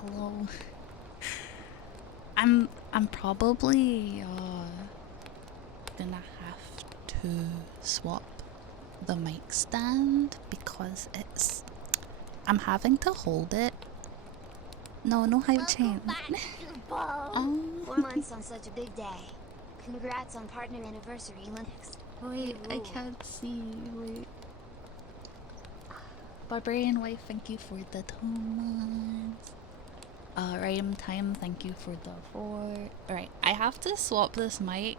Hello. I'm probably gonna have to swap the mic stand because I'm having to hold it. No, no hype chain. Oh. 4 months on such a big day. Congrats on partner anniversary, Linux. Wait, I can't see. Wait. Barbarian wife, thank you for the 2 months. Rhyme time, thank you for the 4. Alright, I have to swap this mic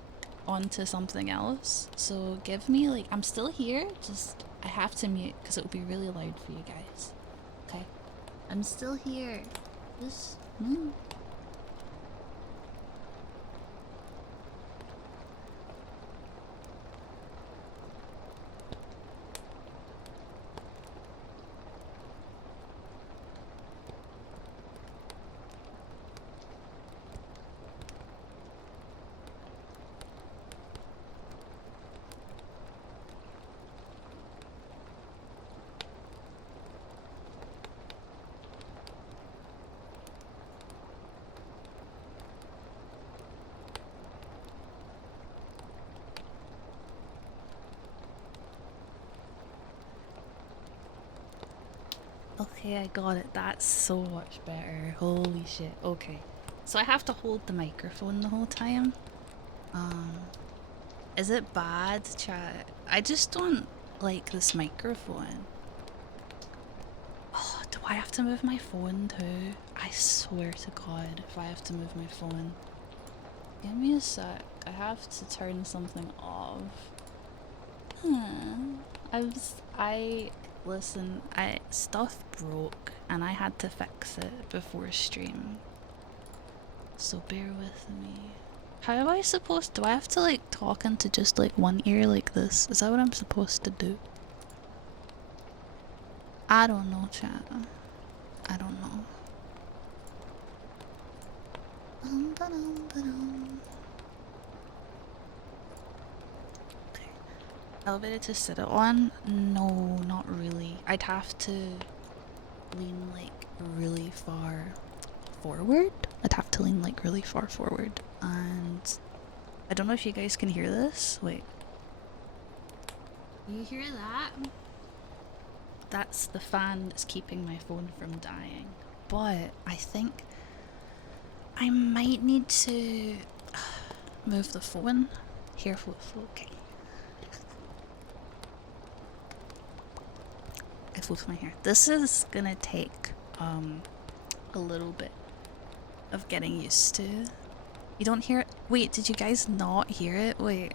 onto something else. So give me like, I'm still here, just I have to mute because it will be really loud for you guys. Okay, I'm still here. Just okay, I got it. That's so much better. Holy shit. Okay. So I have to hold the microphone the whole time. Is it bad, chat? I just don't like this microphone. Oh, do I have to move my phone too? I swear to God, if I have to move my phone. Give me a sec. I have to turn something off. Listen, stuff broke and I had to fix it before stream. So bear with me. How am I supposed to? Do I have to like talk into just like one ear like this? Is that what I'm supposed to do? I don't know, chat. I don't know. Okay. Elevator to sit it on? No, not really. I'd have to lean like really far forward. I'd have to lean like really far forward. And I don't know if you guys can hear this. Wait. You hear that? That's the fan that's keeping my phone from dying. But I think I might need to move the phone. Here, okay. I flipped my hair. This is gonna take a little bit of getting used to. You don't hear it? Wait, did you guys not hear it? Wait.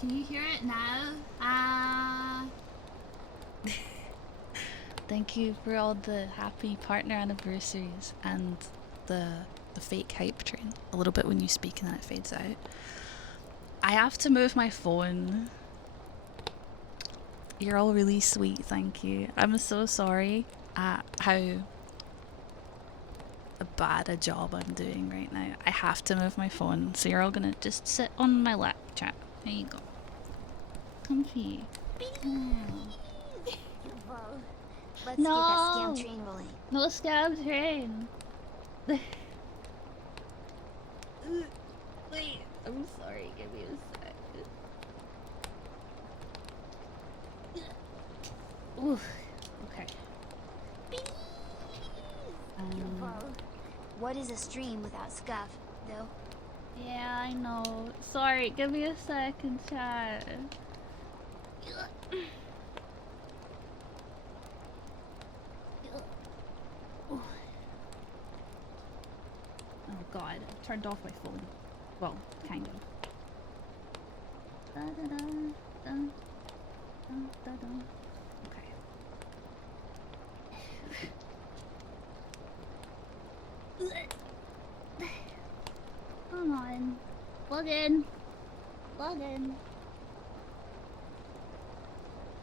Can you hear it now? Thank you for all the happy partner anniversaries and the fake hype train. A little bit when you speak and then it fades out. I have to move my phone. You're all really sweet, thank you. I'm so sorry at how bad a job I'm doing right now. I have to move my phone, so you're all gonna just sit on my lap, chat. There you go. Comfy. Let's No! get that scam train rolling. No scam train! Wait, I'm sorry, give me a sec. Oof. Okay. What is a stream without scuff, though? Yeah, I know. Sorry, give me a second, chat. Oh god, I turned off my phone. Well, kind of. Okay. Come on. Plug in. Plug in.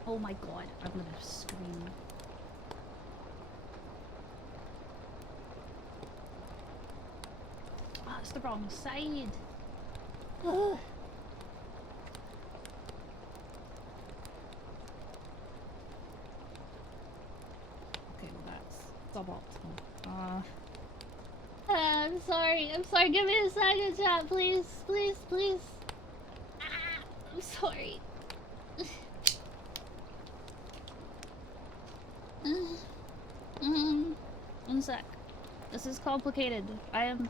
Oh my god, I'm gonna scream. Oh, it's the wrong side. Ugh. Okay, well that's stop. I'm sorry. Give me a second, chat, please. I'm sorry. One sec. This is complicated. I am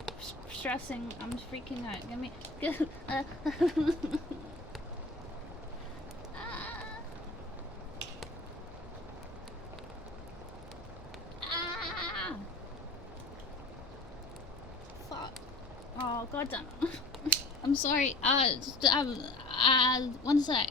stressing. I'm freaking out. Give me. Fuck. Oh, god damn. I'm sorry. One sec.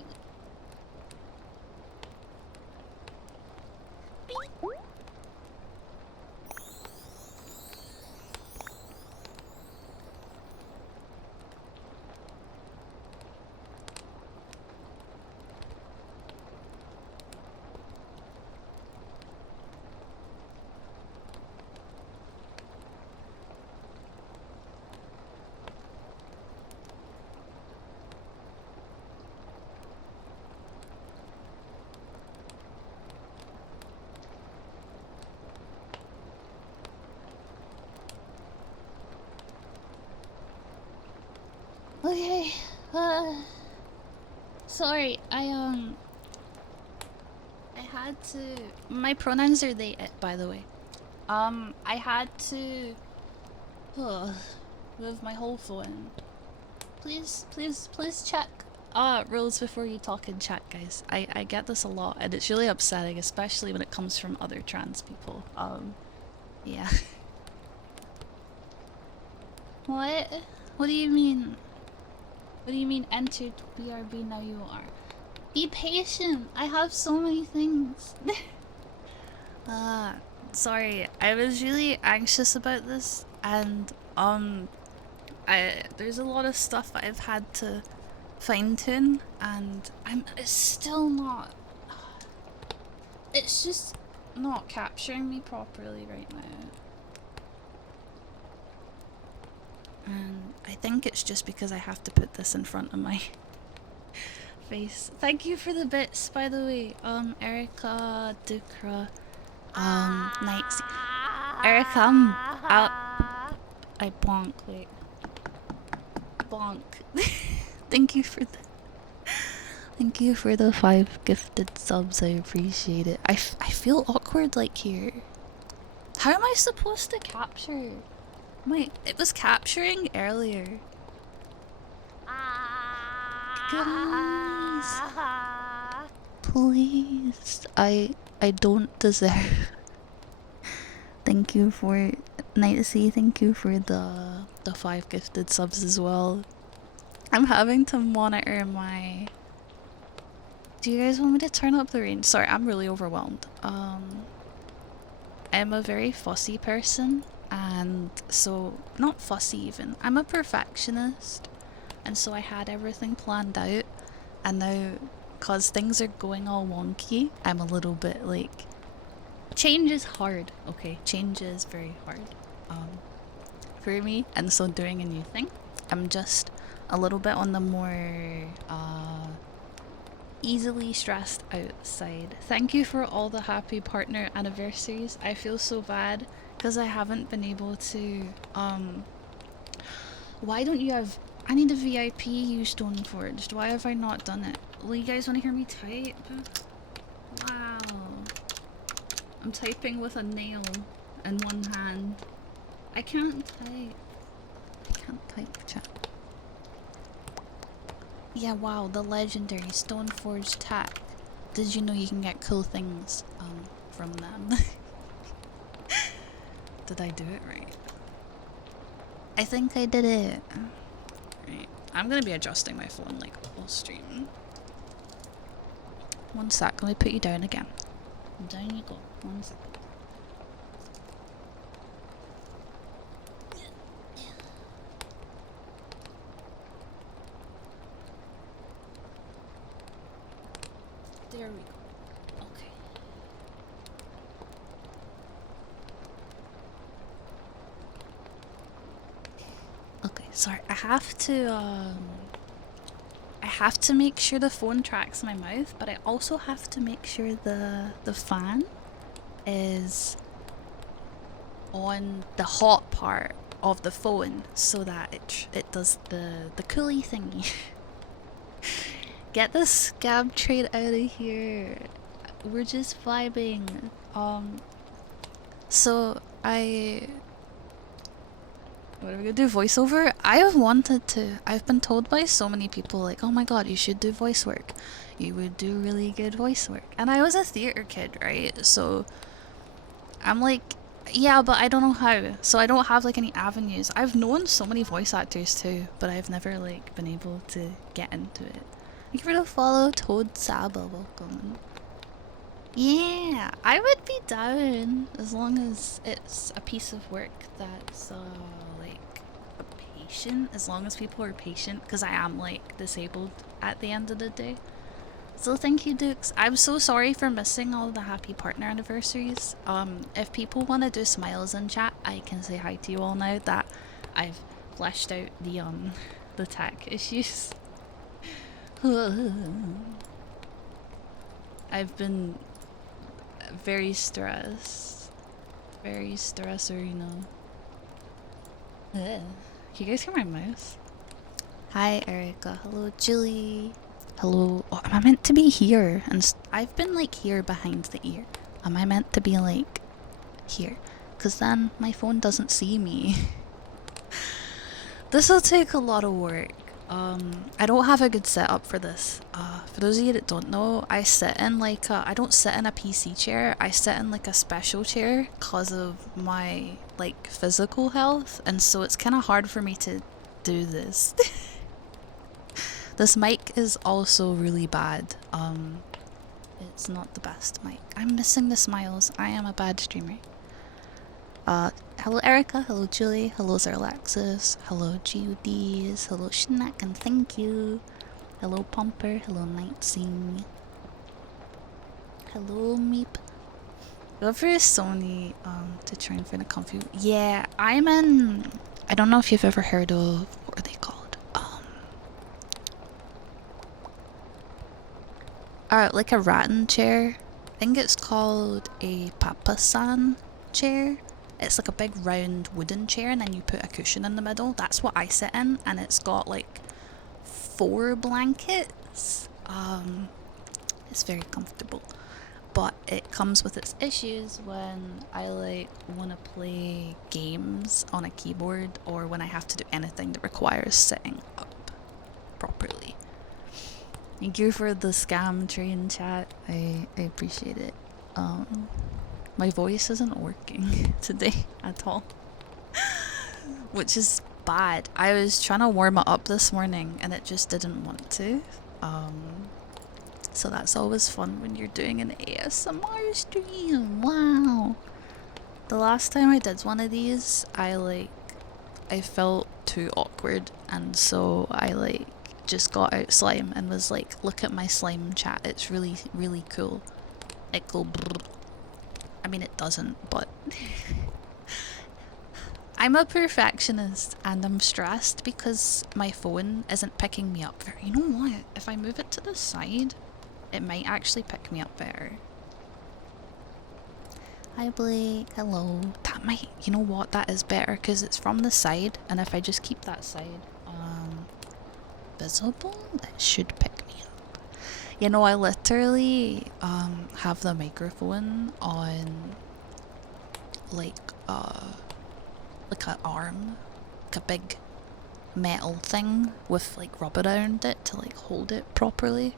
Okay, sorry, I had to... My pronouns are they, it, by the way. I had to... move my whole phone. Please check rules before you talk in chat, guys. I get this a lot, and it's really upsetting, especially when it comes from other trans people. Yeah. What? What do you mean? What do you mean entered BRB, now you are? Be patient, I have so many things. Sorry, I was really anxious about this, and there's a lot of stuff that I've had to fine-tune, and it's still not... It's just not capturing me properly right now. And I think it's just because I have to put this in front of my face. Thank you for the bits, by the way. Erica, Dukra, Nights. Erica, I'm out. I bonk, wait. Bonk. Thank you for the 5 gifted subs, I appreciate it. I feel awkward, like, here. How am I supposed to capture? Wait, it was capturing earlier. Guys, please, I don't deserve. Thank you for Nightsea. Thank you for the 5 gifted subs as well. I'm having to monitor my... Do you guys want me to turn up the range? Sorry, I'm really overwhelmed. I'm a very fussy person. And so, not fussy even, I'm a perfectionist, and so I had everything planned out, and now, cause things are going all wonky, I'm a little bit like, change is hard, okay, change is very hard, for me, and so doing a new thing, I'm just a little bit on the more, easily stressed out side. Thank you for all the happy partner anniversaries. I feel so bad because I haven't been able to, why don't you have... I need a VIP, you Stoneforged. Why have I not done it? Well, you guys want to hear me type? Wow. I'm typing with a nail in one hand. I can't type. Chat. Yeah, wow, the legendary Stoneforged tack. Did you know you can get cool things, from them? Did I do it right? I think I did it. Right. I'm gonna be adjusting my phone like all stream. One sec, let me put you down again. Down you go. One sec. There we go. Okay. Okay, sorry. I have to make sure the phone tracks my mouth, but I also have to make sure the fan is on the hot part of the phone so that it does the coolie thingy. Get the scab trade out of here. We're just vibing. So what are we gonna do? Voiceover? I have wanted to. I've been told by so many people, like, oh my god, you should do voice work. You would do really good voice work. And I was a theater kid, right? So I'm like, yeah, but I don't know how. So I don't have like any avenues. I've known so many voice actors too, but I've never like been able to get into it. Thank you for the follow, Toad Saba. Welcome. Yeah, I would be down as long as it's a piece of work that's like patient. As long as people are patient, because I am like disabled at the end of the day. So thank you, Dukes. I'm so sorry for missing all the happy partner anniversaries. If people want to do smiles in chat, I can say hi to you all now that I've fleshed out the tech issues. I've been very stressed. Very stressor, you know. Can you guys hear my mouse? Hi, Erica. Hello, Julie. Hello. Oh, am I meant to be here? And I've been like here behind the ear. Am I meant to be like here? Because then my phone doesn't see me. This will take a lot of work. I don't have a good setup for this. For those of you that don't know, I sit in like I don't sit in a PC chair. I sit in like a special chair because of my like physical health, and so it's kind of hard for me to do this. This mic is also really bad. It's not the best mic. I'm missing the smiles. I am a bad streamer. Hello Erica, hello Julie, hello Zerlaxis, hello Judies, hello Schnack, and thank you. Hello Pomper, hello Nightsing. Hello Meep. Go for Sony to try and find a comfy. Yeah, I'm in. I don't know if you've ever heard of, what are they called? Like a rattan chair. I think it's called a papasan chair. It's like a big round wooden chair and then you put a cushion in the middle. That's what I sit in, and it's got like 4 blankets. It's very comfortable. But it comes with its issues when I like want to play games on a keyboard or when I have to do anything that requires sitting up properly. Thank you for the scam train chat. I appreciate it. My voice isn't working today at all, which is bad. I was trying to warm it up this morning and it just didn't want to. So that's always fun when you're doing an ASMR stream. Wow. The last time I did one of these, I felt too awkward, and so I just got out slime and was like, look at my slime chat, it's really, really cool. It go brrr. I mean, it doesn't, but I'm a perfectionist and I'm stressed because my phone isn't picking me up very. You know what? If I move it to the side, it might actually pick me up better. Hi Blake, hello. That might, you know what? That is better because it's from the side, and if I just keep that side visible, that should pick me up. You know, I literally have the microphone on like an arm, like a big metal thing with like rubber around it to like hold it properly.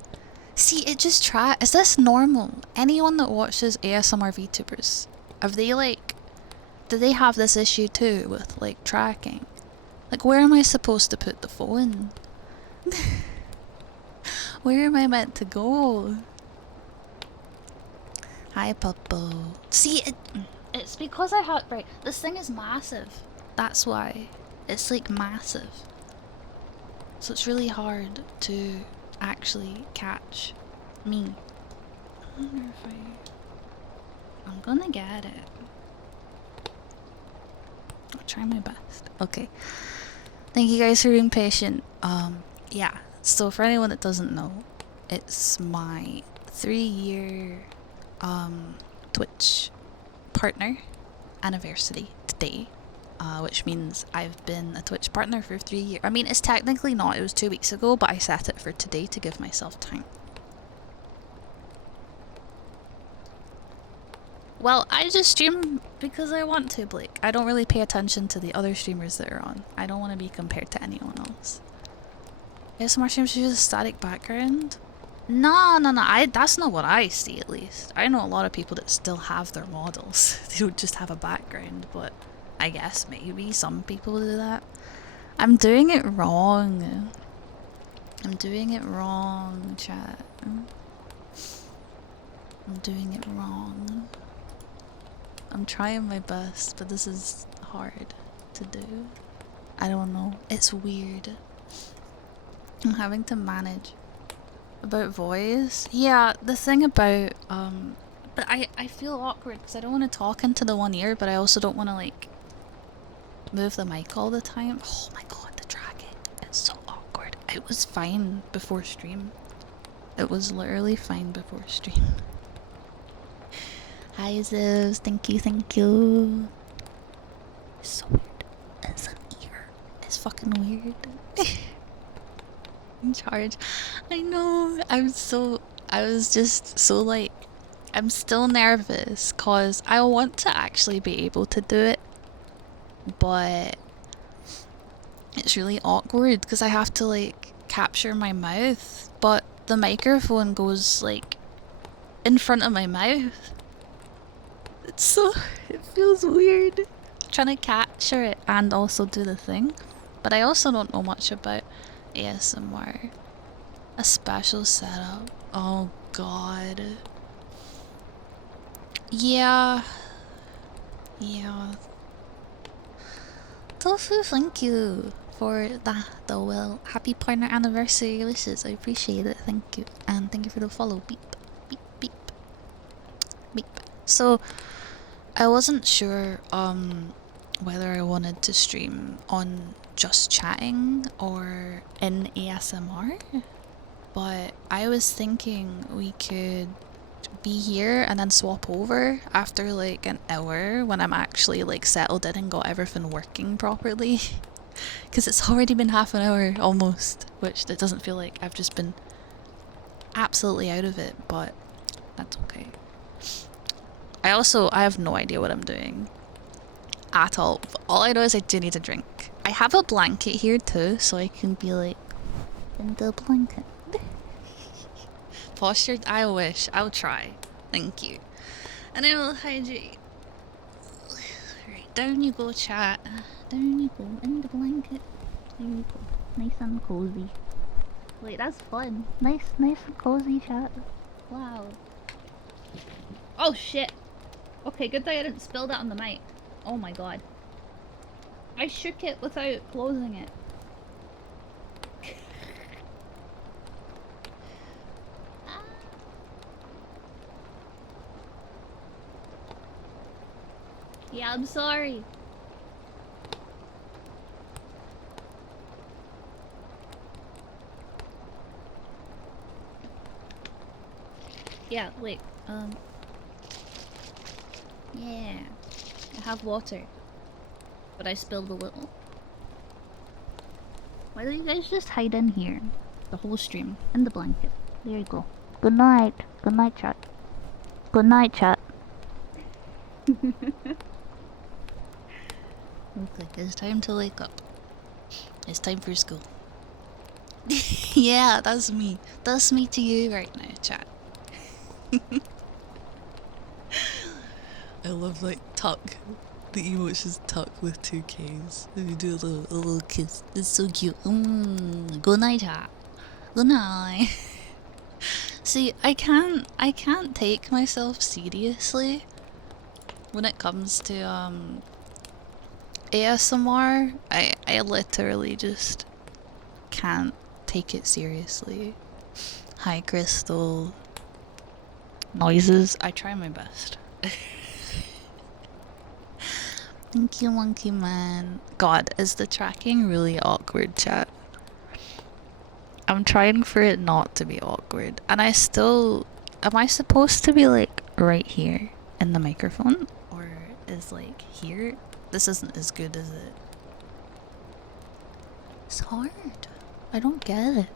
See, it just is this normal? Anyone that watches ASMR VTubers, have they do they have this issue too with like tracking? Like, where am I supposed to put the phone? Where am I meant to go? Hi, Puppo. See, it's because I have, right, this thing is massive. That's why. It's like massive. So it's really hard to actually catch me. I wonder if I'm gonna get it. I'll try my best. Okay. Thank you guys for being patient. Yeah. So for anyone that doesn't know, it's my 3-year Twitch partner. anniversary today, which means I've been a Twitch partner for 3 years. I mean, it's technically not, it was 2 weeks ago, but I set it for today to give myself time. Well, I just stream because I want to, Blake. I don't really pay attention to the other streamers that are on. I don't want to be compared to anyone else. ASMR streams use a static background? No, that's not what I see, at least. I know a lot of people that still have their models. They don't just have a background, but I guess maybe some people do that. I'm doing it wrong. I'm doing it wrong, chat. I'm doing it wrong. I'm trying my best, but this is hard to do. I don't know. It's weird. I'm having to manage. About voice? Yeah, the thing about, but I feel awkward because I don't want to talk into the one ear, but I also don't want to, like, move the mic all the time. Oh my god, the dragging. It's so awkward. It was fine before stream. It was literally fine before stream. Hi, Zeus. Thank you, thank you. It's so weird. It's an ear. It's fucking weird. In charge. I know. I was just so like, I'm still nervous cause I want to actually be able to do it, but it's really awkward because I have to like capture my mouth, but the microphone goes like in front of my mouth. It's so, it feels weird trying to capture it and also do the thing, but I also don't know much about ASMR. A special setup. Oh god. Yeah. Yeah. Tofu, thank you for that though. Well, happy partner anniversary wishes. I appreciate it. Thank you. And thank you for the follow. Beep. Beep beep. Beep. So I wasn't sure whether I wanted to stream on just chatting or in ASMR, but I was thinking we could be here and then swap over after like an hour when I'm actually like settled in and got everything working properly, because it's already been half an hour almost, which it doesn't feel like. I've just been absolutely out of it, but that's okay. I have no idea what I'm doing at all. All I know is I do need a drink. I have a blanket here too, so I can be like in the blanket. Postured? I wish. I'll try. Thank you. And I will hydrate. Alright, down you go, chat. Down you go, in the blanket. There you go. Nice and cozy. Wait, that's fun. Nice and cozy, chat. Wow. Oh shit! Okay, good thing I didn't spill that on the mic. Oh my god. I shook it without closing it. Yeah, I'm sorry. Yeah, wait, yeah. I have water. But I spilled a little. Why don't you guys just hide in here? The whole stream. In the blanket. There you go. Good night. Good night, chat. Good night, chat. Okay, it's time to wake up. It's time for school. Yeah, that's me. That's me to you right now, chat. I love like tuck. The emotes is tuck with 2 Ks. And you do a little kiss. It's so cute. Good night, chat. Good night. See, I can't take myself seriously when it comes to ASMR. I literally just can't take it seriously. Hi, Crystal. Noises. I try my best. Thank you, Monkey Man. God, is the tracking really awkward, chat? I'm trying for it not to be awkward. And I still... Am I supposed to be, like, right here in the microphone? Or is like here. This isn't as good as it. It's hard. I don't get it.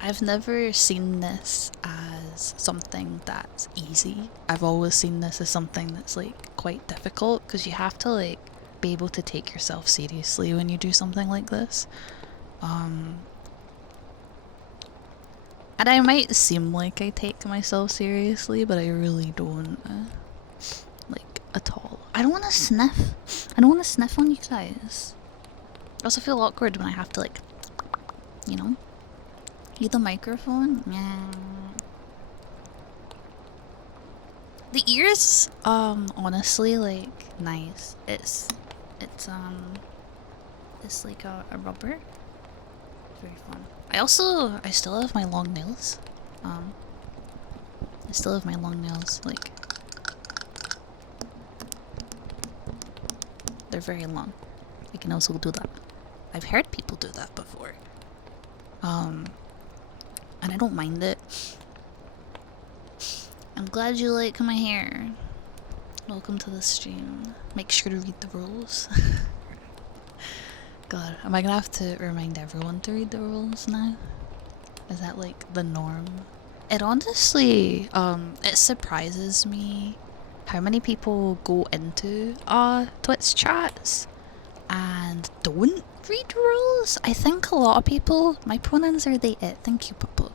I've never seen this as something that's easy. I've always seen this as something that's like quite difficult because you have to like be able to take yourself seriously when you do something like this. And I might seem like I take myself seriously, but I really don't. Like, at all. I don't want to sniff. I don't want to sniff on you guys. I also feel awkward when I have to like, you know? Eat the microphone? Yeah. The ears, honestly, like, nice. It's like a rubber. Very fun. I still have my long nails. I still have my long nails, like, they're very long. I can also do that. I've heard people do that before. And I don't mind it. I'm glad you like my hair. Welcome to the stream. Make sure to read the rules. God, am I gonna have to remind everyone to read the rules now? Is that like the norm? It honestly, it surprises me how many people go into Twitch chats and don't read rules. I think a lot of people, my pronouns are they, it. Thank you, Papa.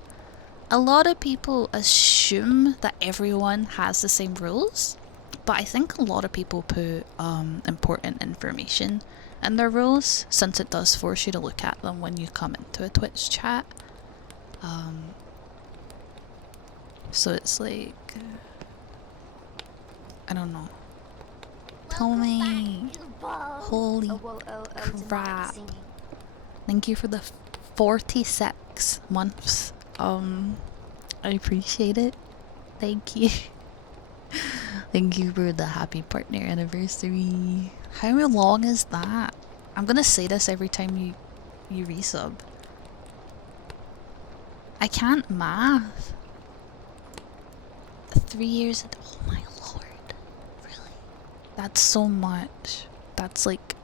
A lot of people assume that everyone has the same rules, but I think a lot of people put important information in their rules, since it does force you to look at them when you come into a Twitch chat. So it's like, I don't know. Tell me. Holy crap. Thank you for the 46 months. I appreciate it. Thank you. Thank you for the happy partner anniversary. How long is that? I'm gonna say this every time you resub. I can't math. 3 years. Oh my lord. Really? That's so much. That's like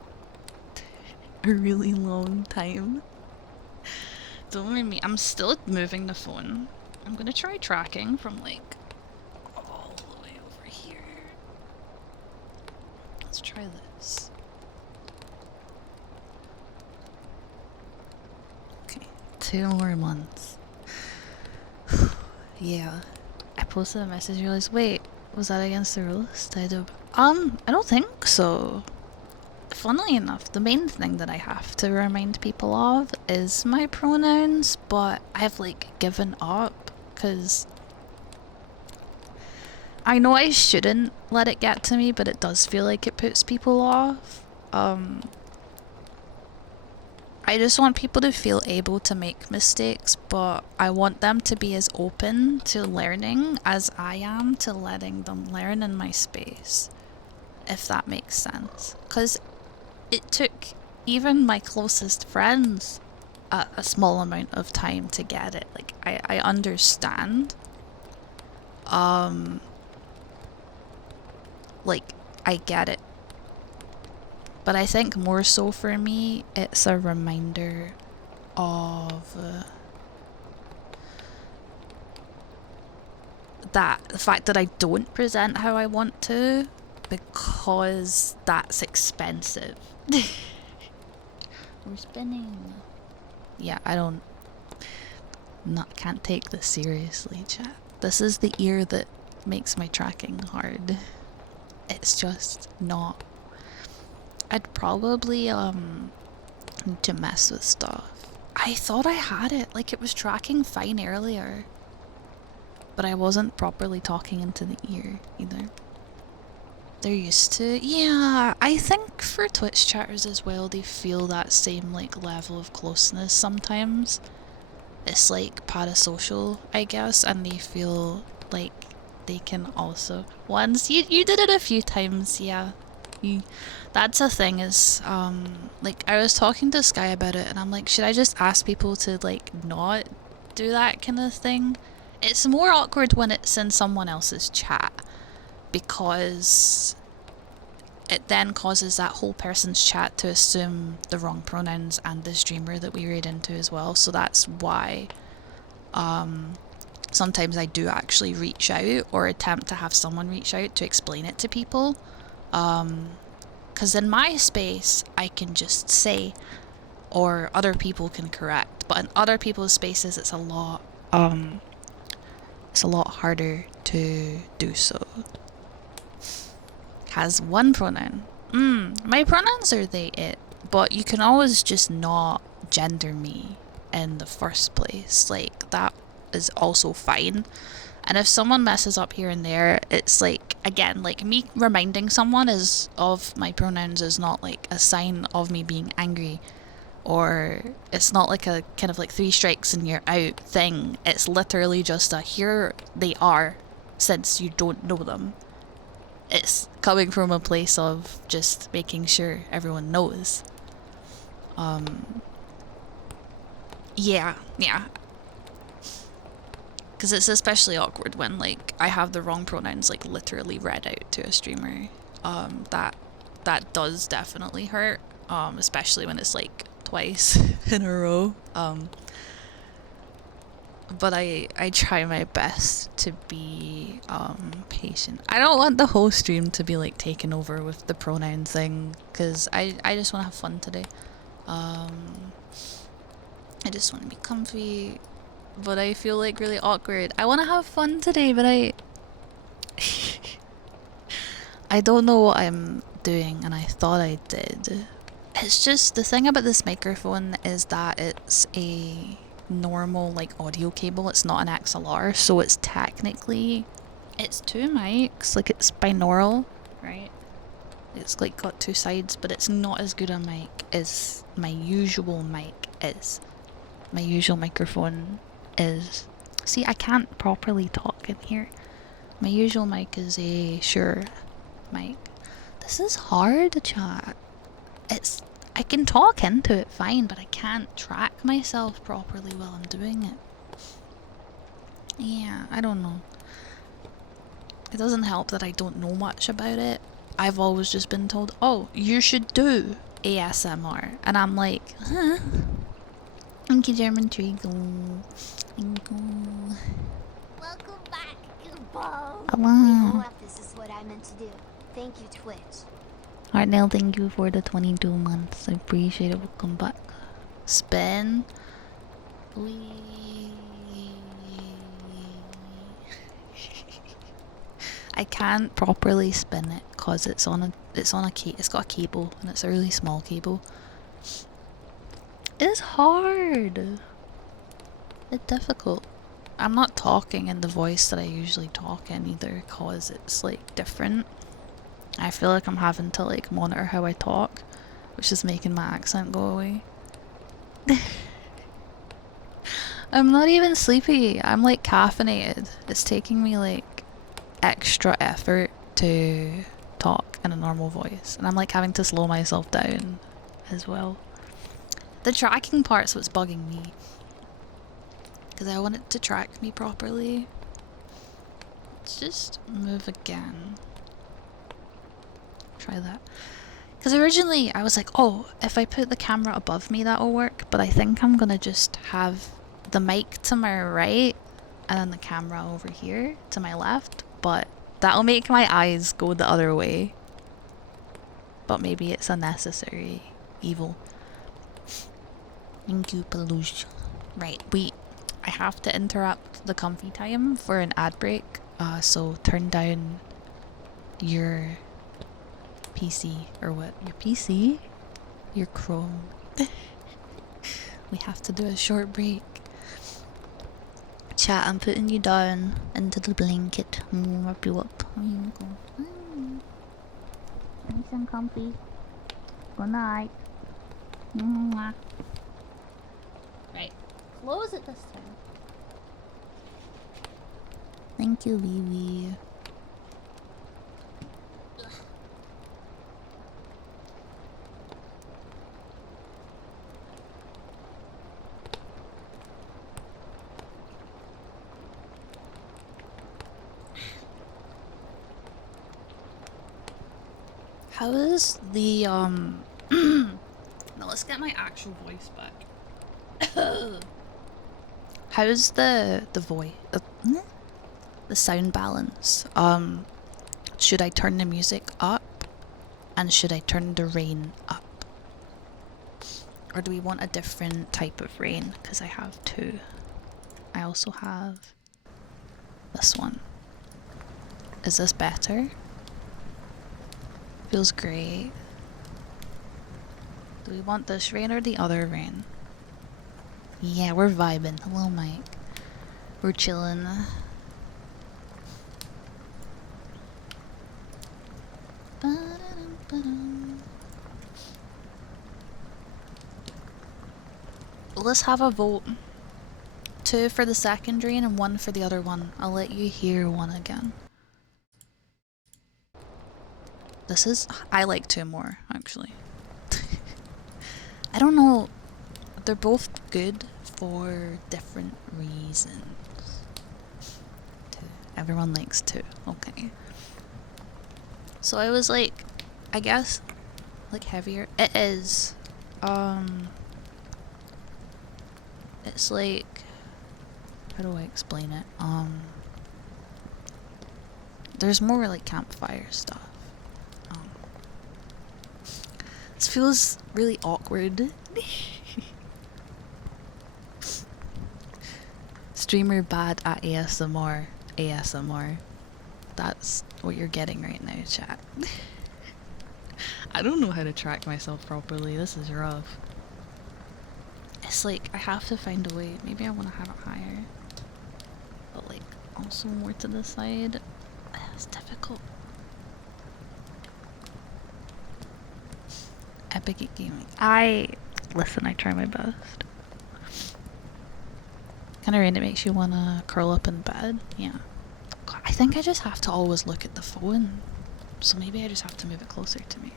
a really long time. Don't mind me. I'm still moving the phone. I'm gonna try tracking from like all the way over here. Let's try this. Okay, 2 more months. Yeah. I posted a message and realized, wait, was that against the rules? I don't think so. Funnily enough, the main thing that I have to remind people of is my pronouns, but I've like given up because I know I shouldn't let it get to me, but it does feel like it puts people off. I just want people to feel able to make mistakes, but I want them to be as open to learning as I am to letting them learn in my space, if that makes sense. Because it took even my closest friends a small amount of time to get it. Like, I understand. Like, I get it. But I think more so for me, it's a reminder of that the fact that I don't present how I want to, because that's expensive. We're spinning. Yeah, can't take this seriously, chat. This is the ear that makes my tracking hard. It's just not. I'd probably need to mess with stuff. I thought I had it, like it was tracking fine earlier, but I wasn't properly talking into the ear either. They're used to, yeah, I think for Twitch chatters as well, they feel that same like level of closeness sometimes. It's like parasocial, I guess, and they feel like they can also, once you did it a few times, yeah. That's a thing is, like, I was talking to Sky about it and I'm like, should I just ask people to like not do that kind of thing? It's more awkward when it's in someone else's chat, because it then causes that whole person's chat to assume the wrong pronouns and the streamer that we read into as well. So that's why sometimes I do actually reach out or attempt to have someone reach out to explain it to people. Because in my space, I can just say, or other people can correct. But in other people's spaces, it's a lot harder to do so. Has one pronoun. My pronouns are they, it. But you can always just not gender me in the first place. Like, that is also fine. And if someone messes up here and there, it's like, again, like me reminding someone of my pronouns is not like a sign of me being angry, or it's not like a kind of like 3 strikes and you're out thing. It's literally just a here they are, since you don't know them. It's coming from a place of just making sure everyone knows. Yeah. Because it's especially awkward when, like, I have the wrong pronouns, like, literally read out to a streamer. That does definitely hurt, especially when it's, like, twice in a row. But I try my best to be, patient. I don't want the whole stream to be, like, taken over with the pronoun thing, because I just want to have fun today. I just want to be comfy. But I feel like really awkward. I want to have fun today, but I don't know what I'm doing, and I thought I did. It's just, the thing about this microphone is that it's a normal, like, audio cable. It's not an XLR, so it's technically, it's 2 mics, like, it's binaural, right? It's, like, got 2 sides, but it's not as good a mic as my usual mic is. My usual microphone is... See, I can't properly talk in here. My usual mic is a Shure mic. This is hard, chat. I can talk into it fine, but I can't track myself properly while I'm doing it. Yeah, I don't know. It doesn't help that I don't know much about it. I've always just been told, oh, you should do ASMR. And I'm like, huh? Thank you, German Trigo. Thank you. Welcome back, Goofball. Hello. Wait, this is what I meant to do. Thank you, Twitch. Hartnell, thank you for the 22 months. I appreciate it. Welcome back. Spin. I can't properly spin it because it's got a cable, and it's a really small cable. It's hard. It's difficult. I'm not talking in the voice that I usually talk in either, cause it's like different. I feel like I'm having to like monitor how I talk, which is making my accent go away. I'm not even sleepy. I'm like caffeinated. It's taking me like extra effort to talk in a normal voice, and I'm like having to slow myself down as well. The tracking part's what's bugging me, because I want it to track me properly. Let's just move again. Try that. Because originally I was like, oh, if I put the camera above me that'll work, but I think I'm gonna just have the mic to my right and then the camera over here to my left, but that'll make my eyes go the other way. But maybe it's a necessary evil. Thank you, Peluche. Right, wait. I have to interrupt the comfy time for an ad break, so turn down your PC, or what? Your PC? Your Chrome. We have to do a short break. Chat, I'm putting you down into the blanket. I'm gonna wrap you up. Here you go. Nice and comfy. Good night. Mwah. Right. Close it this time. Thank you, Vivi. How is the now let's get my actual voice back. How's the voice the sound balance? Should I turn the music up? And should I turn the rain up? Or do we want a different type of rain? Because I have two. I also have this one. Is this better? Feels great. Do we want this rain or the other rain? Yeah, we're vibing. Hello, Mike. We're chilling. Let's have a vote. 2 for the second rain and 1 for the other one. I'll let you hear one again. This is... I like 2 more, actually. I don't know. They're both good for different reasons. 2. Everyone likes 2. Okay. So I was like, I guess, like heavier. It is. It's like, how do I explain it? There's more like campfire stuff. This feels really awkward. Streamer bad at ASMR. ASMR. That's what you're getting right now, chat. I don't know how to track myself properly. This is rough. It's like, I have to find a way. Maybe I want to have it higher. But like, also more to the side. It's difficult. Epic at gaming. Listen, I try my best. Kind of random, makes you want to curl up in bed. Yeah. God, I think I just have to always look at the phone. So maybe I just have to move it closer to me.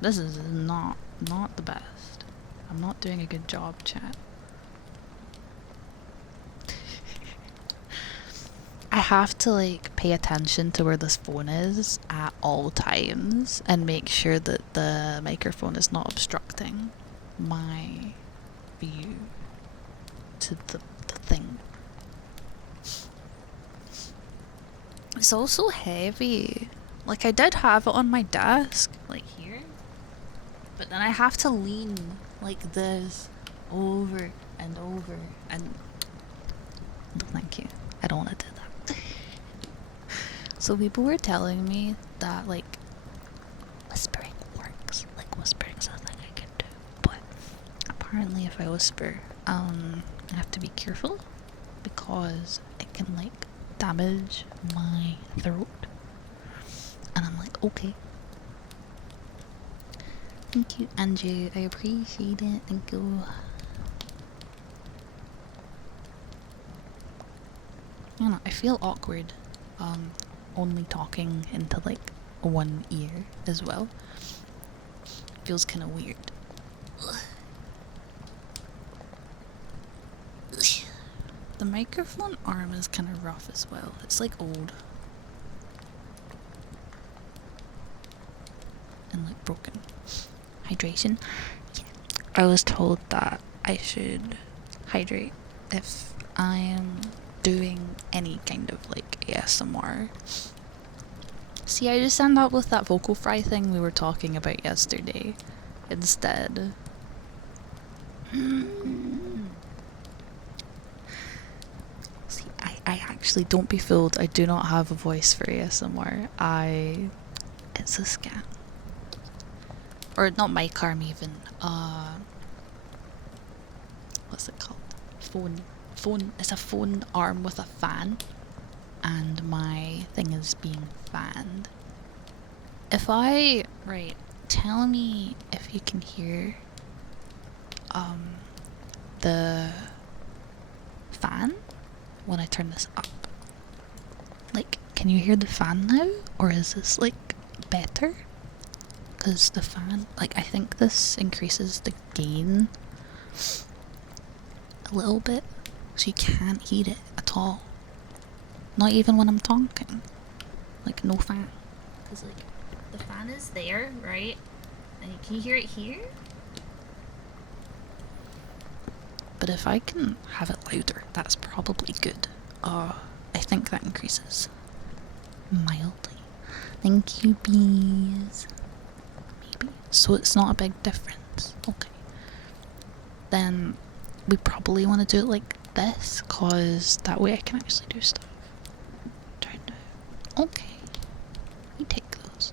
This is not the best. I'm not doing a good job, chat. I have to like pay attention to where this phone is at all times and make sure that the microphone is not obstructing my view to the thing. It's also heavy. Like, I did have it on my desk, like here, but then I have to lean like this over and over and no, thank you. I don't want to do that. So people were telling me that like whispering works. Like whispering's a thing I can do, but apparently if I whisper, I have to be careful because it can like damage my throat. And I'm like, okay. Thank you, Andrew. I appreciate it. Thank you. I don't know, I feel awkward only talking into like one ear as well. Feels kind of weird. The microphone arm is kind of rough as well. It's like old. And like broken. Hydration. Yeah. I was told that I should hydrate if I'm doing any kind of like ASMR. See, I just end up with that vocal fry thing we were talking about yesterday instead. See, I actually, don't be fooled, I do not have a voice for ASMR. It's a scam. Or not mic arm even. What's it called? Phone. It's a phone arm with a fan, and my thing is being fanned. Right, tell me if you can hear the fan when I turn this up. Like, can you hear the fan now, or is this like better? Because the fan, like, I think this increases the gain a little bit, so you can't hear it at all. Not even when I'm talking. Like, no fan. Because, like, the fan is there, right? And can you hear it here? But if I can have it louder, that's probably good. I think that increases mildly. Thank you, bees. Maybe. So it's not a big difference. Okay. Then we probably want to do it like this, cause that way I can actually do stuff. Trying to. Okay. We take those.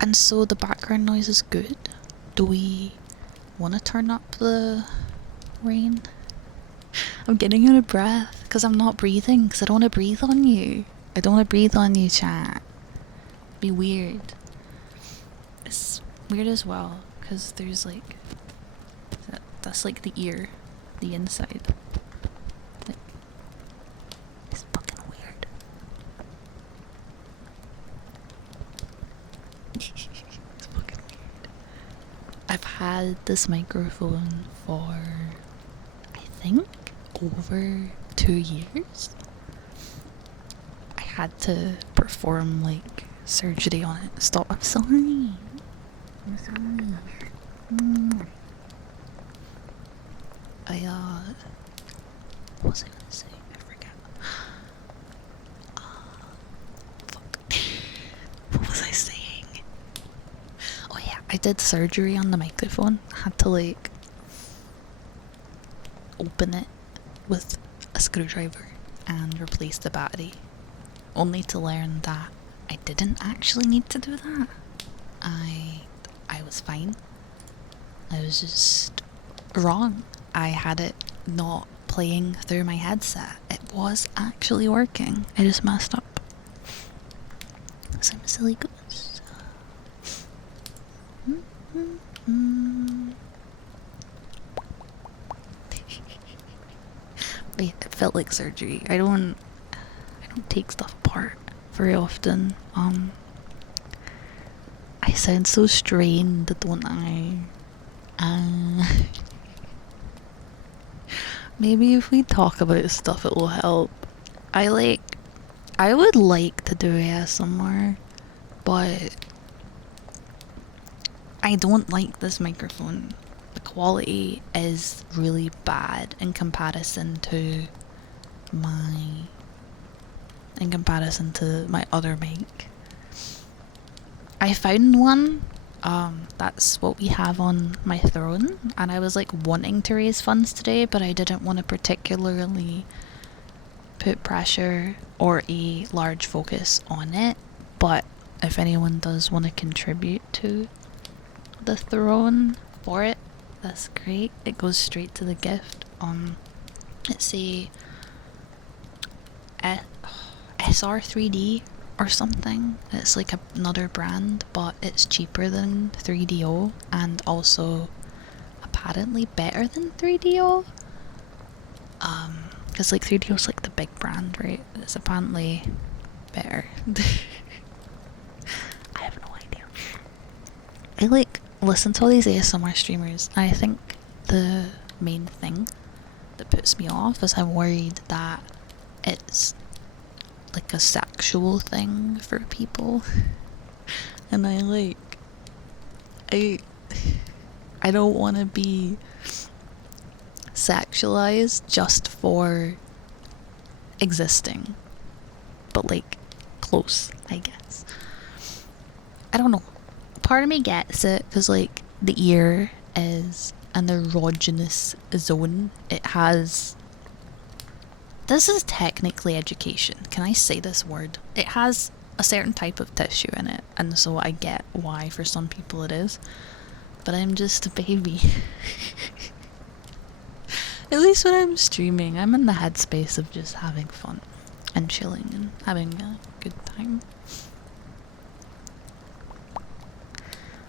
And so the background noise is good. Do we want to turn up the rain? I'm getting out of breath because I'm not breathing, because I don't want to breathe on you. I don't want to breathe on you, chat. It'd be weird. It's weird as well because there's like that's like the ear, the inside. Like, it's fucking weird. It's fucking weird. I've had this microphone for, I think, over 2 years. I had to perform like surgery on it. Stop. I'm sorry. I'm sorry. What was I gonna say? I forget. Fuck. What was I saying? Oh yeah, I did surgery on the microphone. I had to like open it with a screwdriver and replace the battery, only to learn that I didn't actually need to do that. I was fine. I was just wrong. I had it not playing through my headset. It was actually working. I just messed up. So I'm a silly goose. But yeah, it felt like surgery. I don't take stuff apart very often. I sound so strained, don't I? Maybe if we talk about stuff it will help. I would like to do ASMR, but I don't like this microphone. The quality is really bad in comparison to my other mic. I found one, that's what we have on my throne, and I was like wanting to raise funds today, but I didn't want to particularly put pressure or a large focus on it. But if anyone does want to contribute to the throne for it, that's great. It goes straight to the gift. It's a SR3D or something. It's like another brand, but it's cheaper than 3DO and also apparently better than 3DO. Because like 3DO is like the big brand, right? It's apparently better. I have no idea. I like listen to all these ASMR streamers, and I think the main thing that puts me off is I'm worried that it's like a sexual thing for people. And I don't want to be sexualized just for existing, but like close, I guess. I don't know. Part of me gets it because like the ear is an erogenous zone. It has. This is technically education. Can I say this word? It has a certain type of tissue in it, and so I get why for some people it is. But I'm just a baby. At least when I'm streaming, I'm in the headspace of just having fun and chilling and having a good time.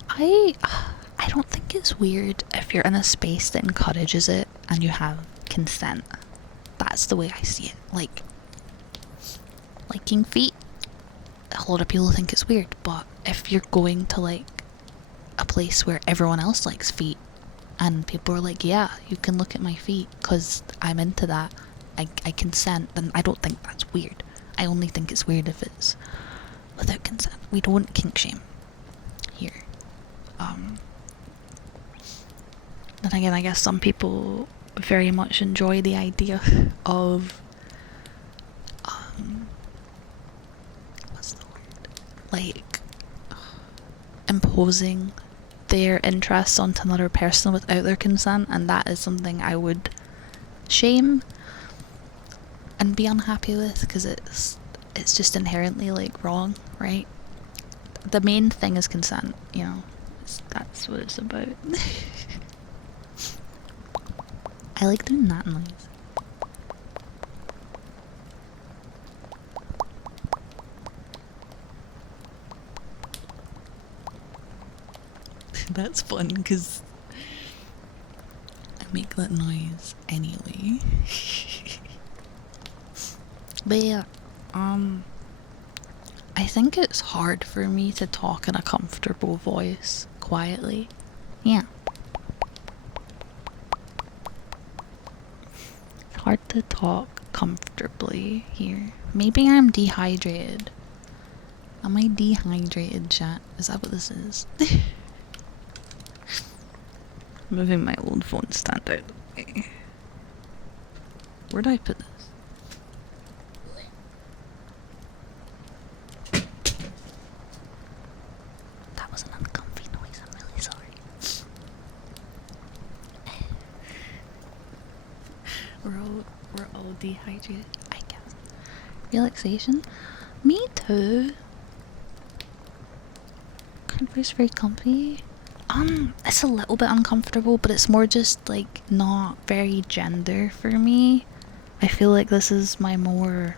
I don't think it's weird if you're in a space that encourages it and you have consent. That's the way I see it. Like, liking feet, a lot of people think it's weird, but if you're going to like a place where everyone else likes feet and people are like, yeah, you can look at my feet because I'm into that, I consent, then I don't think that's weird. I only think it's weird if it's without consent. We don't kink shame here. Then again, I guess some people very much enjoy the idea of what's the word? Like imposing their interests onto another person without their consent, and that is something I would shame and be unhappy with, because it's just inherently like wrong, right? The main thing is consent, you know. That's what it's about. I like doing that noise. That's fun because I make that noise anyway. But yeah, I think it's hard for me to talk in a comfortable voice quietly. Yeah. It's hard to talk comfortably here. Maybe I'm dehydrated. Am I dehydrated, chat? Is that what this is? Moving my old phone stand out of the way. Where did I put this? That was an uncomfy noise, I'm really sorry. We're all dehydrated, I guess. Relaxation? Me too. It's very comfy. It's a little bit uncomfortable, but it's more just like not very gender for me. I feel like this is my more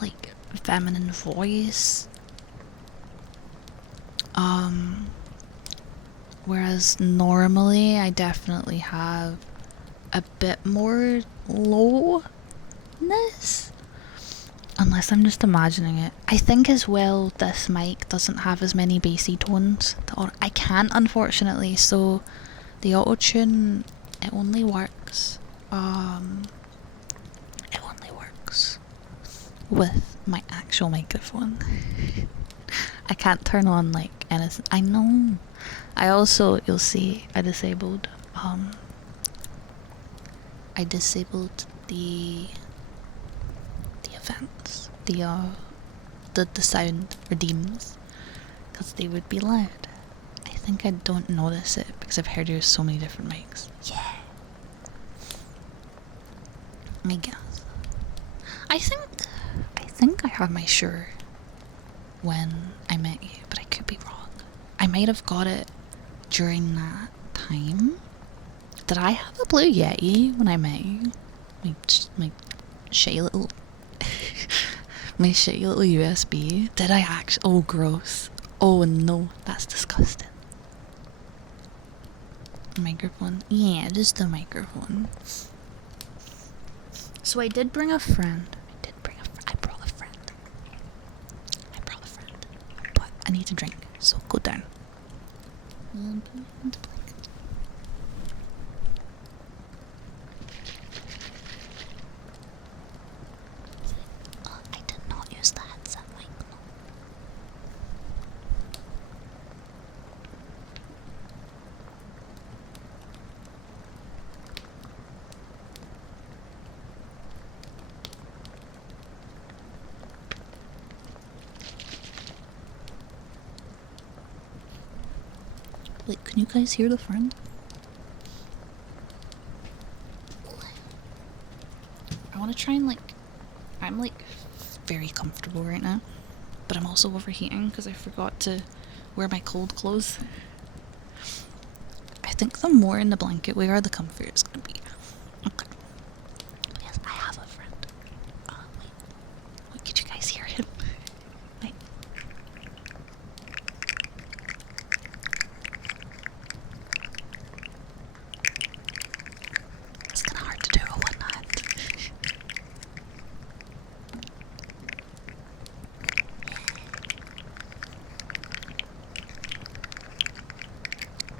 like feminine voice. Whereas normally I definitely have a bit more lowness. Unless I'm just imagining it. I think as well this mic doesn't have as many bassy tones. I can't, unfortunately, so the auto-tune, it only works with my actual microphone. I can't turn on like anything. I know. I also, you'll see, I disabled the events, the sound redeems, because they would be loud. I think I don't notice it because I've heard there's so many different mics. Yeah. I guess. I think I had my Shure when I met you, but I could be wrong. I might have got it during that time. Did I have a Blue Yeti when I met you? My shy little my shitty little USB. Did I actually? Oh, gross. Oh no, that's disgusting. Microphone? Yeah, just the microphone. So I did bring a friend. I brought a friend. But I need to drink, so go down. I did not use the headset mic. No. Wait, can you guys hear the friend? I want to try and I'm very comfortable right now, but I'm also overheating because I forgot to wear my cold clothes. I think the more in the blanket we are, the comfier it's gonna be. Okay. Yes, I have a friend. Wait, could you guys hear him? Wait. It's kinda hard to do a one night.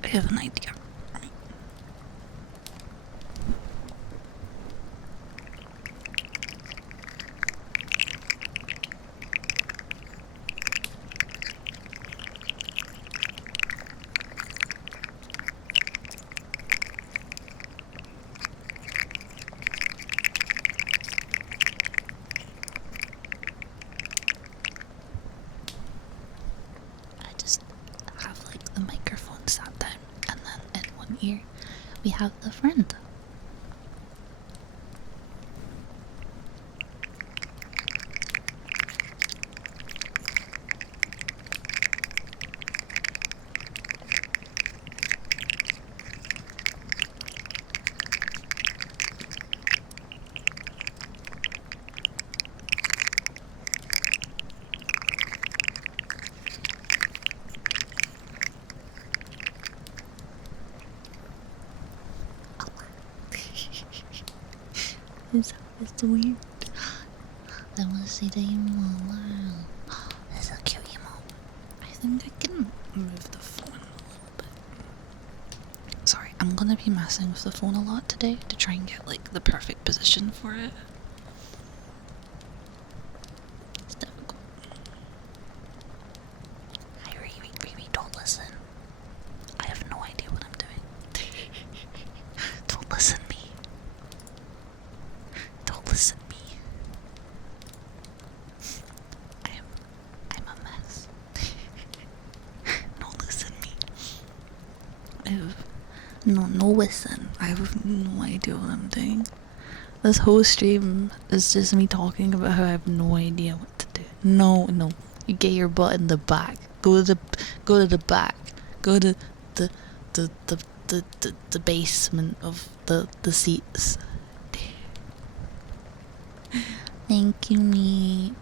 I have an idea. here we have the friend. It's weird. I want to see the emo. Wow. That's a cute emo. I think I can move the phone a little bit. Sorry, I'm gonna be messing with the phone a lot today to try and get like the perfect position for it. It's difficult. Hi, Riri, don't listen. I have no idea what I'm doing. Don't listen me. Don't listen me. I'm a mess. Don't listen me. No listen. I have no idea what I'm doing. This whole stream is just me talking about how I have no idea what to do. No. You get your butt in the back. Go to the back. Go to the basement of the seats. Thank you, me.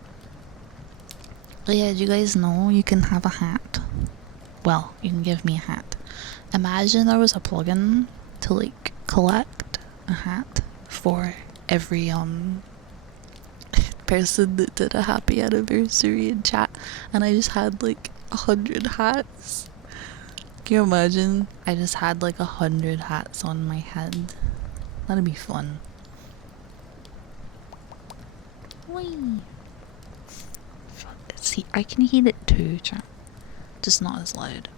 But yeah, do you guys know you can have a hat? Well, you can give me a hat. Imagine there was a plugin to like collect a hat for every person that did a happy anniversary in chat, and I just had like 100 hats. Can you imagine? I just had like 100 hats on my head. That'd be fun. Whee! See, I can hear it too, chat. Just not as loud.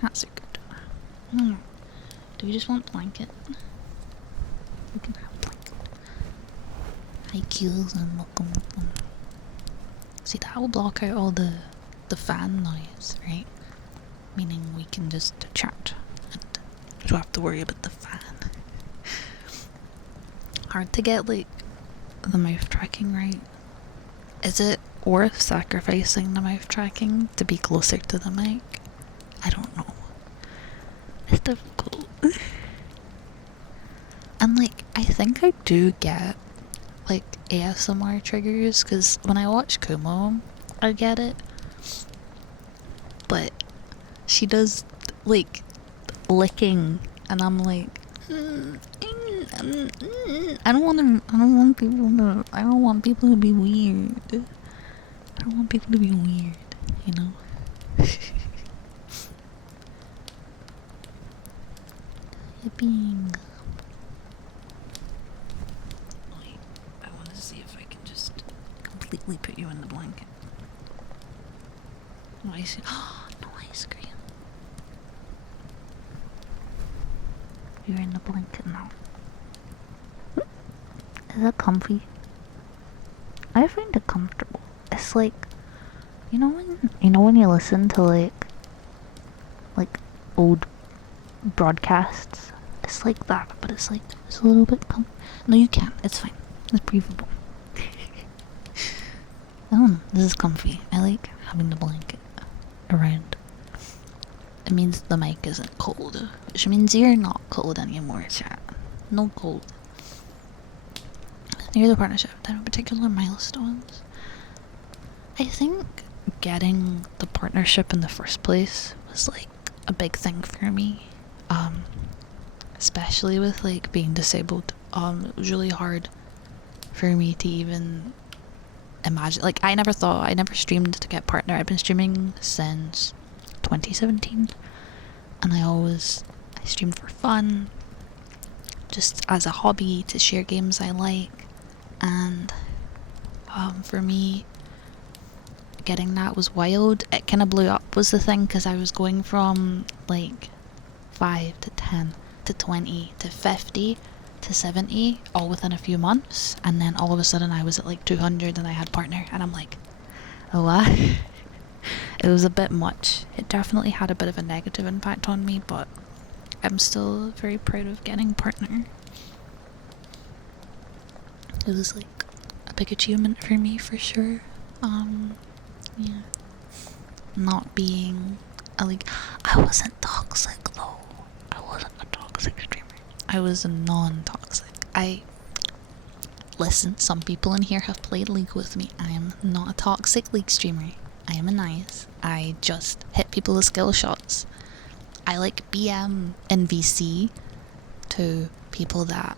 Hats are good. I don't know. Do we just want blanket? We can have blanket. Hi, Keels, and welcome. See, that will block out all the fan noise, right? Meaning we can just chat and don't have to worry about the fan. Hard to get like the mouth tracking right. Is it worth sacrificing the mouth tracking to be closer to the mic? I don't know. It's difficult. And like, I think I do get like ASMR triggers, because when I watch Kumo, I get it. But she does like licking, and I'm like, I don't want people to be weird. I don't want people to be weird, you know? Yipping. Wait, I want to see if I can just completely put you in the blanket. No ice, no ice cream. You're in the blanket now. Is that comfy? I find it comfortable. It's like, you know when you listen to like old broadcasts, it's like that, but it's like it's a little bit no, you can't. It's fine. It's breathable. I don't know. This is comfy. I like having the blanket around. It means the mic isn't cold, which means you're not cold anymore, chat. No cold. Near the partnership, there are particular milestones. I think getting the partnership in the first place was like a big thing for me. Especially with like being disabled. It was really hard for me to even imagine. Like, I never streamed to get partner. I've been streaming since 2017, and I streamed for fun, just as a hobby to share games I like. And for me, getting that was wild. It kind of blew up was the thing, because I was going from like 5 to 10 to 20 to 50 to 70 all within a few months, and then all of a sudden I was at like 200 and I had partner, and I'm like, oh what? it was a bit much. It definitely had a bit of a negative impact on me, but I'm still very proud of getting a partner. It was like a big achievement for me for sure. Yeah. Not being like, I wasn't toxic though. I wasn't a toxic streamer. I was a non-toxic. Listen, some people in here have played League with me. I am not a toxic League streamer. I am a nice. I just hit people with skill shots. I like BM and VC to people that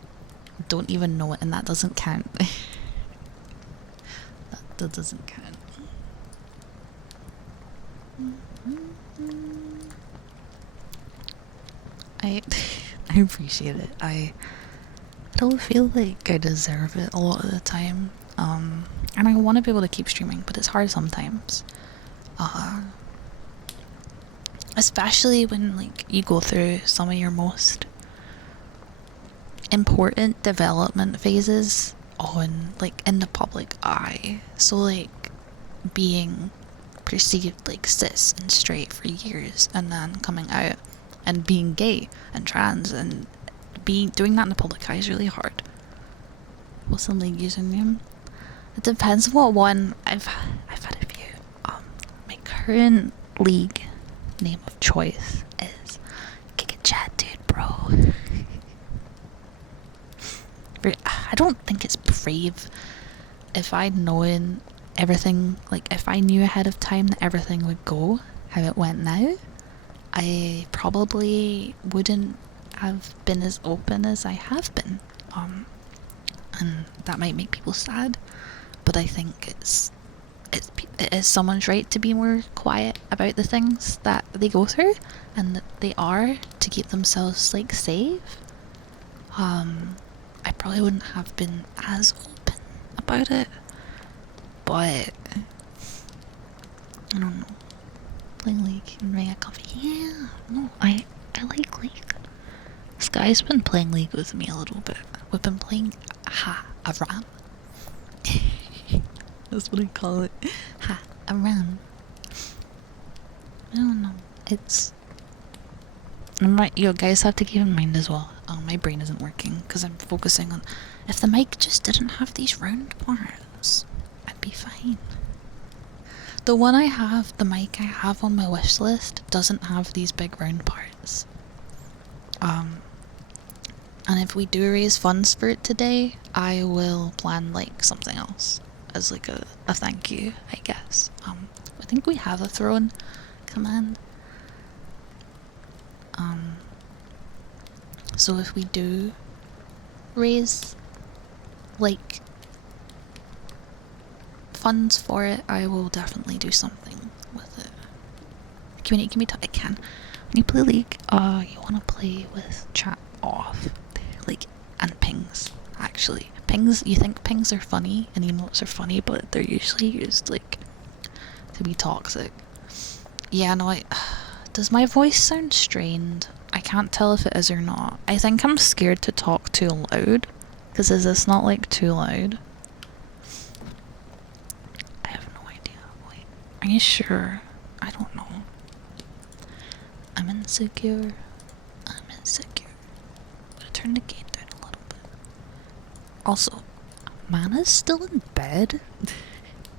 don't even know it, and that doesn't count. that doesn't count. I appreciate it. I don't feel like I deserve it a lot of the time. And I want to be able to keep streaming, but it's hard sometimes. Especially when like you go through some of your most important development phases on like in the public eye. So like being perceived like cis and straight for years, and then coming out and being gay and trans and doing that in the public eye is really hard. What's the league username? It depends what one. I've had a few. My current league name of choice is Kick It Chat Dude Bro. I don't think it's brave. If I'd known everything, like if I knew ahead of time that everything would go how it went now, I probably wouldn't have been as open as I have been. And that might make people sad, but I think it is someone's right to be more quiet about the things that they go through and that they are, to keep themselves like safe. I probably wouldn't have been as open about it, but I don't know. Playing League and bring a coffee. Yeah, no, I like League. Sky's been playing League with me a little bit. We've been playing a ram. That's what I call it. A ram. I don't know. It's... you guys have to keep in mind as well. My brain isn't working because I'm focusing on... If the mic just didn't have these round parts, I'd be fine. The one I have, the mic I have on my wish list, doesn't have these big round parts. And if we do raise funds for it today, I will plan like something else as like a thank you, I guess. I think we have a throne command. So if we do raise like funds for it, I will definitely do something with it. Community, can we talk? I can. When you play League, you want to play with chat off, like, and pings. Actually, pings. You think pings are funny and emotes are funny, but they're usually used like to be toxic. Yeah, no. Does my voice sound strained? I can't tell if it is or not. I think I'm scared to talk too loud. Because is this not like too loud? I have no idea. Wait, are you sure? I don't know. I'm insecure. I'm insecure. I'm gonna turn the gain down a little bit. Also, Mana's still in bed.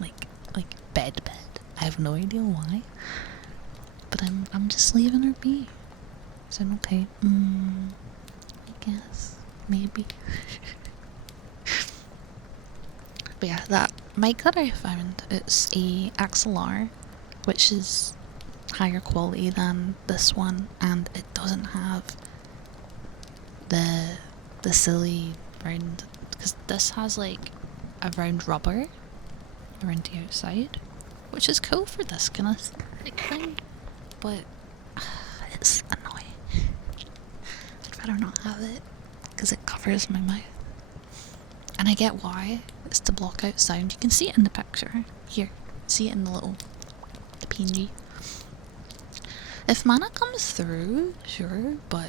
like bed. I have no idea why. But I'm just leaving her be. Is that okay? I guess. Maybe. But yeah, that mic that I found, it's a XLR, which is higher quality than this one, and it doesn't have the silly round, because this has like a round rubber around the outside, which is cool for this kind of thing, but it's annoying. I'd rather not have it because it covers my mouth, and I get why. It's to block out sound. You can see it in the picture here. See it in the PNG. If Mana comes through, sure, but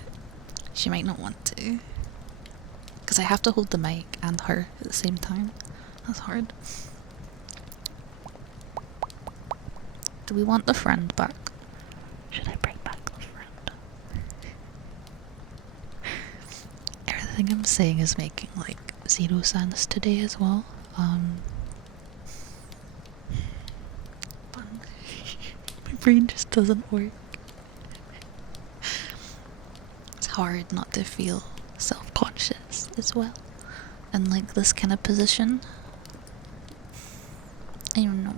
she might not want to, because I have to hold the mic and her at the same time. That's hard. Do we want the friend back? Should I bring back the friend? Everything I'm saying is making like zero sense today as well. My brain just doesn't work. It's hard not to feel self-conscious as well. And like this kind of position. I don't know.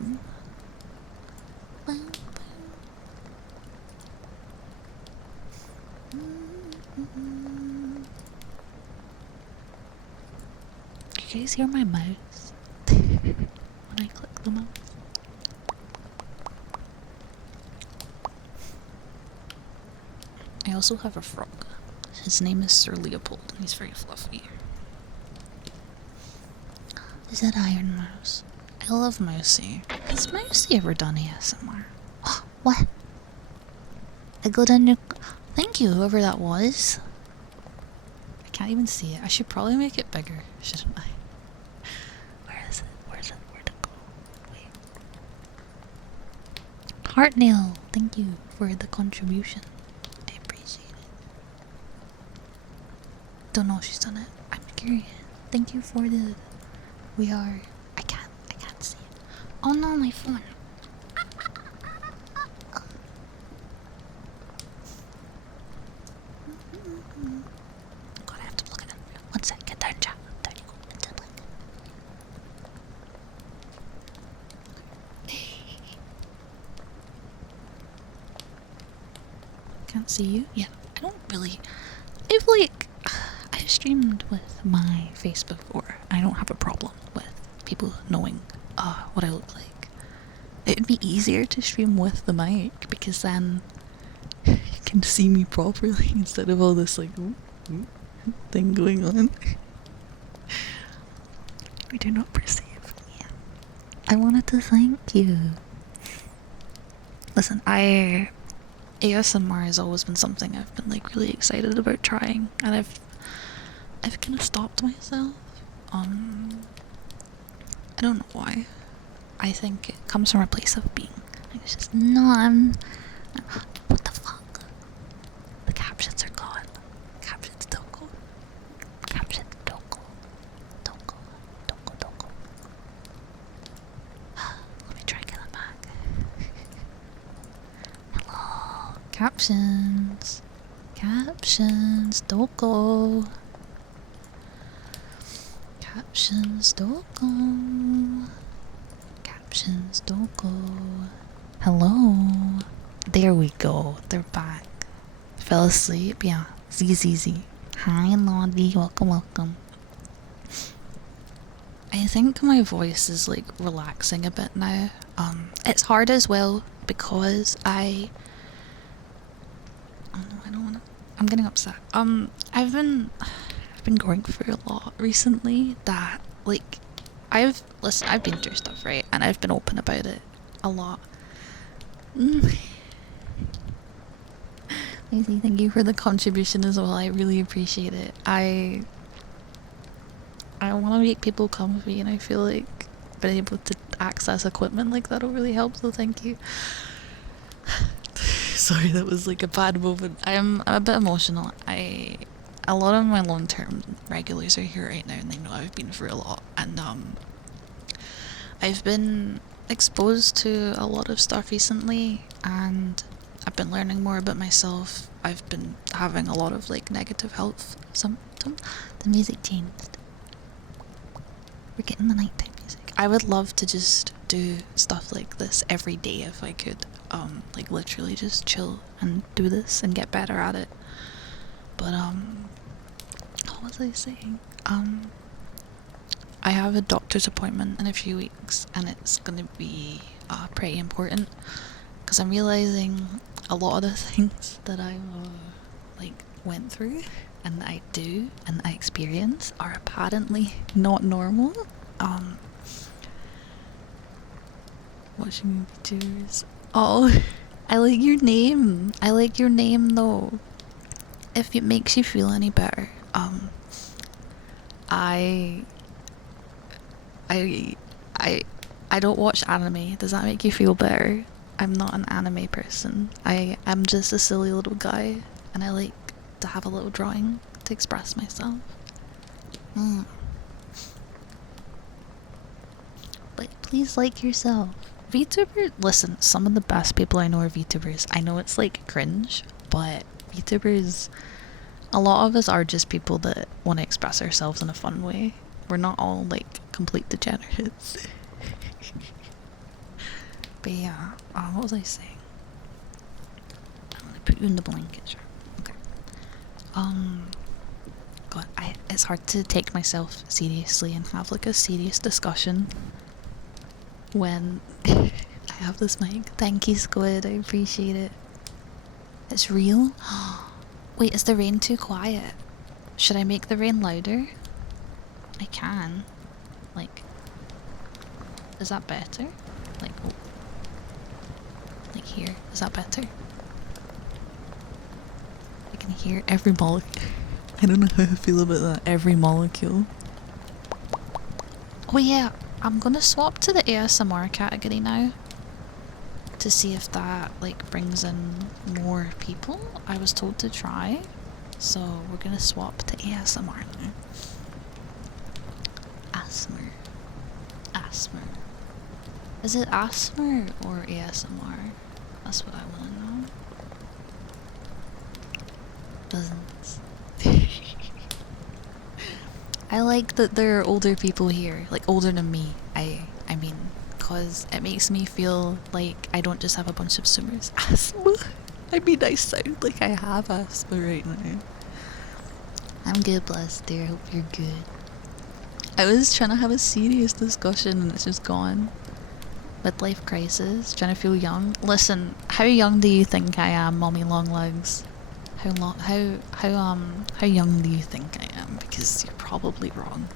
You guys hear my mouse? When I click the mouse? I also have a frog. His name is Sir Leopold, and he's very fluffy. Is that Iron Mouse? I love Mousy. Has Mousy ever done ASMR? Oh, what? I got a new... Thank you, whoever that was. I can't even see it. I should probably make it bigger, shouldn't I? Where is it? Where's it? Where'd it go? Wait. Heartnail, thank you for the contribution. I appreciate it. Don't know if she's done it. I'm curious. Thank you for the... We are... I can't see it. Oh no, my phone. God, I have to plug it in. One sec, get down, chat. There you go. Can't see you? Yeah, I don't really... I've streamed with my face before. I don't have a problem with people knowing what I look like. It'd be easier to stream with the mic because then you can see me properly instead of all this like thing going on. We do not perceive. Yeah. I wanted to thank you. Listen, ASMR has always been something I've been like really excited about trying, and I've kind of stopped myself. I don't know why. I think it comes from a place of being. It's just what the fuck? The captions are gone. Captions don't go. Captions don't go. Don't go. Don't go. Don't go. Let me try and get them back. Hello. Captions. Captions don't go. Captions don't go. Captions don't go. Hello. There we go. They're back. Fell asleep? Yeah. ZZZ. Hi, Lottie. Welcome, welcome. I think my voice is like relaxing a bit now. It's hard as well because I don't wanna. I'm getting upset. I've been going through a lot recently that like I've been through stuff, right? And I've been open about it a lot. Lacey, thank you for the contribution as well. I really appreciate it. I want to make people comfy, and I feel like being able to access equipment like that'll really help, so thank you. Sorry, that was like a bad moment. I'm a bit emotional. A lot of my long-term regulars are here right now, and they know I've been through a lot, and I've been exposed to a lot of stuff recently, and I've been learning more about myself. I've been having a lot of like negative health symptoms. The music changed. We're getting the nighttime music. I would love to just do stuff like this every day if I could. Like literally just chill and do this and get better at it. But what was I saying? I have a doctor's appointment in a few weeks, and it's gonna be pretty important because I'm realizing a lot of the things that I like went through and that I do and that I experience are apparently not normal. Watching videos. Oh, I like your name. I like your name though. If it makes you feel any better, I don't watch anime. Does that make you feel better? I'm not an anime person. I'm just a silly little guy, and I like to have a little drawing to express myself. But please like yourself. VTuber, listen, some of the best people I know are VTubers. I know it's like cringe, but VTubers, a lot of us are just people that want to express ourselves in a fun way. We're not all like complete degenerates. But yeah, what was I saying? I'm gonna put you in the blanket, sure. Okay. God, it's hard to take myself seriously and have like a serious discussion when I have this mic. Thank you, Squid. I appreciate it. It's real? Wait, is the rain too quiet? Should I make the rain louder? I can. Like, is that better? Like, oh. Like here. Is that better? I can hear every molecule. I don't know how I feel about that. Every molecule. Oh yeah, I'm gonna swap to the ASMR category now to see if that like brings in more people. I was told to try, so we're gonna swap to ASMR now. ASMR. Is it ASMR or ASMR? That's what I want to know. Doesn't. I like that there are older people here, like older than me. I mean, cause it makes me feel like I don't just have a bunch of swimmers. Asthma. I mean, I sound like I have asthma right now. I'm good, blessed dear. Hope you're good. I was trying to have a serious discussion and it's just gone. Midlife crisis, trying to feel young. Listen, how young do you think I am, mommy long legs? How young do you think I am? Because you're probably wrong.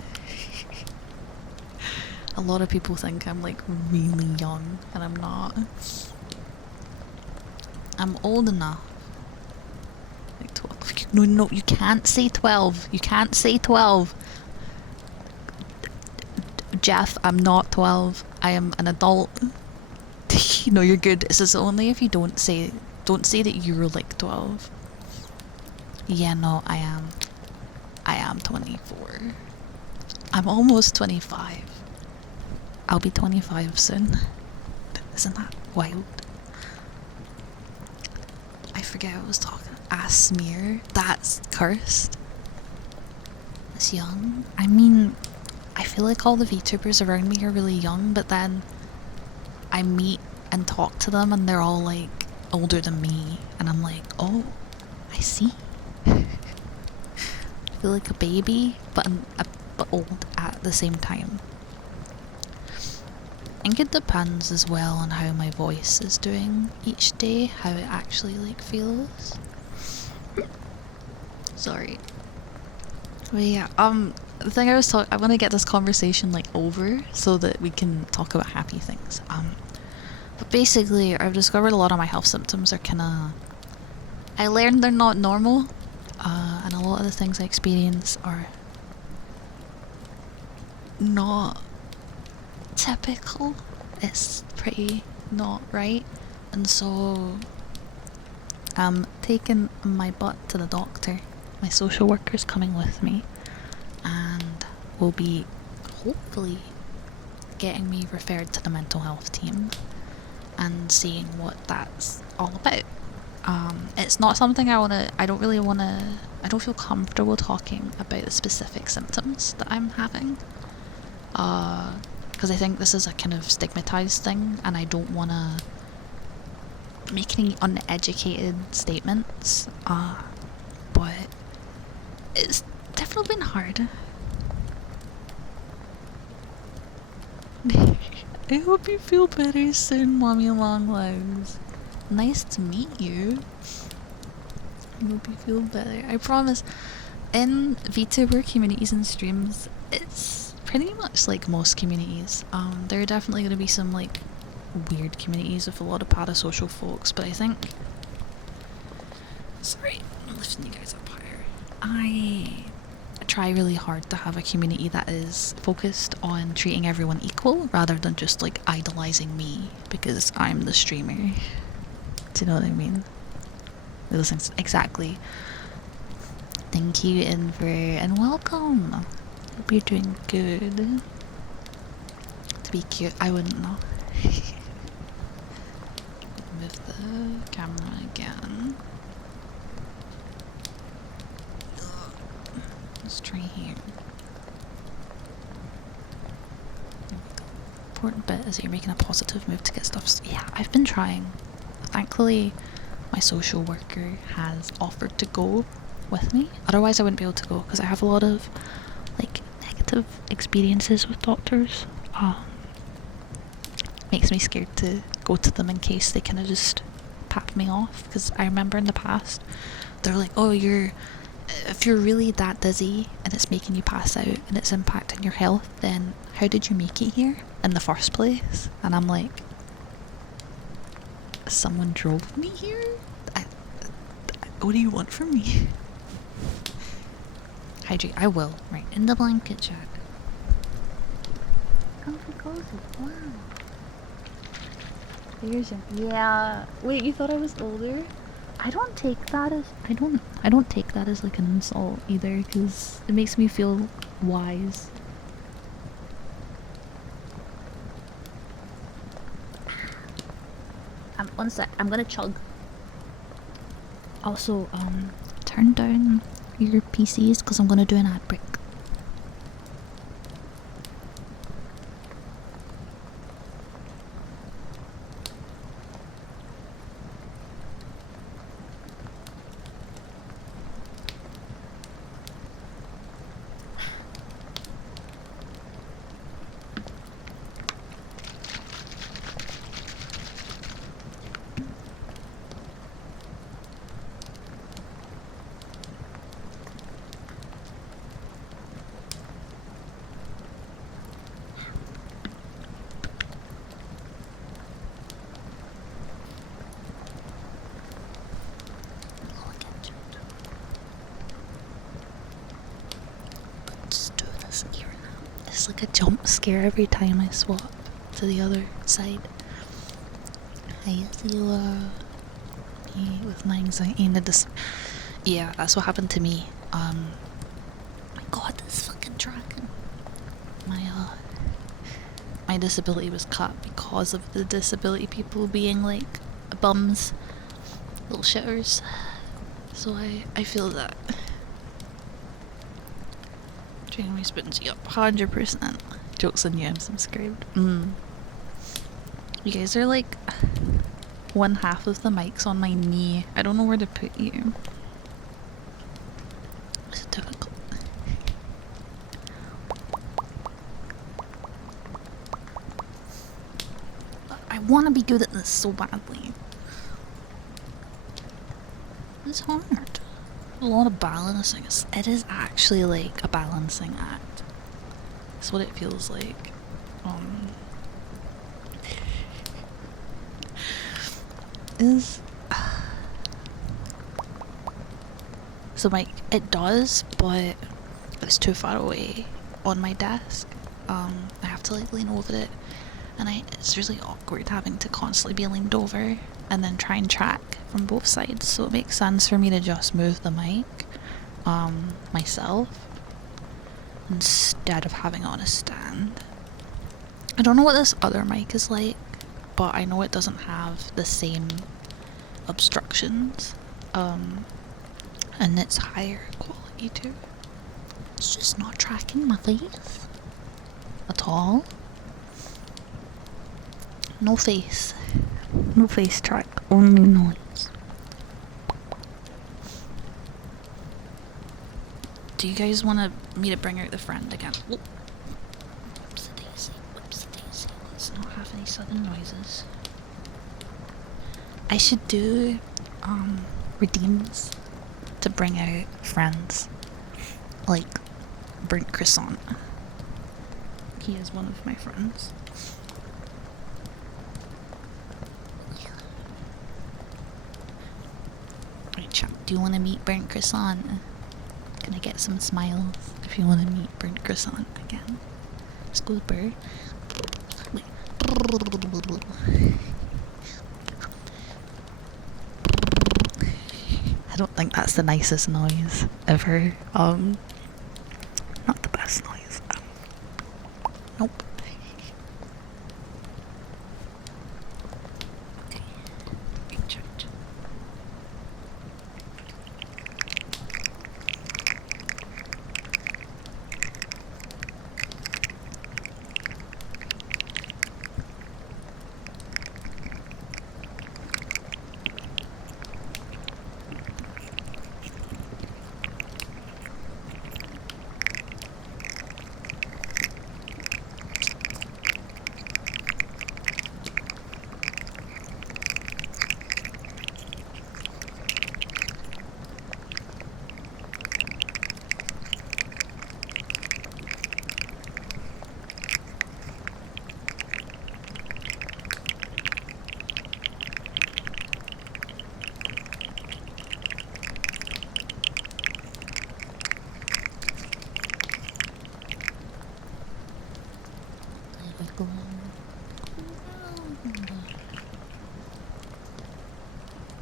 A lot of people think I'm like really young, and I'm not. I'm old enough. Like 12. No, you can't say 12. You can't say 12. Jeff, I'm not 12. I am an adult. No, you're good. This is only if you don't say that you're like 12. Yeah, no, I am 24. I'm almost 25. I'll be 25 soon. Isn't that wild? I forget what I was talking. Asmir? That's cursed. It's young. I mean, I feel like all the VTubers around me are really young, but then I meet and talk to them and they're all like older than me, and I'm like, oh, I see. I feel like a baby, but but old at the same time. I think it depends as well on how my voice is doing each day, how it actually like feels. Sorry. But yeah, the thing I want to get this conversation like over so that we can talk about happy things. But basically, I've discovered a lot of my health symptoms are kinda... I learned they're not normal, and a lot of the things I experience are not typical. It's pretty not right, and so I'm taking my butt to the doctor. My social worker's coming with me, and will be hopefully getting me referred to the mental health team and seeing what that's all about. It's not something I don't feel comfortable talking about the specific symptoms that I'm having, because I think this is a kind of stigmatized thing, and I don't want to make any uneducated statements, but it's definitely been hard. I hope you feel better soon, mommy long legs. Nice to meet you. I hope you feel better. I promise, in VTuber communities and streams, it's pretty much like most communities. There are definitely going to be some like weird communities with a lot of parasocial folks, but I think... Sorry, I'm lifting you guys up higher. I try really hard to have a community that is focused on treating everyone equal rather than just like idolizing me because I'm the streamer. Do you know what I mean? Those things exactly. Thank you, Inver, and welcome. Hope you're doing good. To be cute, I wouldn't know. Move the camera again. Let's try here. Important bit is that you're making a positive move to get stuff. Yeah, I've been trying. Thankfully, my social worker has offered to go with me. Otherwise, I wouldn't be able to go because I have a lot of like negative experiences with doctors. Makes me scared to go to them in case they kind of just pap me off. Because I remember in the past, they're like, "Oh, if you're really that dizzy and it's making you pass out and it's impacting your health, then how did you make it here in the first place?" And I'm like, someone drove me here? What do you want from me? Hydrate. I will. Right, in the blanket, Jack. Comfy cozy. Wow. Yeah. Wait, you thought I was older? I don't take that as I don't take that as like an insult either, because it makes me feel wise. One sec, I'm gonna chug. Also, turn down your PCs because I'm gonna do an ad break. It's like a jump scare every time I swap to the other side. I feel with my anxiety and the yeah, that's what happened to me. My god, this fucking dragon. My disability was cut because of the disability people being like bums, little shitters. So I feel that. Jamie spins you up 100%. Jokes on you, I'm subscribed. You guys are like one half of the mics on my knee. I don't know where to put you. It's difficult. I want to be good at this so badly. It's hard. A lot of balancing. It is actually like a balancing act. That's what it feels like. So like it does, but it's too far away on my desk. I have to like lean over it, and it's really awkward having to constantly be leaned over and then try and track from both sides. So it makes sense for me to just move the mic myself instead of having it on a stand. I don't know what this other mic is like, but I know it doesn't have the same obstructions, and it's higher quality too. It's just not tracking my face at all. No face track, only noise. Do you guys want me to bring out the friend again? Whoop. Whoopsie daisy, whoopsie daisy. Let's not have any sudden noises. I should do redeems to bring out friends, like Burnt Croissant. He is one of my friends. Right, chat. Do you want to meet Burnt Croissant? Can I get some smiles if you want to meet Burnt Croissant again? Scooper. Wait. I don't think that's the nicest noise ever. Not the best noise. Nope. Okay. Recharge.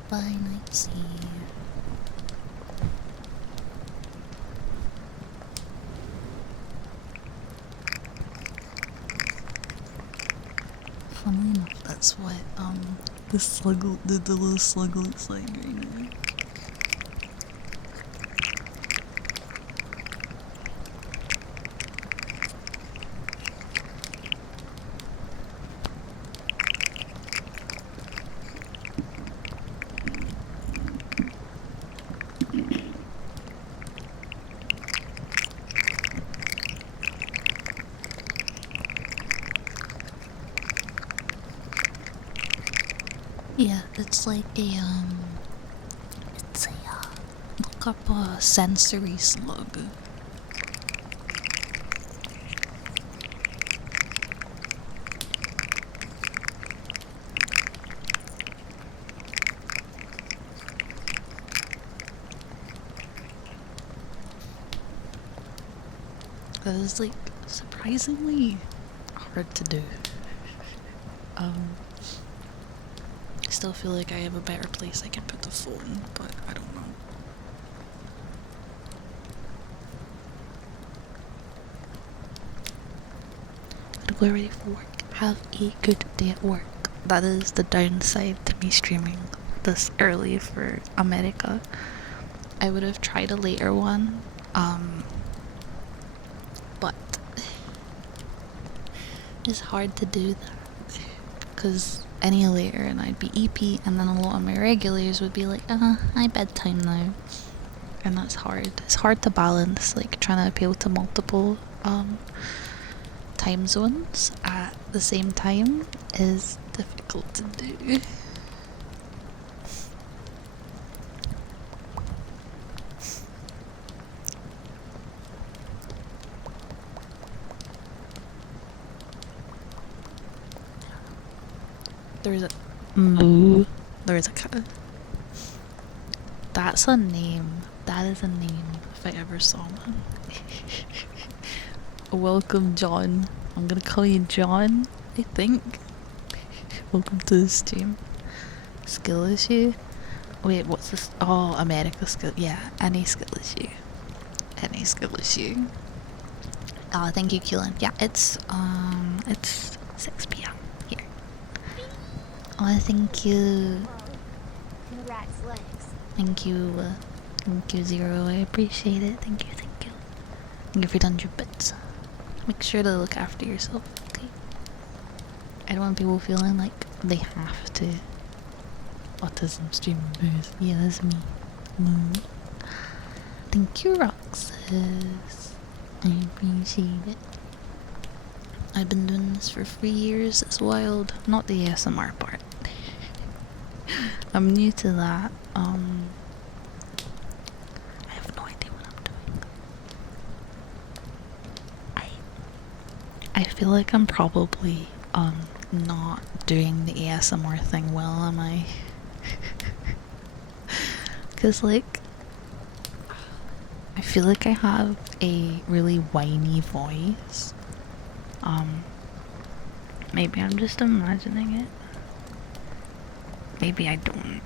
Bye, night sea. Funnily enough, that's what the little slug looks like right now. Yeah, it's like it's a look up a sensory slug. That is like surprisingly hard to do. I still feel like I have a better place I can put the phone, but I don't know. Gotta go ready for work. Have a good day at work. That is the downside to me streaming this early for America. I would have tried a later one, but it's hard to do that because any later and I'd be EP, and then a lot of my regulars would be like, I bedtime now, and that's hard. It's hard to balance, like trying to appeal to multiple time zones at the same time is difficult to do. There's a moo. There's a cat. That's a name. That is a name if I ever saw one. Welcome, John. I'm gonna call you John, I think. Welcome to the stream. Skill issue? Wait, what's this? Oh, America skill. Yeah, any skill issue. Any skill issue. Oh, thank you, Keelan. Yeah, it's 6 p.m. here. Oh, thank you. Congrats, Lennox. Thank you, Zero. I appreciate it. Thank you. Thank you for 100 bits. Make sure to look after yourself, okay? I don't want people feeling like they have to. Autism stream booze. Yeah, that's me. Thank you, Roxas. I appreciate it. I've been doing this for 3 years. It's wild. Not the ASMR part. I'm new to that. I have no idea what I'm doing. I feel like I'm probably not doing the ASMR thing well, am I? Cause like I feel like I have a really whiny voice. Maybe I'm just imagining it. Maybe I don't.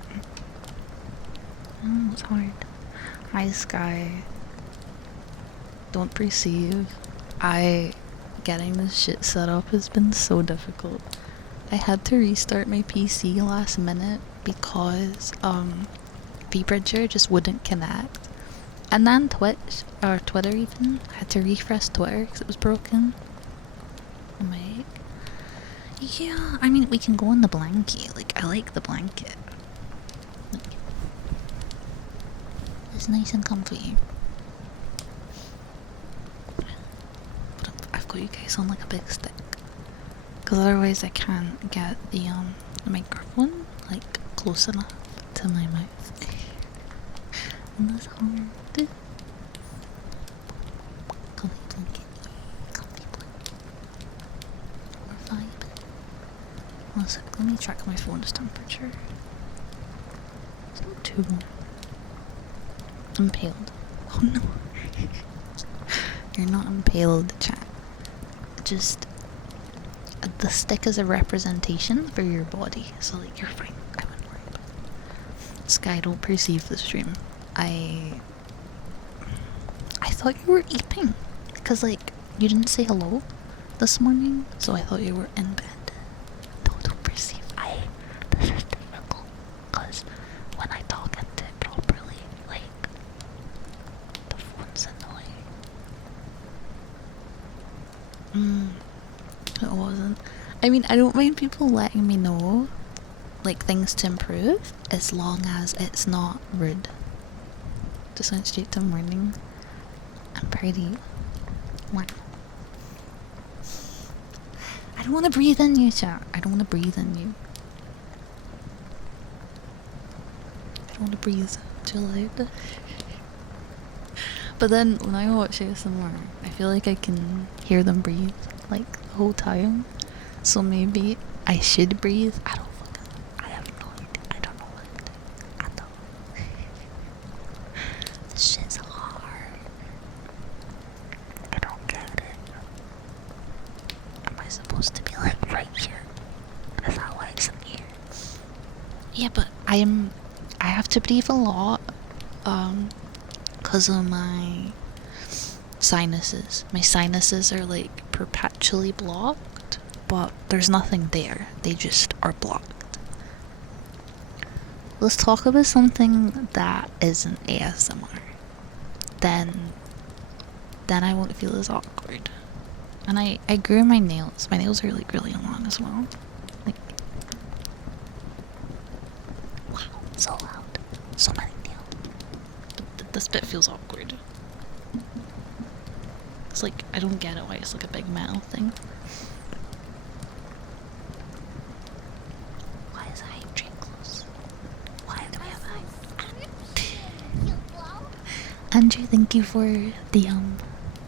Oh, it's hard. Hi, Sky. Don't perceive. Getting this shit set up has been so difficult. I had to restart my PC last minute because, vBridger just wouldn't connect. And then Twitch, or Twitter even, I had to refresh Twitter because it was broken. I'm like, yeah, I mean, we can go on the blanket. Like, I like the blanket. Like, it's nice and comfy. But I've got you guys on like a big stick. Because otherwise I can't get the microphone like close enough to my mouth. And that's hard. Comfy blanket. Comfy blanket. We're vibing. One sec, let me check my phone's temperature. It's not too warm. Impaled. Oh no. You're not impaled, chat. Just the stick is a representation for your body, so like you're fine. I wouldn't worry about it. Sky, don't perceive the stream. I thought you were eating because like you didn't say hello this morning, so I thought you were in bed. No, don't perceive. This is difficult because when I talk into it properly, like the phone's annoying. It wasn't. I mean, I don't mind people letting me know, like, things to improve, as long as it's not rude. Just went straight to morning. I'm pretty. Wow. I don't want to breathe in you, chat. I don't want to breathe in you. I don't want to breathe too loud. But then, when I watch ASMR, I feel like I can hear them breathe, like, the whole time. So maybe I should breathe. I have no idea. I don't know what I'm doing at all. This shit's hard. I don't get it. Am I supposed to be like right here? Is that why it's in here? Yeah, but I have to breathe a lot, because of my sinuses. My sinuses are like perpetually blocked, but there's nothing there. They just are blocked. Let's talk about something that isn't ASMR. Then I won't feel as awkward. And I grew my nails. My nails are like really long as well. Like, wow, so loud. So many nails. This bit feels awkward. It's like, I don't get it why it's like a big metal thing. Why is hype train close? Why do we have hype? Andrew, thank you for the,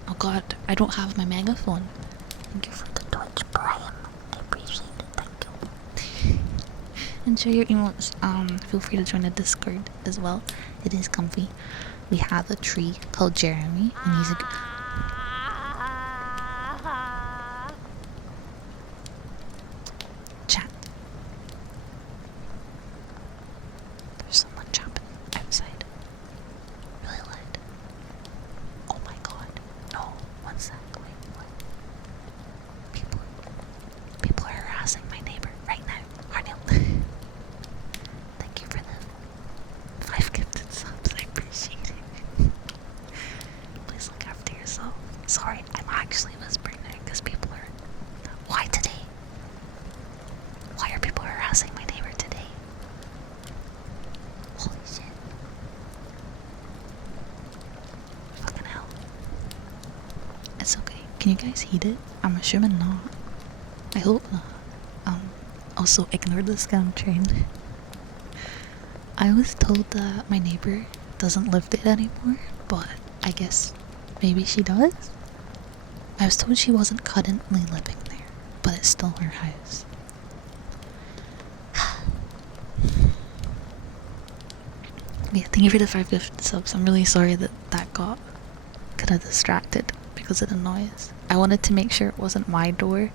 oh god, I don't have my megaphone. Thank you for the Twitch Prime. I appreciate it, thank you. Enjoy your emotes. Feel free to join the Discord as well. It is comfy. We have a tree called Jeremy, and he's a... Chat. There's someone chopping outside. Really loud. Oh my god. No, one sec. Wait, what? People are harassing my neighbor right now. Arnil. Thank you for the 5 gifted subs. I appreciate it. Please look after yourself. Sorry, I'm actually whispering there because people are... Why today? Why are people harassing my neighbor today? Holy shit. Fucking hell. It's okay. Can you guys heat it? I'm assuming not. I hope not. Also ignore the scam train. I was told that my neighbor doesn't live there anymore, but I guess maybe she does? I was told she wasn't currently living there, but it's still her house. Yeah, thank you for the 5 gifted subs. I'm really sorry that got kind of distracted because of the noise. I wanted to make sure it wasn't my door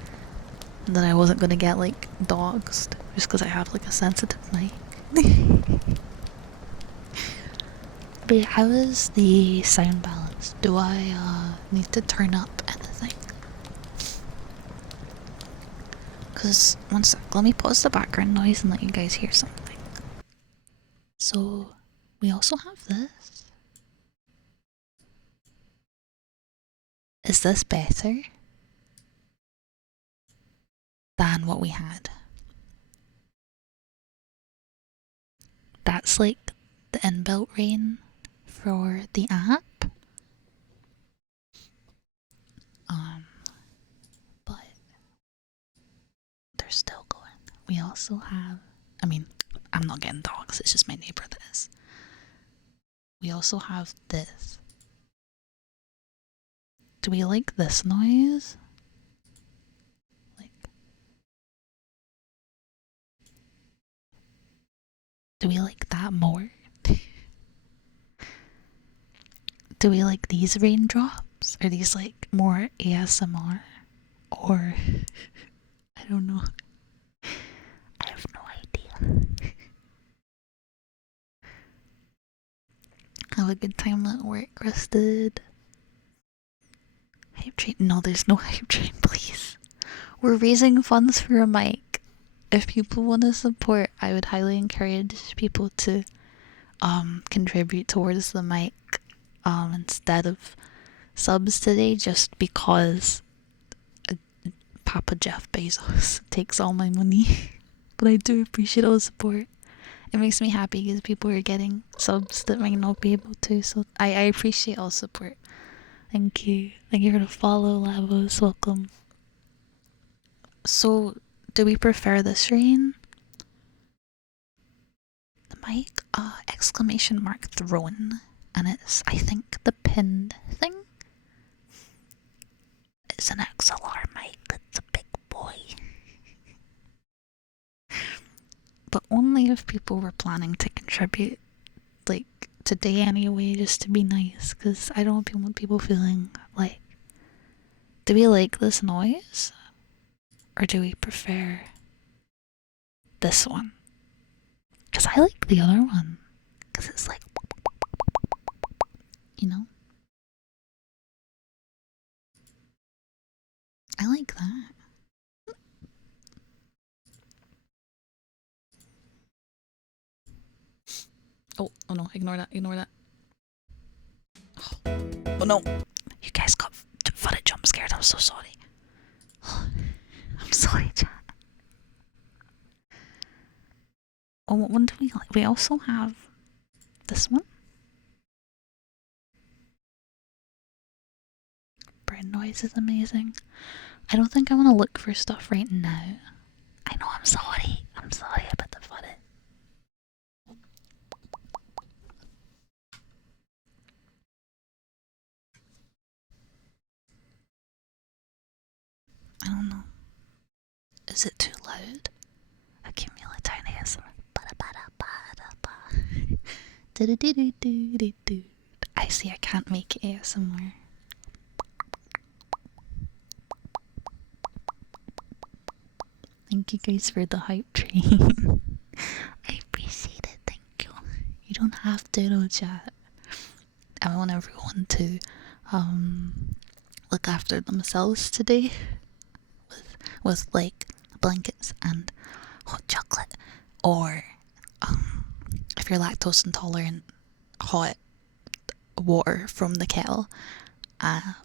and that I wasn't going to get like doxed just because I have like a sensitive mic. But yeah, how is the sound balance? Do I need to turn up anything? Because one sec, let me pause the background noise and let you guys hear something. So we also have this. Is this better than what we had? That's like the inbuilt rain for the app. But they're still going. We also have, I mean, I'm not getting dogs, it's just my neighbor that is. We also have this. Do we like this noise? Like, do we like that more? Do we like these raindrops? Are these like more ASMR? Or I don't know. I have no idea. Have a good time at work, Rusted. Hype train? No, there's no hype train, please. We're raising funds for a mic. If people want to support, I would highly encourage people to contribute towards the mic instead of subs today, just because Papa Jeff Bezos takes all my money. But I do appreciate all the support. It makes me happy because people are getting subs that might not be able to, so I appreciate all support. Thank you. Thank you for the follow, Lavos. Welcome. So, do we prefer this rain? The mic, exclamation mark throne. And it's, I think, the pinned thing. It's an XLR mic. It's a big boy. But only if people were planning to contribute, like, today anyway, just to be nice, because I don't want people feeling like, do we like this noise? Or do we prefer this one? Because I like the other one. Because it's like, you know? I like that. Oh no, ignore that, ignore that. Oh no! You guys got footage jump scared, I'm so sorry. I'm sorry, chat. Oh, what one do we like? We also have this one. Brain noise is amazing. I don't think I want to look for stuff right now. I know, I'm sorry. I'm sorry about the footage. I don't know. Is it too loud? Accumulate tiny ASMR. I see, I can't make ASMR. Thank you guys for the hype train. I appreciate it, thank you. You don't have to though, chat. I want everyone to look after themselves today with like blankets and hot chocolate, or if you're lactose intolerant, hot water from the kettle,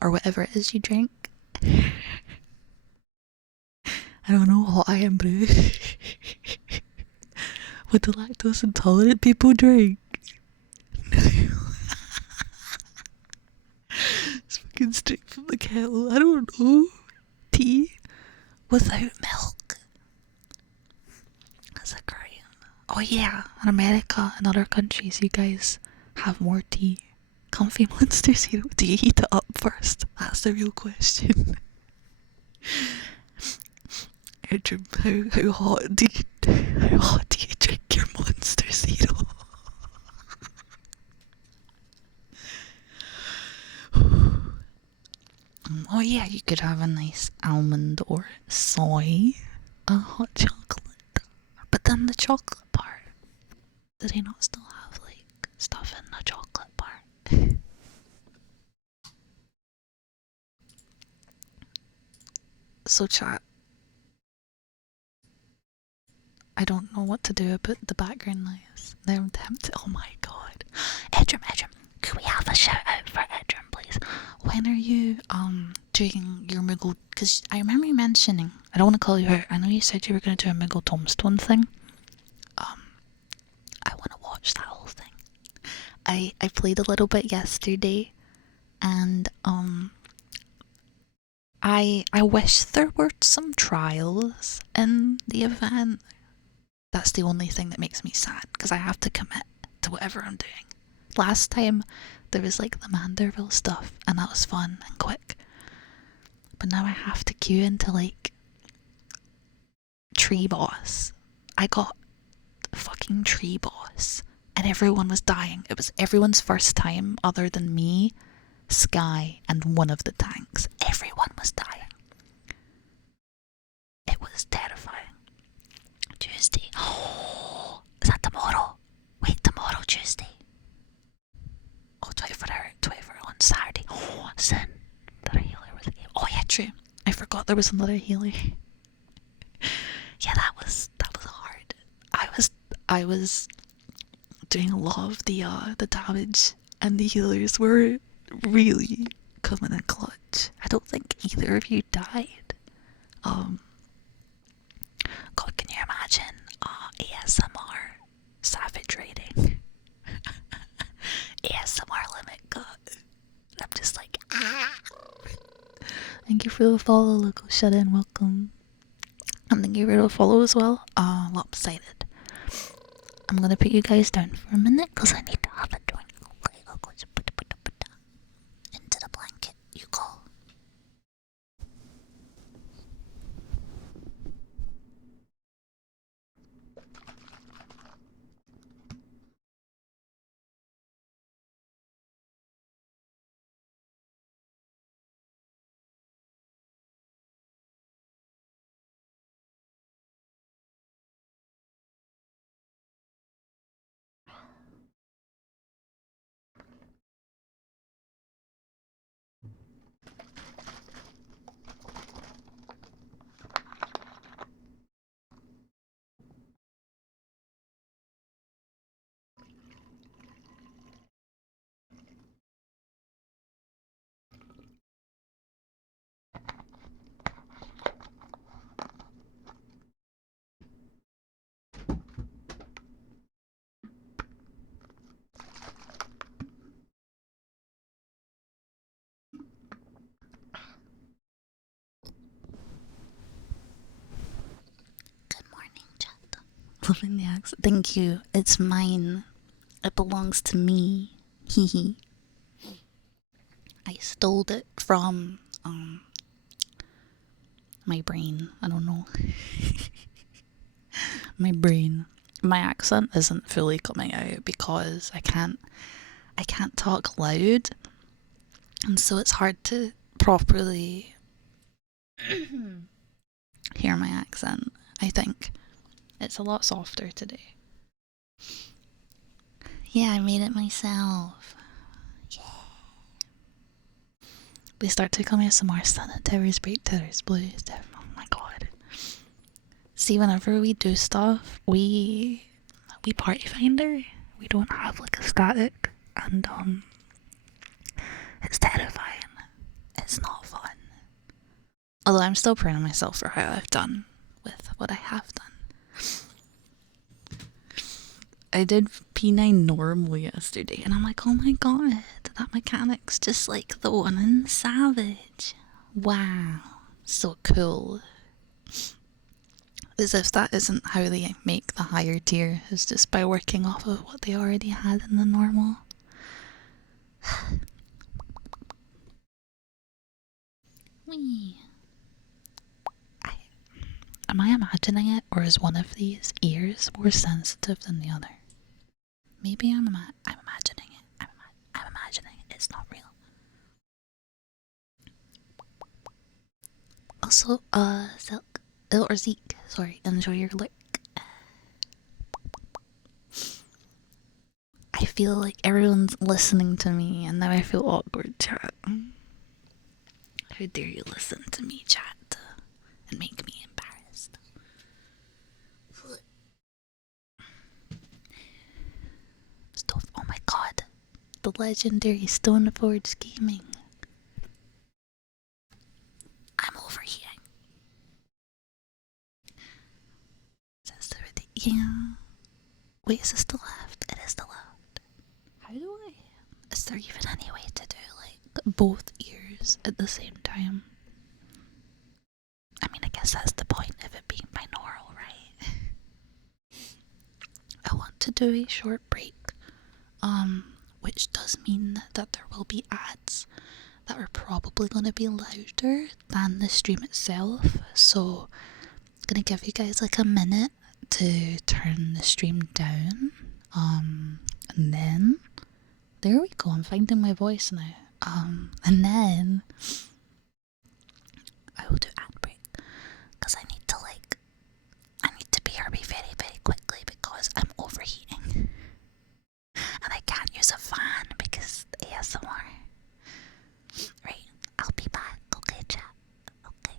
or whatever it is you drink. I don't know, hot iron brew. What the lactose intolerant people drink. It's fucking straight from the kettle. I don't know. Tea without milk. That's a crime. Oh yeah, in America and other countries, you guys have more tea. Comfy Monster Zero. Do you heat it up first? That's the real question. How hot do you drink your Monster Zero? Oh yeah, you could have a nice almond or soy, a hot chocolate. But then the chocolate part, do they not still have like stuff in the chocolate part? So chat, I don't know what to do about the background noise. Now I'm tempted. Oh my god. Edrum, could we have a shout out for Edrum, please? When are you doing your Moogle? Because I remember you mentioning, I don't want to call you out, I know you said you were going to do a Moogle Tombstone thing. I want to watch that whole thing. I played a little bit yesterday, and I wish there were some trials in the event. That's the only thing that makes me sad, because I have to commit to whatever I'm doing. Last time there was like the Manderville stuff, and that was fun and quick. But now I have to queue into like Tree Boss. I got fucking Tree Boss, and everyone was dying. It was everyone's first time other than me, Sky, and one of the tanks. Everyone was dying. It was terrifying. Tuesday. Oh, is that tomorrow? Wait, tomorrow, Tuesday. Oh, 24 on Saturday. Oh, soon. That a healer with a game. Oh yeah, true. I forgot there was another healer. Yeah, that was hard. I was doing a lot of the damage, and the healers were really coming in clutch. I don't think either of you died. God, can you imagine ASMR savage rating? ASMR limit cut. I'm just like, ah. Thank you for the follow, local shut in, welcome. And thank you for the follow as well. Lopsided. I'm gonna put you guys down for a minute because I need to have a drink. Okay, I'll go into the blanket. You go. Good morning, chat. Loving the accent. Thank you. It's mine. It belongs to me. Hee hee. I stole it from my brain. I don't know. My brain. My accent isn't fully coming out because I can't talk loud, and so it's hard to properly hear my accent. I think it's a lot softer today. Yeah, I made it myself. Yeah. They start to call me some more sanitary break tethers blues. Oh my god. See, whenever we do stuff, we party finder. We don't have like a static, and it's terrifying. It's not fun. Although I'm still proud of myself for how I've done with what I have done. I did P9 normal yesterday, and I'm like, oh my god, that mechanic's just like the one in Savage. Wow, so cool. As if that isn't how they make the higher tier, is just by working off of what they already had in the normal. Wee. Am I imagining it, or is one of these ears more sensitive than the other? Maybe I'm imagining it. I'm imagining it. It's not real. Also, Silk, or Zeke, sorry, enjoy your lurk. I feel like everyone's listening to me, and now I feel awkward, chat. How dare you listen to me, chat, and make me embarrassed? Stuff. Oh my god, the legendary Stoneforge Gaming. I'm overheating. Yeah. Wait, is this the left? It is the left. How do I? Is there even any way to do like both ears at the same time? I mean, I guess that's the point of it being binaural, right? I want to do a short break, which does mean that there will be ads that are probably going to be louder than the stream itself. So, I'm gonna give you guys like a minute to turn the stream down. And then there we go. I'm finding my voice now. And then I will do ad break because I need to BRB very, very quickly because I'm overheating and I can't use a fan because ASMR. Right, I'll be back. Okay, chat. Okay.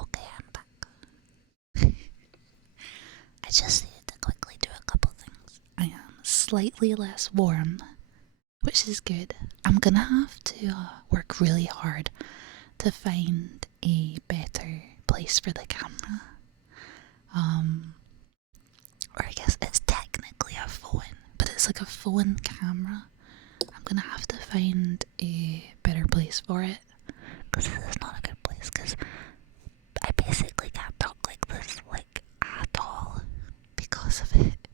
Okay, I'm back. I just needed to quickly do a couple things. I am slightly less warm, which is good. I'm gonna have to work really hard to find a better place for the camera. Or I guess it's technically a phone, but it's like a phone camera. I'm gonna have to find a better place for it because this is not a good place because I basically can't talk like this like at all because of it.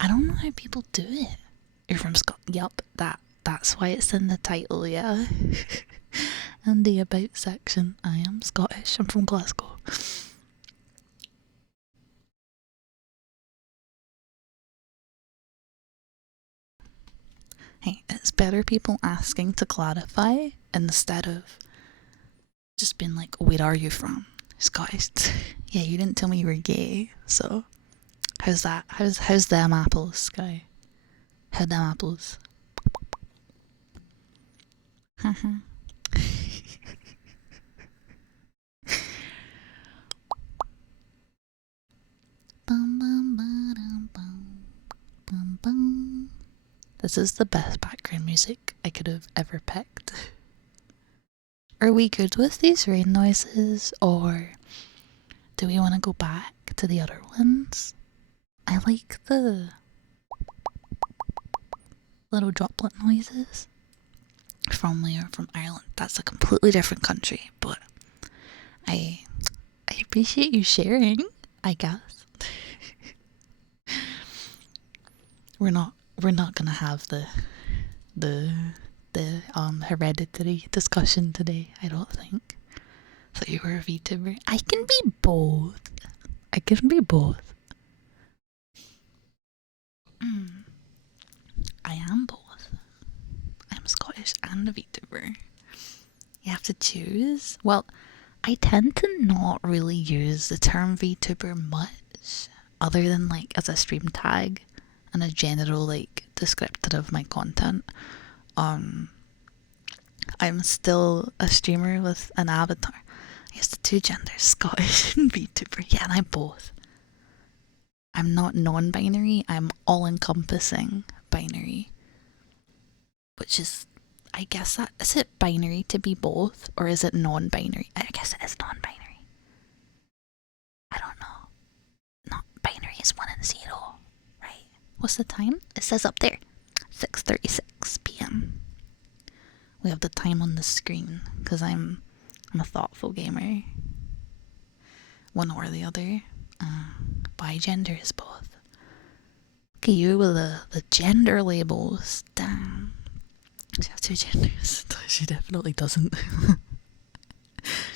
I don't know how people do it. You're from Scotland? Yup, that's why it's in the title, yeah. And the about section. I am Scottish. I'm from Glasgow. Hey, it's better people asking to clarify instead of just being like, where are you from? Scottish. Yeah, you didn't tell me you were gay, so how's that? How's them apples, Sky? How them apples? Haha. Bum, bum, ba-dum, bum, bum, bum. This is the best background music I could have ever picked. Are we good with these rain noises, or do we want to go back to the other ones? I like the little droplet noises from where? From Ireland. That's a completely different country, but I appreciate you sharing, I guess. We're not gonna have the hereditary discussion today, I don't think. I thought you were a VTuber. I can be both. I can be both. I am both. I'm Scottish and a VTuber. You have to choose. Well, I tend to not really use the term VTuber much, other than like as a stream tag and a general like descriptor of my content. I I'm still a streamer with an avatar. I guess the two genders, Scottish and VTuber. Yeah, and I'm both. I'm not non-binary, I'm all-encompassing binary. Which is, I guess that, is it binary to be both, or is it non-binary? I guess it is non-binary. I don't know. Not binary is 1 and 0, right? What's the time? It says up there, 6:36 p.m. We have the time on the screen, because I'm a thoughtful gamer. One or the other. Bi gender is both. Look at you with the gender labels. Damn. She has two genders. She definitely doesn't.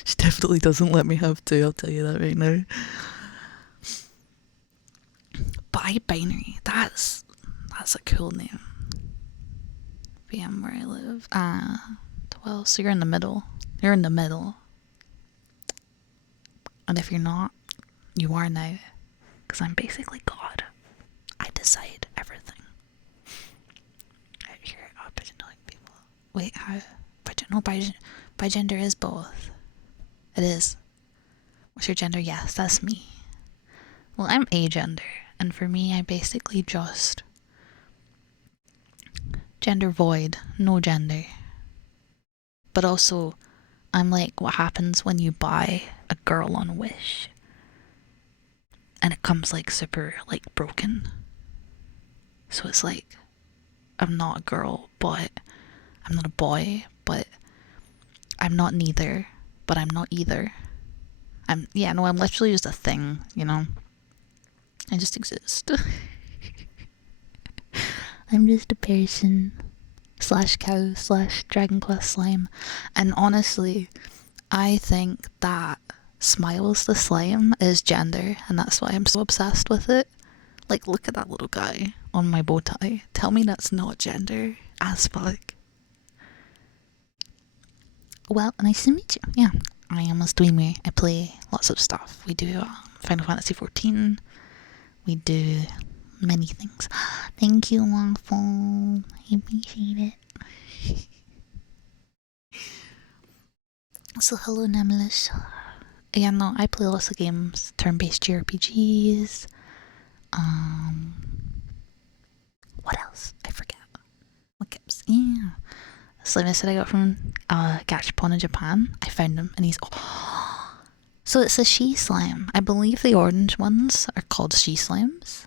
She definitely doesn't let me have two, I'll tell you that right now. Bi-binary. That's a cool name. VM where I live. 12, so you're in the middle. You're in the middle. And if you're not, you are now. Because I'm basically God. I decide everything. Out here, Aboriginal people. Wait, how? No, bi-gender is both. It is. What's your gender? Yes, that's me. Well, I'm agender. And for me, I basically just gender void, no gender. But also, I'm like what happens when you buy a girl on Wish and it comes like super like broken. So it's like I'm not a girl, but I'm not a boy, but I'm not neither, but I'm not either. I'm literally just a thing, you know? I just exist. I'm just a person / cow / Dragon Quest slime. And honestly, I think that Smiles the slime is gender, and that's why I'm so obsessed with it. Like, look at that little guy on my bow tie. Tell me that's not gender as fuck. Well, nice to meet you. Yeah, I am a streamer. I play lots of stuff. We do Final Fantasy 14. We do many things. Thank you, Waffle. I appreciate it. So, hello, Nemlish. Yeah, no, I play lots of games. Turn-based JRPGs. What else? I forget. What games? Yeah. Slime I said I got from Gachapon in Japan. I found him and he's so it's a she slime. I believe the orange ones are called she slimes.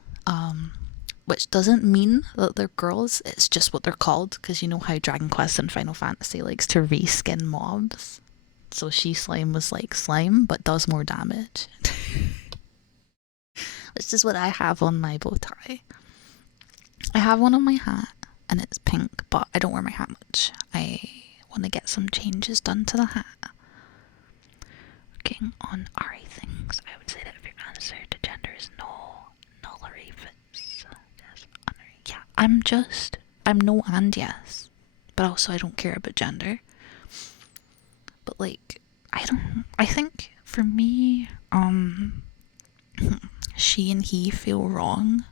Which doesn't mean that they're girls, it's just what they're called, because you know how Dragon Quest and Final Fantasy likes to reskin mobs. So she slime was like slime but does more damage. Which is what I have on my bow tie. I have one on my hat and it's pink, but I don't wear my hat much. I want to get some changes done to the hat. Working on RA things, I would say that if your answer to gender is no, null or fits. Yeah, I'm no and yes, but also I don't care about gender. But like, I think for me, she and he feel wrong,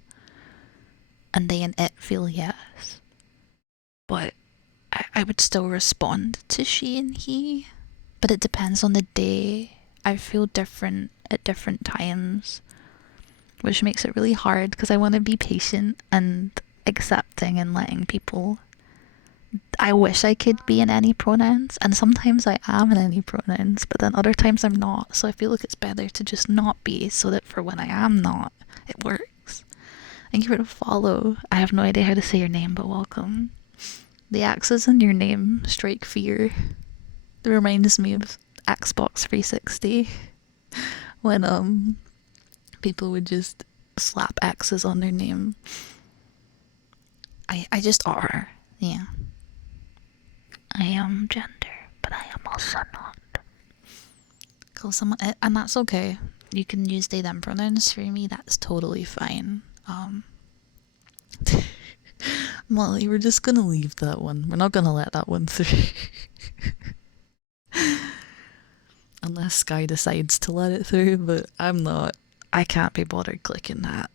and they and it feel yes. But I would still respond to she and he, but it depends on the day. I feel different at different times, which makes it really hard because I want to be patient and accepting and letting people. I wish I could be in any pronouns, and sometimes I am in any pronouns, but then other times I'm not, so I feel like it's better to just not be, so that for when I am not, it works. Thank you for the follow. I have no idea how to say your name, but welcome. The X's in your name strike fear. It reminds me of Xbox 360 when people would just slap X's on their name. I just are, yeah. I am gender, but I am also not. Call someone, and that's okay. You can use they them pronouns for me. That's totally fine. Molly, we're just gonna leave that one. We're not gonna let that one through. Unless Sky decides to let it through, but I'm not. I can't be bothered clicking that.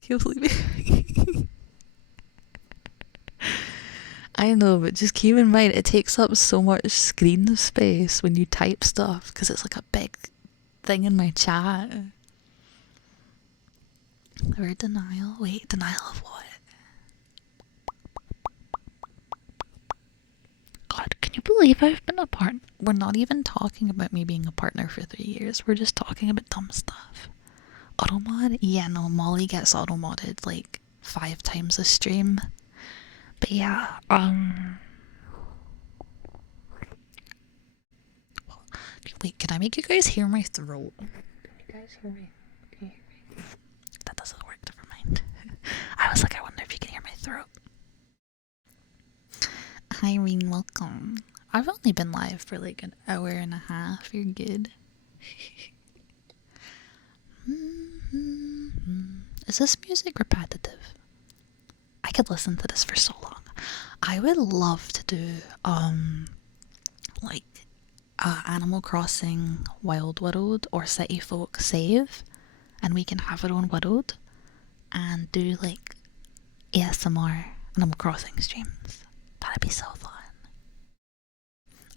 Can't believe it. I know, but just keep in mind it takes up so much screen space when you type stuff because it's like a big thing in my chat. The word denial? Wait, denial of what? God, can you believe I've been a partner? We're not even talking about me being a partner for 3 years. We're just talking about dumb stuff. Automod? Yeah, no, Molly gets automodded like 5 times a stream. But yeah, wait, can I make you guys hear my throat? Can you guys hear me? Can you hear me? That doesn't work, never mind. I was like, I wonder if you can hear my throat. Hi, Irene, welcome. I've only been live for like an hour and a half. You're good. Is this music repetitive? I could listen to this for so long. I would love to do like Animal Crossing Wild World or City Folk Save, and we can have our own world and do like ASMR Animal Crossing streams. That'd be so fun.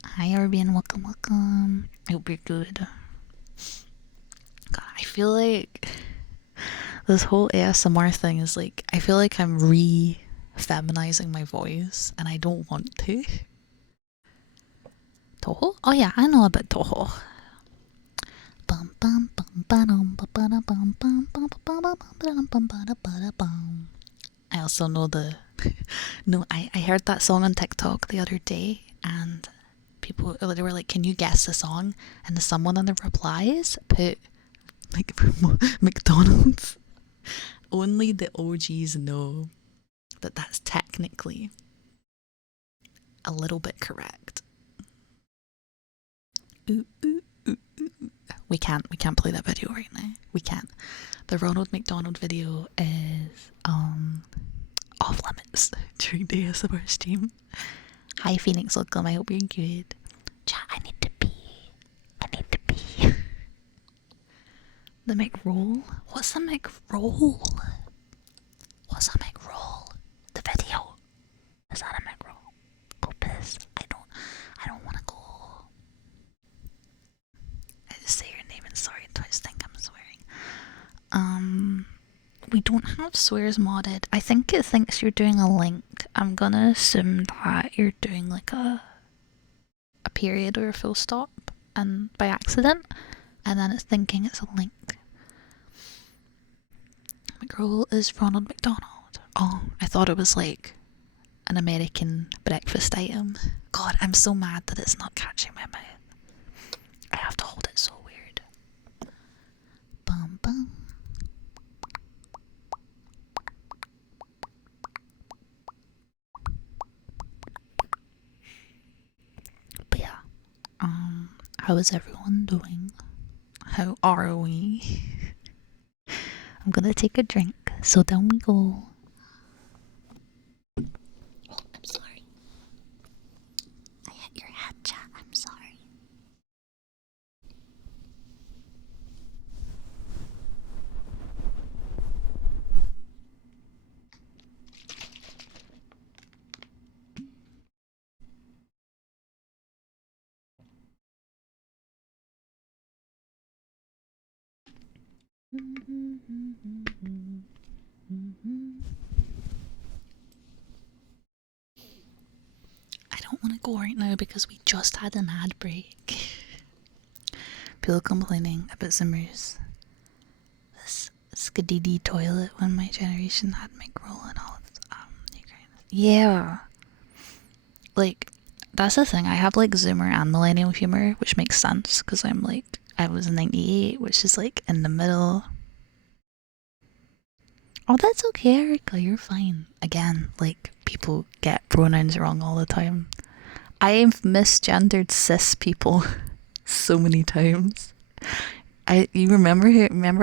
Hi Arbian, welcome. I hope you're good. God, I feel like this whole ASMR thing is like, I feel like I'm feminizing my voice and I don't want to. Toho? Oh yeah, I know about Toho. I also know the no, I heard that song on TikTok the other day and people they were like, can you guess the song? And someone in the replies put like McDonald's. Only the OGs know that that's technically a little bit correct. Ooh, ooh, ooh, ooh. We can't play that video right now. We can't. The Ronald McDonald video is off limits during the ASMR stream. Hi Phoenix, welcome. I hope you're good. Chat, I need to pee. The McRoll? What's the McRoll? What's a McRoll? The video. Is that a McRoll? Go piss. I don't wanna go. I just say your name and sorry, twice think I'm swearing. We don't have swears modded. I think it thinks you're doing a link. I'm gonna assume that you're doing like a period or a full stop and by accident, and then it's thinking it's a link. McRoll is Ronald McDonald. Oh, I thought it was like an American breakfast item. God, I'm so mad that it's not catching my mouth. I have to hold it so weird. Bum bum. But yeah, how is everyone doing? How are we? I'm gonna take a drink, so down we go. Oh, I'm sorry. I hit your head, chat. I'm sorry. I don't want to go right now because we just had an ad break. People complaining about Zimmer's this skadidi toilet when my generation had McRoll and all. Yeah, like that's the thing. I have like Zoomer and millennial humor, which makes sense because I'm like I was 98, which is like in the middle. Oh, that's okay, Erica. You're fine. Again, like people get pronouns wrong all the time. I've misgendered cis people so many times. You remember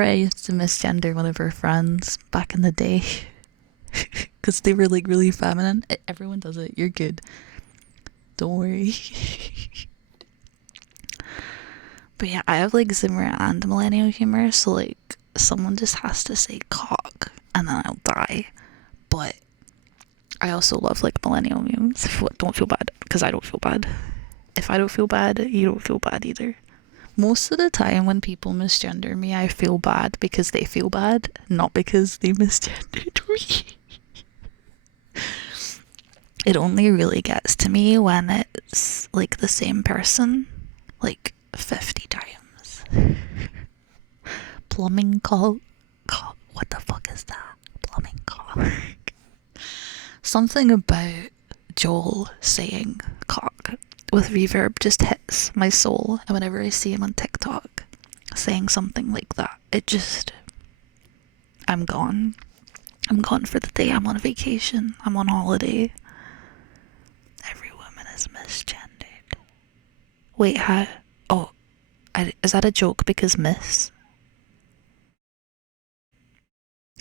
I used to misgender one of her friends back in the day because they were like really feminine. Everyone does it. You're good. Don't worry. But yeah, I have like Zimmer and millennial humor, so like someone just has to say cock and then I'll die. But I also love like millennial memes. Don't feel bad, because I don't feel bad. If I don't feel bad, you don't feel bad either. Most of the time when people misgender me, I feel bad because they feel bad, not because they misgendered me. It only really gets to me when it's like the same person like 50 times. Plumbing call. What the fuck is that? Plumbing call. Something about Joel saying cock with reverb just hits my soul, and whenever I see him on TikTok saying something like that, it just, I'm gone. I'm gone for the day. I'm on vacation. I'm on holiday. Every woman is misgendered. Wait, how? Oh, is that a joke because miss?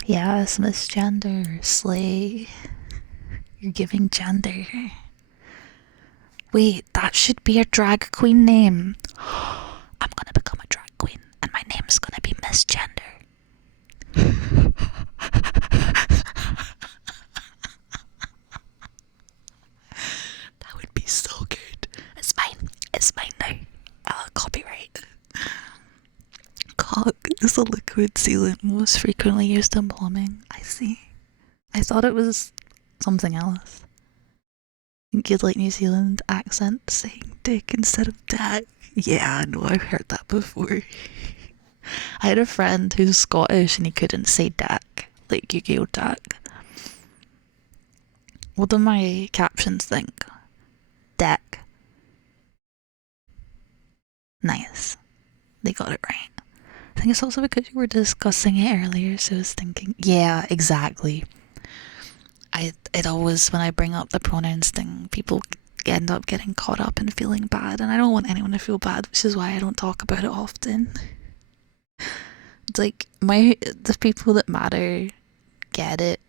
Yes, misgender. Slay. You're giving gender. Wait, that should be a drag queen name. I'm gonna become a drag queen, and my name's gonna be Misgender. That would be so good. It's mine. It's mine now. Copyright. Cock is a liquid sealant most frequently used in plumbing. I see. I thought it was something else. You'd like New Zealand accent saying dick instead of dak. Yeah, I know, I've heard that before. I had a friend who's Scottish and he couldn't say dak, like Yu-Gi-Oh! Dak. What do my captions think? Dak. Nice. They got it right. I think it's also because you were discussing it earlier, so I was thinking, yeah, exactly. It always, when I bring up the pronouns thing, people end up getting caught up and feeling bad, and I don't want anyone to feel bad, which is why I don't talk about it often. It's like, the people that matter get it,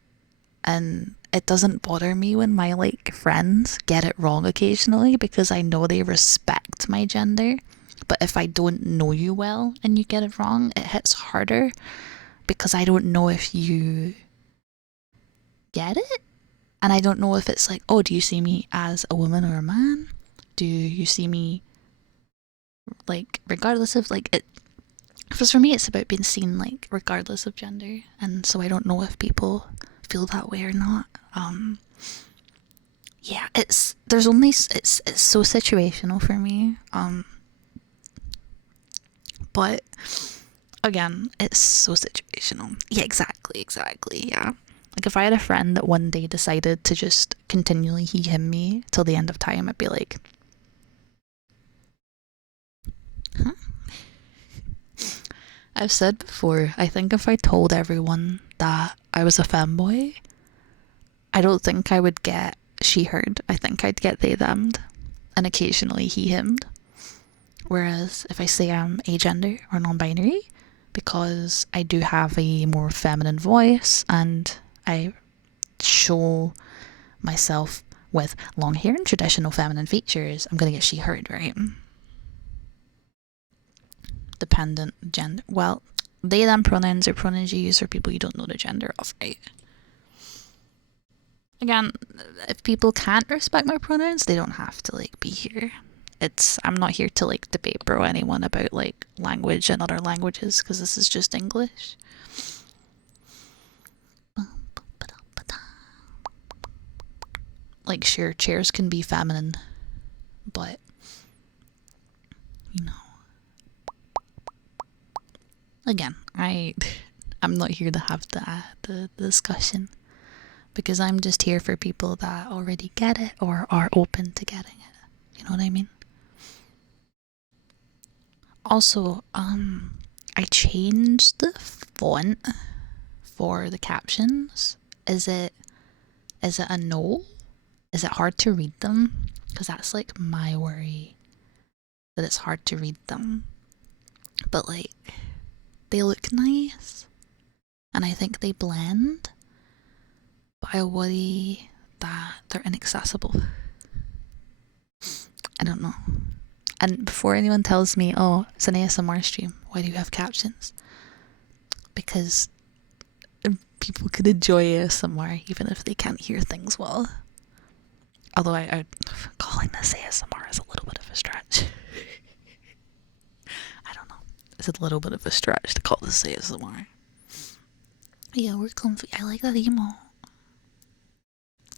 and it doesn't bother me when my, like, friends get it wrong occasionally, because I know they respect my gender. But if I don't know you well and you get it wrong, it hits harder, because I don't know if you get it. And I don't know if it's like, oh, do you see me as a woman or a man? Do you see me, like, regardless of, like, it? Because for me, it's about being seen, like, regardless of gender. And so I don't know if people feel that way or not. Yeah, it's so situational for me. But again, it's so situational. Yeah, exactly, yeah. Like, if I had a friend that one day decided to just continually he, him, me till the end of time, I'd be like, huh? I've said before, I think if I told everyone that I was a femboy, I don't think I would get she, heard. I think I'd get they, them'd, and occasionally he, him'd. Whereas if I say I'm agender or non-binary, because I do have a more feminine voice and I show myself with long hair and traditional feminine features, I'm gonna get she, heard, right? Dependent gender. Well, they, them pronouns are pronouns you use for people you don't know the gender of, right? Again, if people can't respect my pronouns, they don't have to, like, be here. I'm not here to, like, debate bro anyone about, like, language and other languages, because this is just English. Like, sure, chairs can be feminine, but, you know. Again, I'm not here to have the discussion, because I'm just here for people that already get it or are open to getting it. You know what I mean? Also, I changed the font for the captions. Is it a no? Is it hard to read them? Because that's, like, my worry, that it's hard to read them. But, like, they look nice, and I think they blend, but I worry that they're inaccessible. I don't know. And before anyone tells me, oh, it's an ASMR stream, why do you have captions? Because people could enjoy ASMR even if they can't hear things well. Although I calling this ASMR is a little bit of a stretch. I don't know. It's a little bit of a stretch to call this ASMR. Yeah, we're comfy. I like that emo.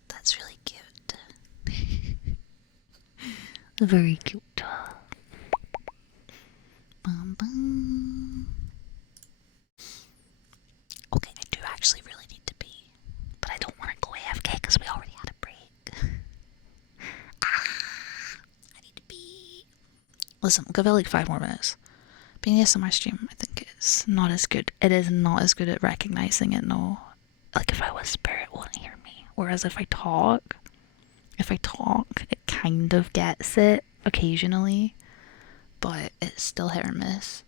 That's really cute. Very cute. Bum, bum. Okay, I do actually really need to pee, but I don't want to go AFK because we already had a break. I need to pee. Listen, we'll give it like 5 more minutes. Being an ASMR stream, I think it's not as good. It is not as good at recognizing it, no. Like if I whisper, it won't hear me. Whereas if I talk, it kind of gets it occasionally, but it's still hit or miss.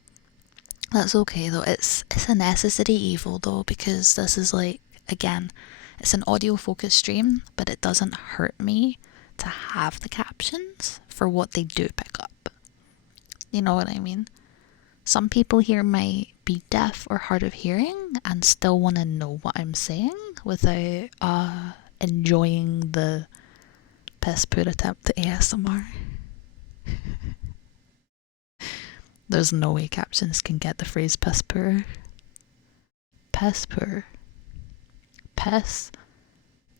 That's okay though. It's a necessary evil though, because this is like, again, it's an audio focused stream, but it doesn't hurt me to have the captions for what they do pick up. You know what I mean? Some people here might be deaf or hard of hearing and still want to know what I'm saying without enjoying the piss poor attempt at ASMR. There's no way captions can get the phrase piss poor. Piss poor. Piss.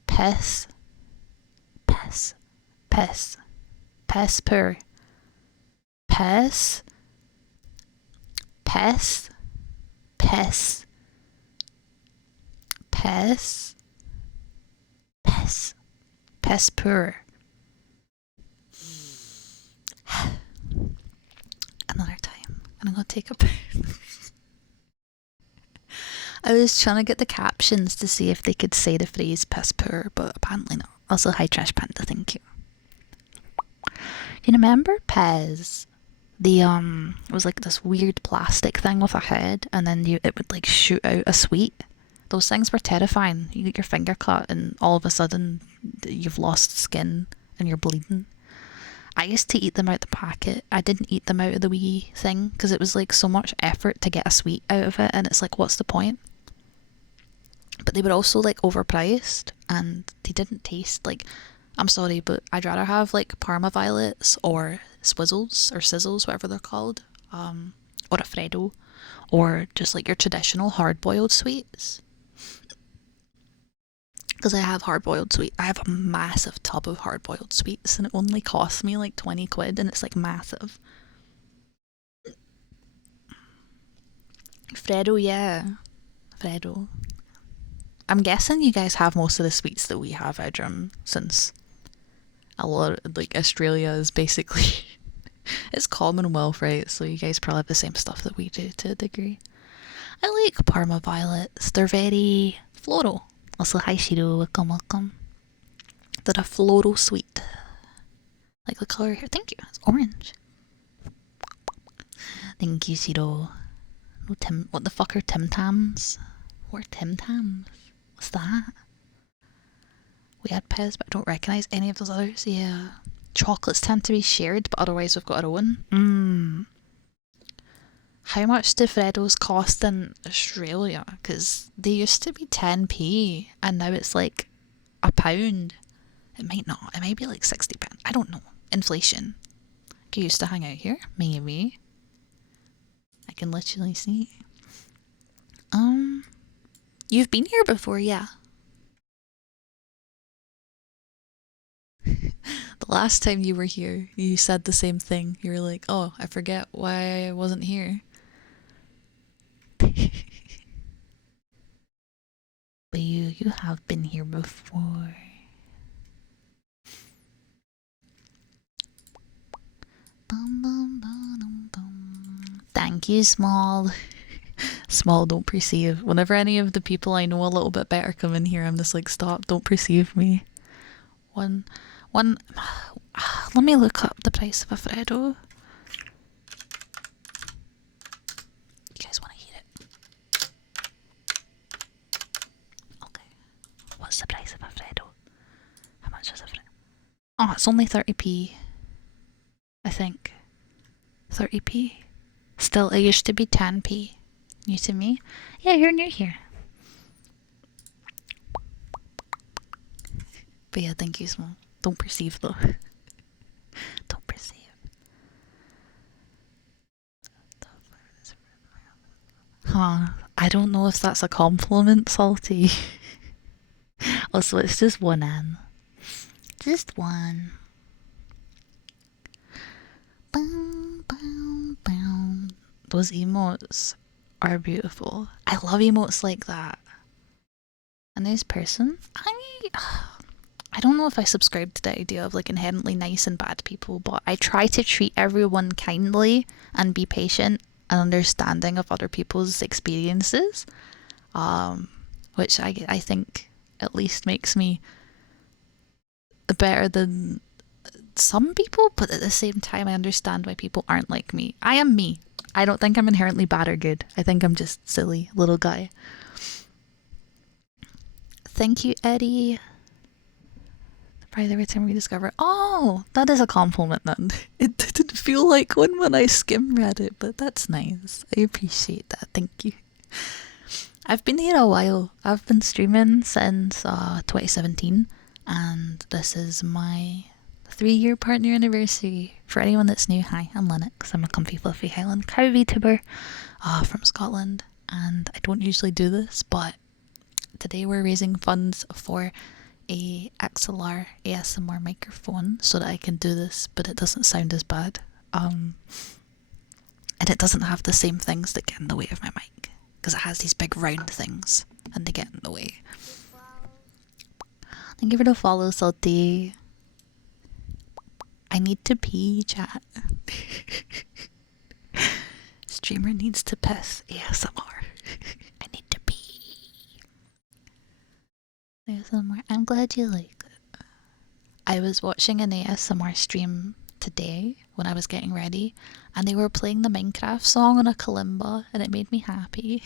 Piss. Piss. Piss. Piss poor. Piss. Piss. Piss. Piss. Piss. Piss poor. Another time. I'm gonna take a I was trying to get the captions to see if they could say the phrase piss poor, but apparently not. Also, hi Trash Panda, thank you. You remember Pez? It was like this weird plastic thing with a head, and then it would like shoot out a sweet. Those things were terrifying. You get your finger cut, and all of a sudden, you've lost skin and you're bleeding. I used to eat them out the packet. I didn't eat them out of the wee thing because it was like so much effort to get a sweet out of it, and it's like, what's the point? But they were also like overpriced, and they didn't taste like. I'm sorry, but I'd rather have like Parma violets or swizzles or sizzles, whatever they're called, or a Freddo, or just like your traditional hard-boiled sweets. Because I have hard-boiled sweet. I have a massive tub of hard-boiled sweets, and it only costs me like 20 quid, and it's like massive. Freddo, yeah. Freddo. I'm guessing you guys have most of the sweets that we have, Edrum, since a lot of, like, Australia is basically it's Commonwealth, right? So you guys probably have the same stuff that we do to a degree. I like Parma violets. They're very floral. Also, hi Shiro, welcome, welcome. They're a floral sweet. Like the color here. Thank you. It's orange. Thank you, Shiro. Oh, what the fuck are Tim Tams? What are Tim Tams? What's that? We had Pez, but I don't recognise any of those others. Yeah. Chocolates tend to be shared, but otherwise we've got our own. How much do Freddos cost in Australia? Because they used to be 10p, and now it's like £1. It might not. It might be like £60. I don't know. Inflation. You used to hang out here? Maybe. I can literally see. You've been here before, yeah. The last time you were here, you said the same thing. You were like, oh, I forget why I wasn't here. But you have been here before. Thank you, Small. Small, don't perceive. Whenever any of the people I know a little bit better come in here, I'm just like, stop, don't perceive me. One, let me look up the price of a Freddo. You guys want to hear it? Okay. What's the price of a Freddo? How much is a Freddo? Oh, it's only 30p. I think. 30p. Still, it used to be 10p. New to me? Yeah, you're new here. But yeah, thank you, Small. Don't perceive though. Don't perceive. Huh. I don't know if that's a compliment, Salty. Also, it's just one N. Just one. Bow, bow, bow. Those emotes are beautiful. I love emotes like that. A nice person? I don't know if I subscribe to the idea of like inherently nice and bad people, but I try to treat everyone kindly and be patient and understanding of other people's experiences, which I think at least makes me better than some people, but at the same time, I understand why people aren't like me. I am me. I don't think I'm inherently bad or good. I think I'm just silly little guy. Thank you, Eddie. By the return rediscover. Oh, that is a compliment then. It didn't feel like one when I skim read it, but that's nice. I appreciate that. Thank you. I've been here a while. I've been streaming since 2017, and this is my 3-year partner anniversary. For anyone that's new, hi, I'm Lennox. I'm a comfy, fluffy Highland cow VTuber from Scotland, and I don't usually do this, but today we're raising funds for a XLR ASMR microphone so that I can do this, but it doesn't sound as bad. And it doesn't have the same things that get in the way of my mic, because it has these big round things and they get in the way. Thank you for the follow, Salty. I need to pee, chat. Streamer needs to piss ASMR. I need to pee. ASMR. I'm glad you like it. I was watching an ASMR stream today when I was getting ready, and they were playing the Minecraft song on a kalimba, and it made me happy.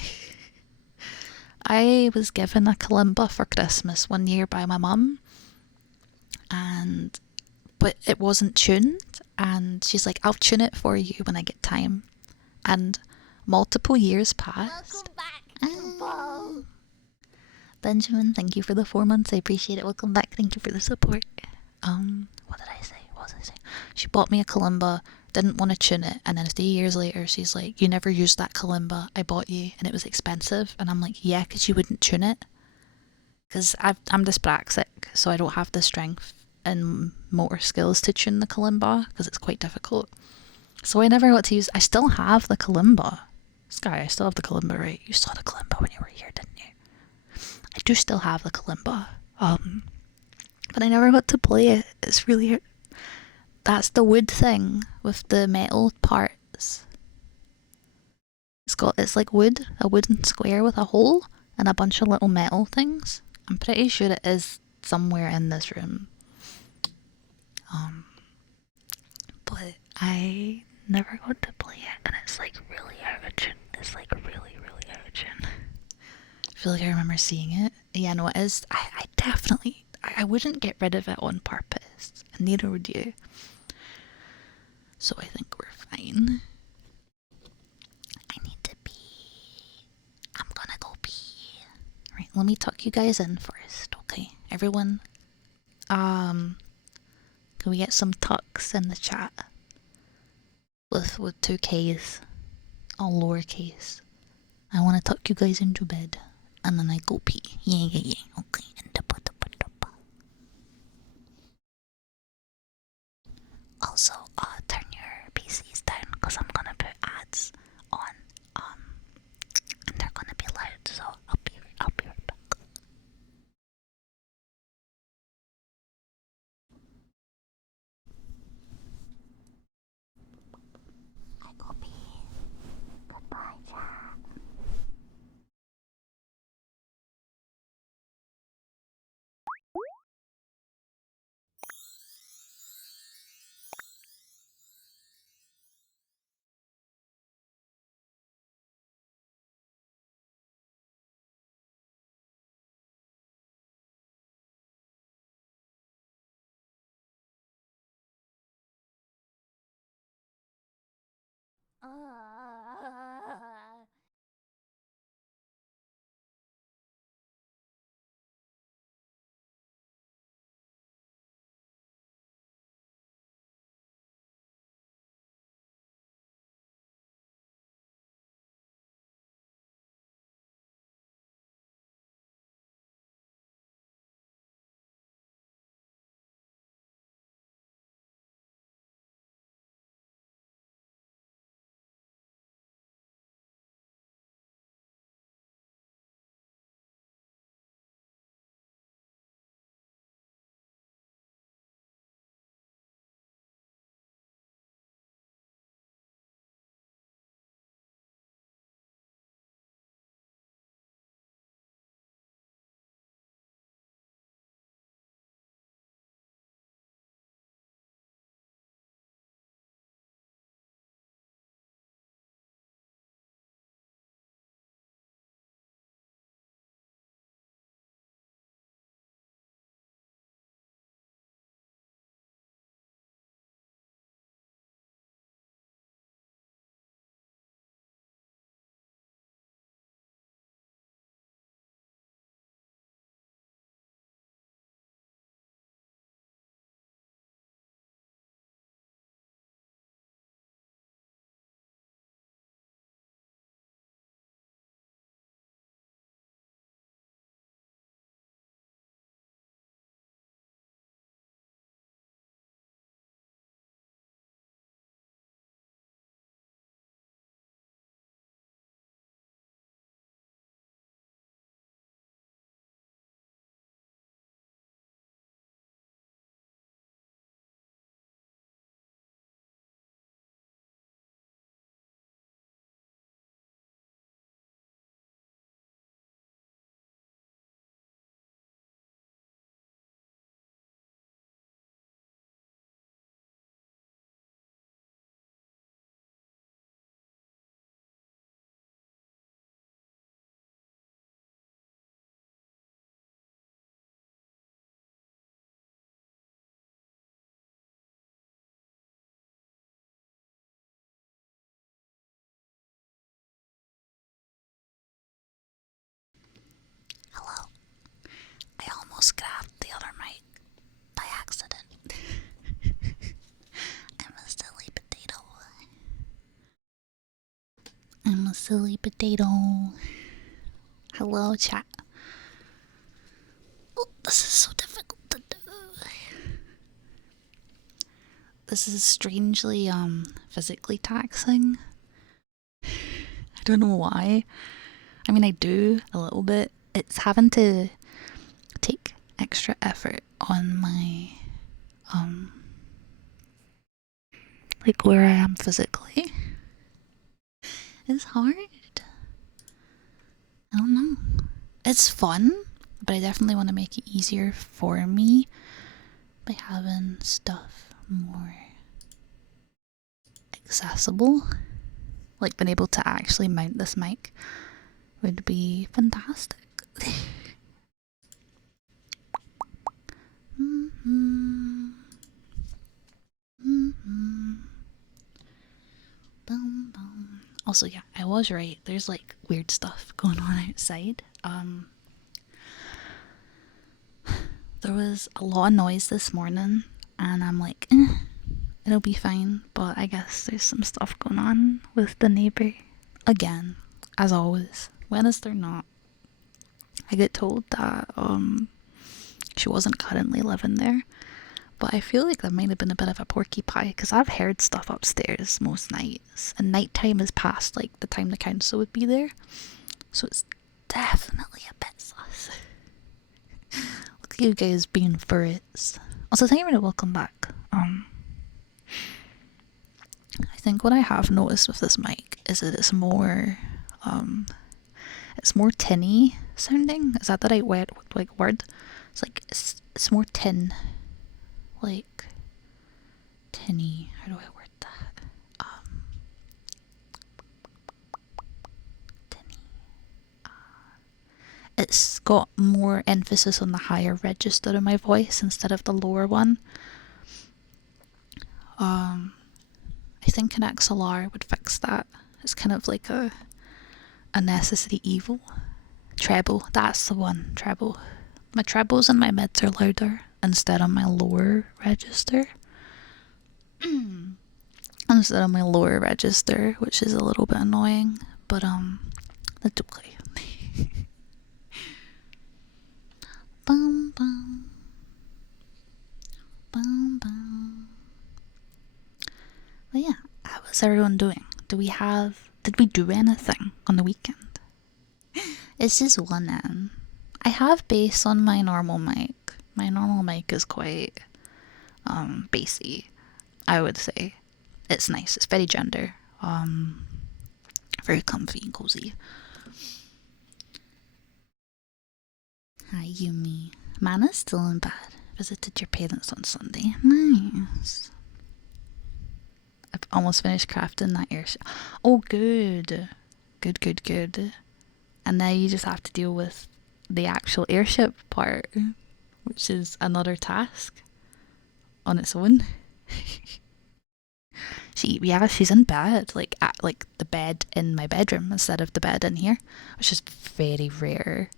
I was given a kalimba for Christmas one year by my mum, but it wasn't tuned, and she's like, I'll tune it for you when I get time. And multiple years passed. Welcome back, Benjamin, thank you for the 4 months. I appreciate it. Welcome back. Thank you for the support. What did I say? What was I saying? She bought me a kalimba, didn't want to tune it, and then 3 years later, she's like, "You never used that kalimba I bought you, and it was expensive." And I'm like, "Yeah, because you wouldn't tune it." Because I'm dyspraxic, so I don't have the strength and motor skills to tune the kalimba because it's quite difficult. So I never got to use. I still have the kalimba. Sky, I still have the kalimba, right? You saw the kalimba when you were here, didn't you? I do still have the kalimba. But I never got to play it. It's really. That's the wood thing with the metal parts. It's like wood, a wooden square with a hole and a bunch of little metal things. I'm pretty sure it is somewhere in this room. But I never got to play it, and it's like really urgent. It's like really, really urgent. I feel like I remember seeing it. Yeah, no, it is. I definitely. I wouldn't get rid of it on purpose, and neither would you. So I think we're fine. I need to pee. I'm gonna go pee. Right, let me tuck you guys in first, okay? Everyone, can we get some tucks in the chat? With 2 Ks, all lowercase. I want to tuck you guys into bed, and then I go pee. Yeah, yeah, yeah. Okay. Also, turn your PCs down because I'm gonna put ads on, and they're gonna be loud. So I'll be right back. I go pee. Goodbye, chat. a silly potato. Hello, chat. Oh, this is so difficult to do. This is strangely, physically taxing. I don't know why. I mean, I do a little bit. It's having to take extra effort on my, like where I am physically. It's hard. I don't know. It's fun, but I definitely want to make it easier for me by having stuff more accessible. Like being able to actually mount this mic would be fantastic. Mm-hmm. Mm-hmm. Boom, boom. Also, yeah, I was right. There's like weird stuff going on outside. There was a lot of noise this morning, and I'm like, it'll be fine. But I guess there's some stuff going on with the neighbor. Again, as always. When is there not? I get told that she wasn't currently living there, but I feel like there might have been a bit of a porcupine because I've heard stuff upstairs most nights, and nighttime is past like the time the council would be there, so it's definitely a bit sus. Look at you guys being furries. Also, thank you for welcome back. I think what I have noticed with this mic is that it's more tinny sounding. Is that the right word? It's like it's more tin, like tinny. How do I word that? Tinny. It's got more emphasis on the higher register of my voice instead of the lower one. I think an XLR would fix that. It's kind of like a necessity evil. Treble, that's the one. Treble. My trebles and my mids are louder instead of my lower register. Instead of my lower register, which is a little bit annoying, but that's okay. Bum bum. Bum bum. But yeah, how was everyone doing? Did we do anything on the weekend? It's just one end. I have bass on my normal mic. My normal mic is quite bassy, I would say. It's nice. It's very gender. Very comfy and cozy. Hi, Yumi. Mana's still in bed. Visited your parents on Sunday. Nice. I've almost finished crafting that airship. Oh, good. Good. And now you just have to deal with the actual airship part, which is another task on its own. She's in bed, like at like the bed in my bedroom instead of the bed in here, which is very rare.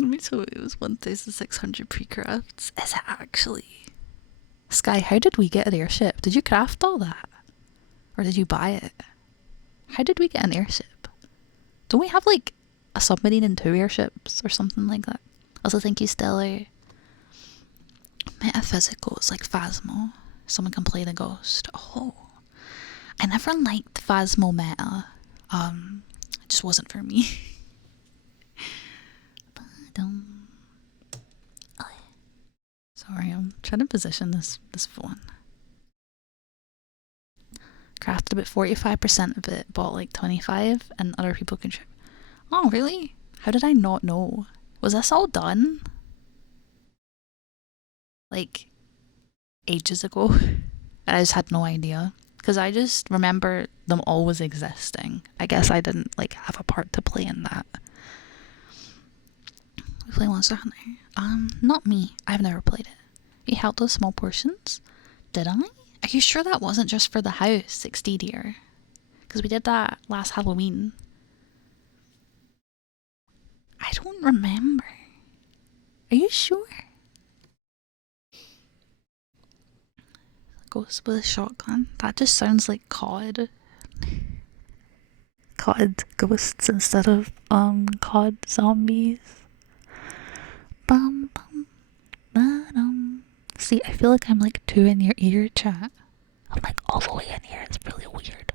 Let me tell you, it was 1,600 pre-crafts. Is it actually? Sky, how did we get an airship? Did you craft all that? Or did you buy it? How did we get an airship? Don't we have like a submarine and 2 airships or something like that? Also, thank you, Stellar. Metaphysical is like Phasmo. Someone can play the ghost. Oh. I never liked Phasmo meta. It just wasn't for me. Sorry, I'm trying to position this phone. Crafted about 45% of it, bought like 25, and other people contribute. Oh, really? How did I not know? Was this all done? Like, ages ago? I just had no idea. Because I just remember them always existing. I guess I didn't, like, have a part to play in that. We play Monster Hunter. Not me. I've never played it. You held those small portions? Did I? Are you sure that wasn't just for the house, Exterior? Because we did that last Halloween. I don't remember. Are you sure? Ghost with a shotgun? That just sounds like COD. COD ghosts instead of COD zombies. Bum bum ba-dum. See, I feel like I'm like too in your ear, chat. I'm like all the way in here. It's really weird.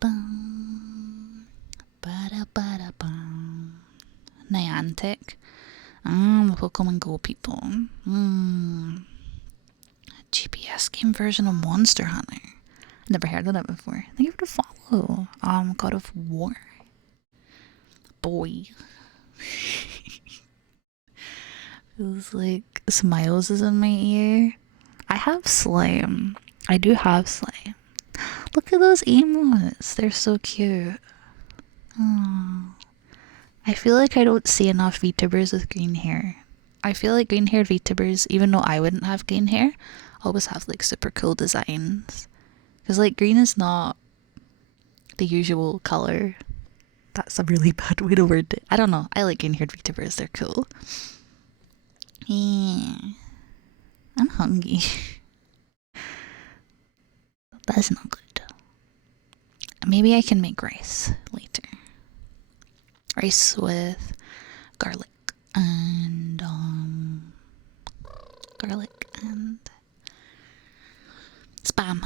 Bum ba da bum. Niantic. The Pokemon Go people. GPS game version of Monster Hunter. Never heard of that before. Thank you for the follow. God of War. Boy. Feels like Smiles is in my ear. I have Slime. I do have Slime. Look at those emotes. They're so cute. Oh. I feel like I don't see enough VTubers with green hair. I feel like green haired VTubers, even though I wouldn't have green hair, always have like super cool designs. Because like green is not the usual color. That's a really bad way to word it. I don't know. I like green haired VTubers. They're cool. Yeah. I'm hungry. That's not good. Maybe I can make rice later. Rice with garlic and spam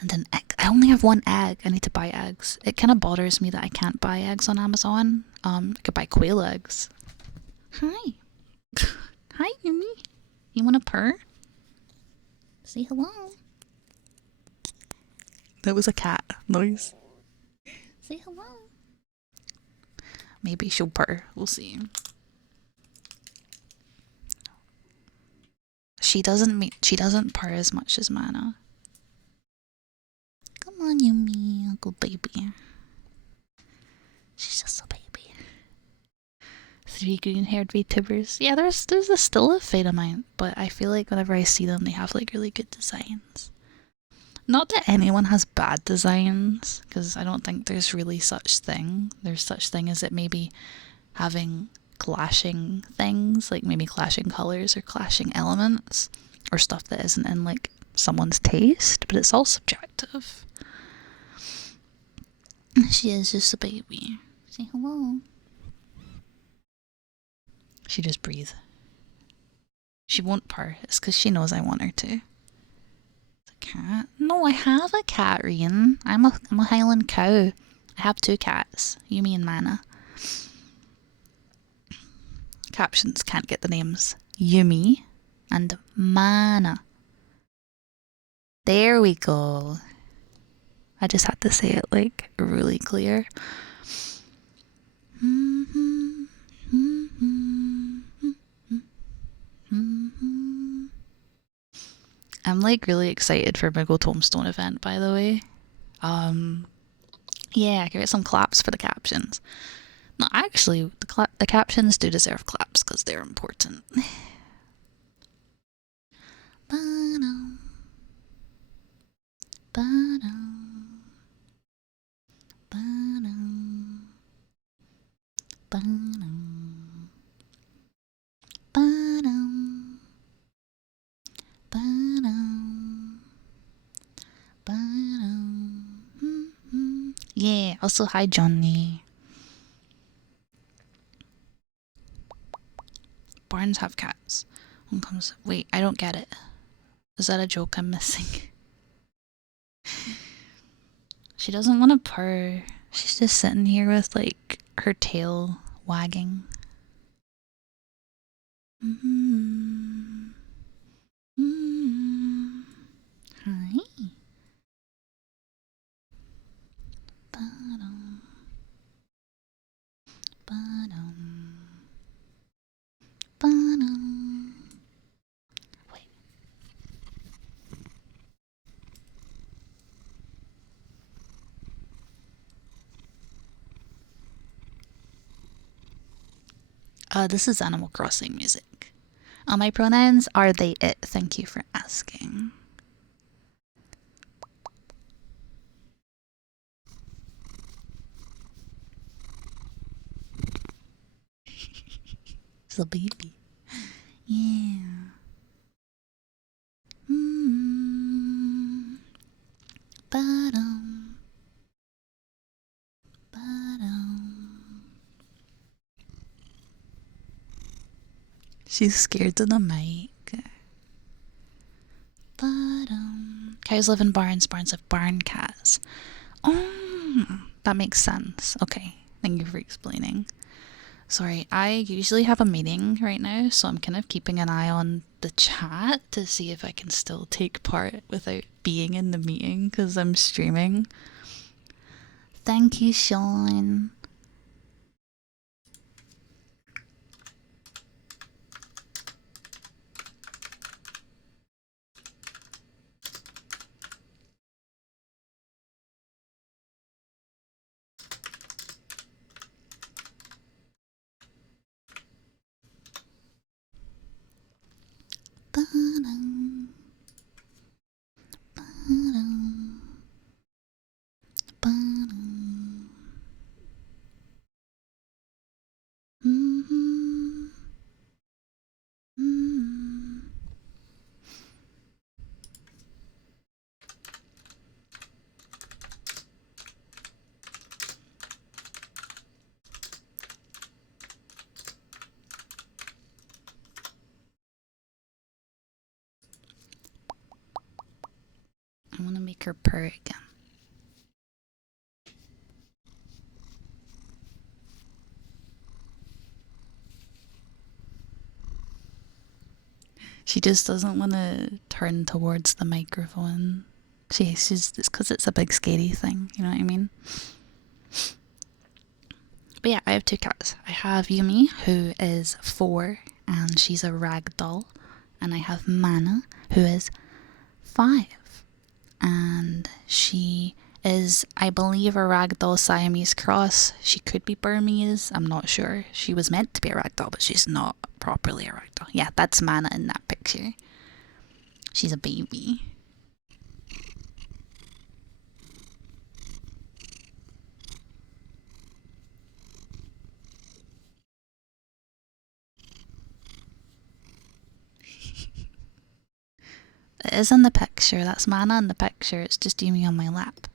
and an egg. I only have one egg. I need to buy eggs. It kind of bothers me that I can't buy eggs on Amazon. I could buy quail eggs. Hi. Hi, Yumi. You want to purr? Say hello. That was a cat noise. Say hello. Maybe she'll purr. We'll see. She doesn't purr as much as Mana. Come on, Yumi, Uncle baby. She's just a baby. 3 green-haired VTubers. Yeah, there's still a fair amount, but I feel like whenever I see them, they have like really good designs. Not that anyone has bad designs, because I don't think there's really such thing. There's such thing as it maybe having clashing things, like maybe clashing colors or clashing elements, or stuff that isn't in like someone's taste, but it's all subjective. She is just a baby. Say hello. She just breathes. She won't purr. It's because she knows I want her to. It's a cat. No, I have a cat, Rian. I'm a Highland cow. I have 2 cats, Yumi and Mana. Captions can't get the names. Yumi and Mana. There we go. I just had to say it like really clear. I'm like really excited for Muggle Tombstone event, by the way. Yeah, give it some claps for the captions. No, actually, the captions do deserve claps because they're important. Ba-dum. Ba-dum. Ba-dum. Ba-dum. Ba-dum. Ba-dum. Ba-dum. Yeah, also hi Johnny. Barns have cats. One comes. Wait, I don't get it. Is that a joke I'm missing? She doesn't want to purr. She's just sitting here with like her tail wagging. Hi. Ba-dum. Ba-dum. Ba-dum. Wait. This is Animal Crossing music. My pronouns are they, it. Thank you for asking. It's a baby. Yeah. She's scared of the mic. Cows live in barns, barns have barn cats. Oh, that makes sense. Okay, thank you for explaining. Sorry, I usually have a meeting right now, so I'm kind of keeping an eye on the chat to see if I can still take part without being in the meeting because I'm streaming. Thank you, Sean. Ba-dum, ba-dum, ba-dum. Mm-hmm. Mm-hmm. I want to make her purr again. She just doesn't want to turn towards the microphone. She's it's because it's a big scary thing, you know what I mean? But yeah, I have two cats. I have Yumi, who is 4, and she's a rag doll. And I have Mana, who is 5. And she is, I believe, a ragdoll Siamese cross. She could be Burmese, I'm not sure. She was meant to be a ragdoll, but she's not properly a ragdoll. Yeah, that's Mana in that picture. She's a baby. It is in the picture. That's Mana in the picture. It's just Yumi on my lap.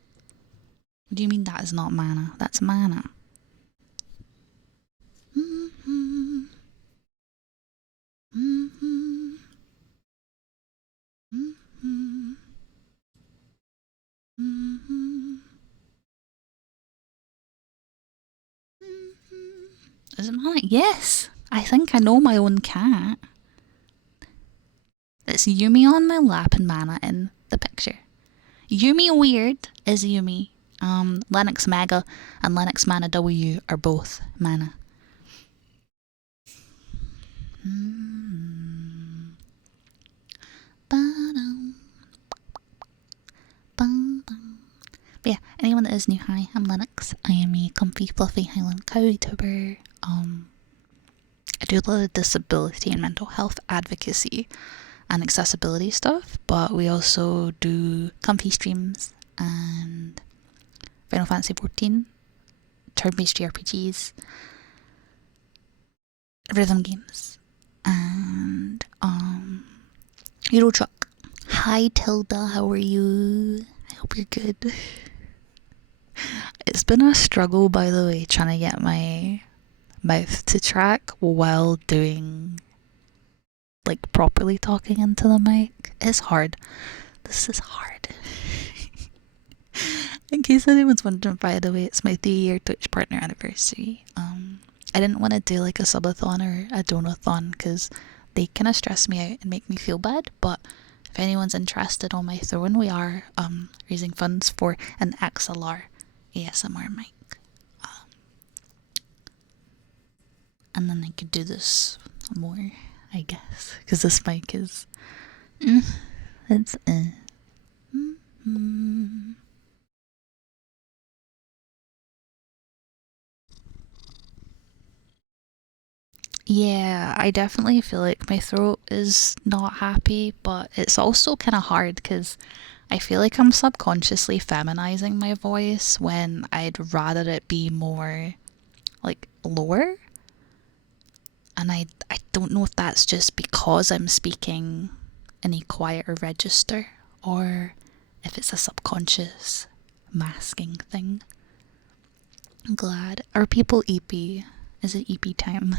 What do you mean that is not Mana? That's Mana. Mm-hmm. Mm-hmm. Mm-hmm. Mm-hmm. Mm-hmm. Is it Mana? Yes! I think I know my own cat. It's Yumi on my lap and Mana in the picture. Yumi Weird is Yumi. Lennox Mega and Lennox Mana W are both Mana. But yeah, anyone that is new, hi, I'm Lennox. I am a comfy, fluffy Highland cow YouTuber. I do a lot of disability and mental health advocacy and accessibility stuff, but we also do comfy streams and Final Fantasy XIV, turn-based JRPGs, rhythm games, and Euro Truck. Hi Tilda, how are you? I hope you're good. It's been a struggle, by the way, trying to get my mouth to track while doing, like, properly talking into the mic. It's hard. This is hard. In case anyone's wondering, by the way, it's my 3-year Twitch partner anniversary. I didn't want to do like a subathon or a donathon because they kind of stress me out and make me feel bad, but if anyone's interested on my throne, we are raising funds for an XLR ASMR mic. And then I could do this more, I guess, because this mic is it's mm-hmm. Yeah, I definitely feel like my throat is not happy, but it's also kind of hard because I feel like I'm subconsciously feminizing my voice when I'd rather it be more like lower. And I don't know if that's just because I'm speaking in a quieter register or if it's a subconscious masking thing. I'm glad. Are people EP? Is it EP time?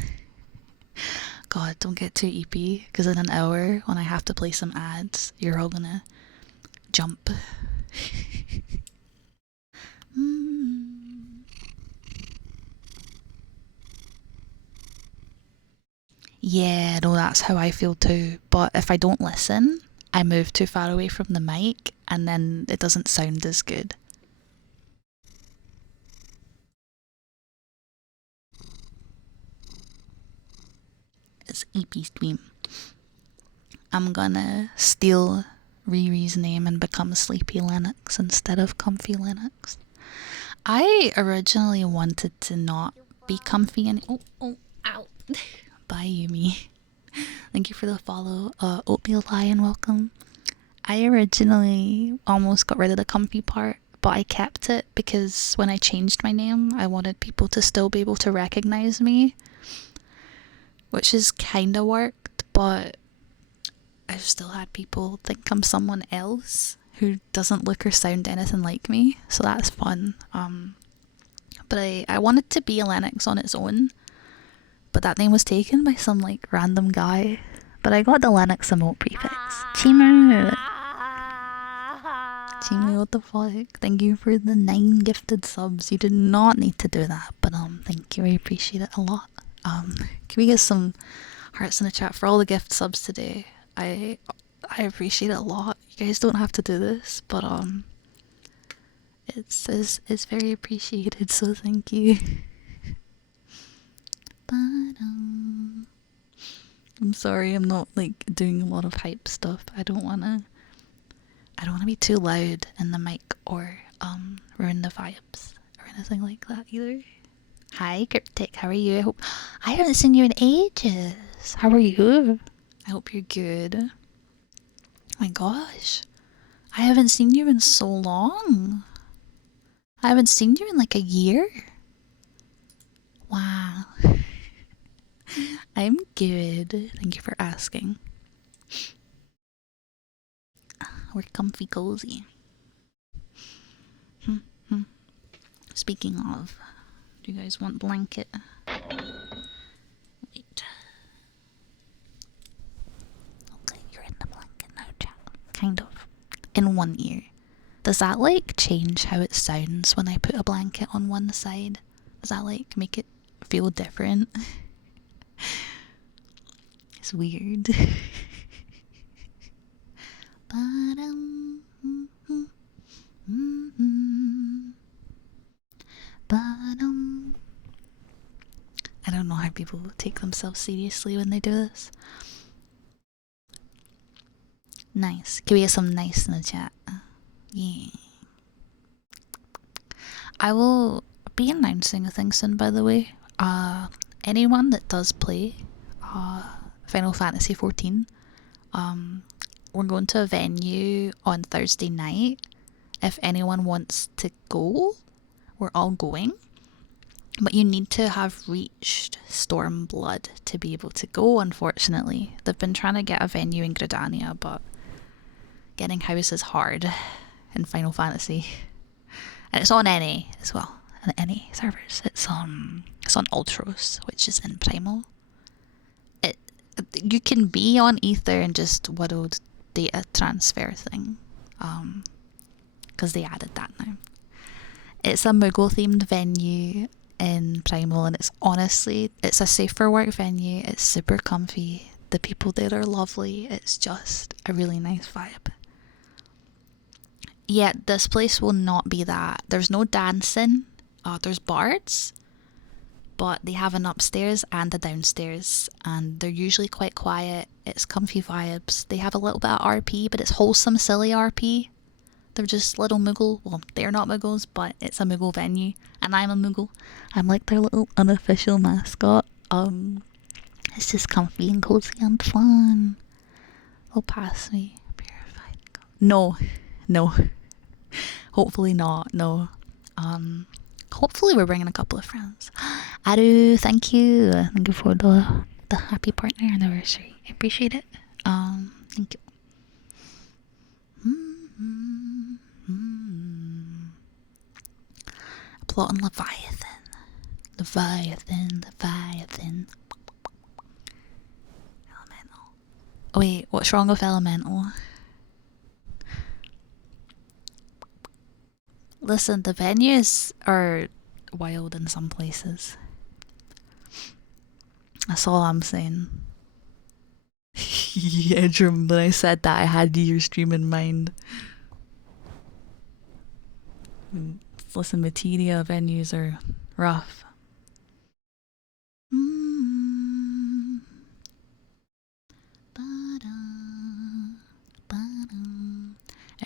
God, don't get too EP, because in an hour, when I have to play some ads, you're all gonna jump. Yeah, no, that's how I feel too. But if I don't listen, I move too far away from the mic and then it doesn't sound as good. It's EP Stream. I'm gonna steal Riri's name and become Sleepy Linux instead of Comfy Linux. I originally wanted to not be comfy and ow. Bye, Yumi. Thank you for the follow. Oatmeal Lion, welcome. I originally almost got rid of the comfy part, but I kept it because when I changed my name, I wanted people to still be able to recognize me, which has kind of worked, but I've still had people think I'm someone else who doesn't look or sound anything like me, so that's fun. But I wanted to be a Linux on its own, but that name was taken by some like random guy. But I got the Linux emote prefix. Chimu! Chimu, what the fuck? Thank you for the 9 gifted subs. You did not need to do that, but thank you. I appreciate it a lot. Can we get some hearts in the chat for all the gift subs today? I appreciate it a lot. You guys don't have to do this, but it's very appreciated, so thank you. I'm sorry, I'm not like doing a lot of hype stuff. I don't wanna be too loud in the mic or ruin the vibes or anything like that either. Hi Cryptic, how are you? I haven't seen you in ages. How are you? I hope you're good. Oh my gosh, I haven't seen you in so long. I haven't seen you in like a year. Wow. I'm good. Thank you for asking. We're comfy cozy. Speaking of, do you guys want blanket? Wait. Okay, you're in the blanket now, chat. Kind of. In one ear. Does that like change how it sounds when I put a blanket on one side? Does that like make it feel different? It's weird. I don't know how people take themselves seriously when they do this. Nice. Can we get some nice in the chat? Yeah. I will be announcing a thing soon, by the way. Anyone that does play Final Fantasy XIV, we're going to a venue on Thursday night. If anyone wants to go, we're all going. But you need to have reached Stormblood to be able to go, unfortunately. They've been trying to get a venue in Gridania, but getting house is hard in Final Fantasy. And it's on NA as well. NA servers. It's on Ultros, which is in Primal. You can be on Ether and just widowed data transfer thing. Because they added that now. It's a Moogle themed venue in Primal, and it's a safer work venue. It's super comfy. The people there are lovely. It's just a really nice vibe. Yeah, this place will not be that. There's no dancing. There's bards, but they have an upstairs and a downstairs, and they're usually quite quiet. It's comfy vibes. They have a little bit of RP, but it's wholesome, silly RP. They're just little Moogle. Well, they're not Moogles, but it's a Moogle venue, and I'm a Moogle. I'm like their little unofficial mascot. It's just comfy and cozy and fun. They'll pass me. Purified. No. Hopefully not. No. Hopefully we're bringing a couple of friends. Aru, thank you. Thank you for the happy partner anniversary. I appreciate it. Thank you. Plot on Leviathan. Wait, what's wrong with Elemental? Listen, the venues are wild in some places. That's all I'm saying. Yeah, Jerome, when I said that, I had your stream in mind. Listen, Materia venues are rough.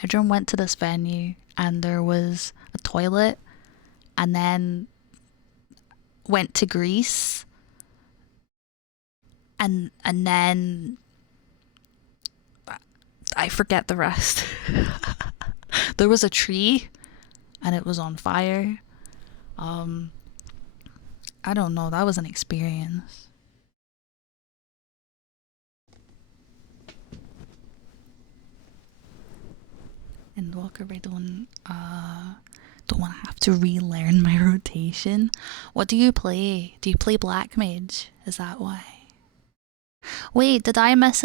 Edrum went to this venue and there was a toilet, and then went to Greece, and then I forget the rest. There was a tree and it was on fire. I don't know, that was an experience. And Walker, I don't want to have to relearn my rotation. What do you play? Do you play Black Mage? Is that why? Wait, did I miss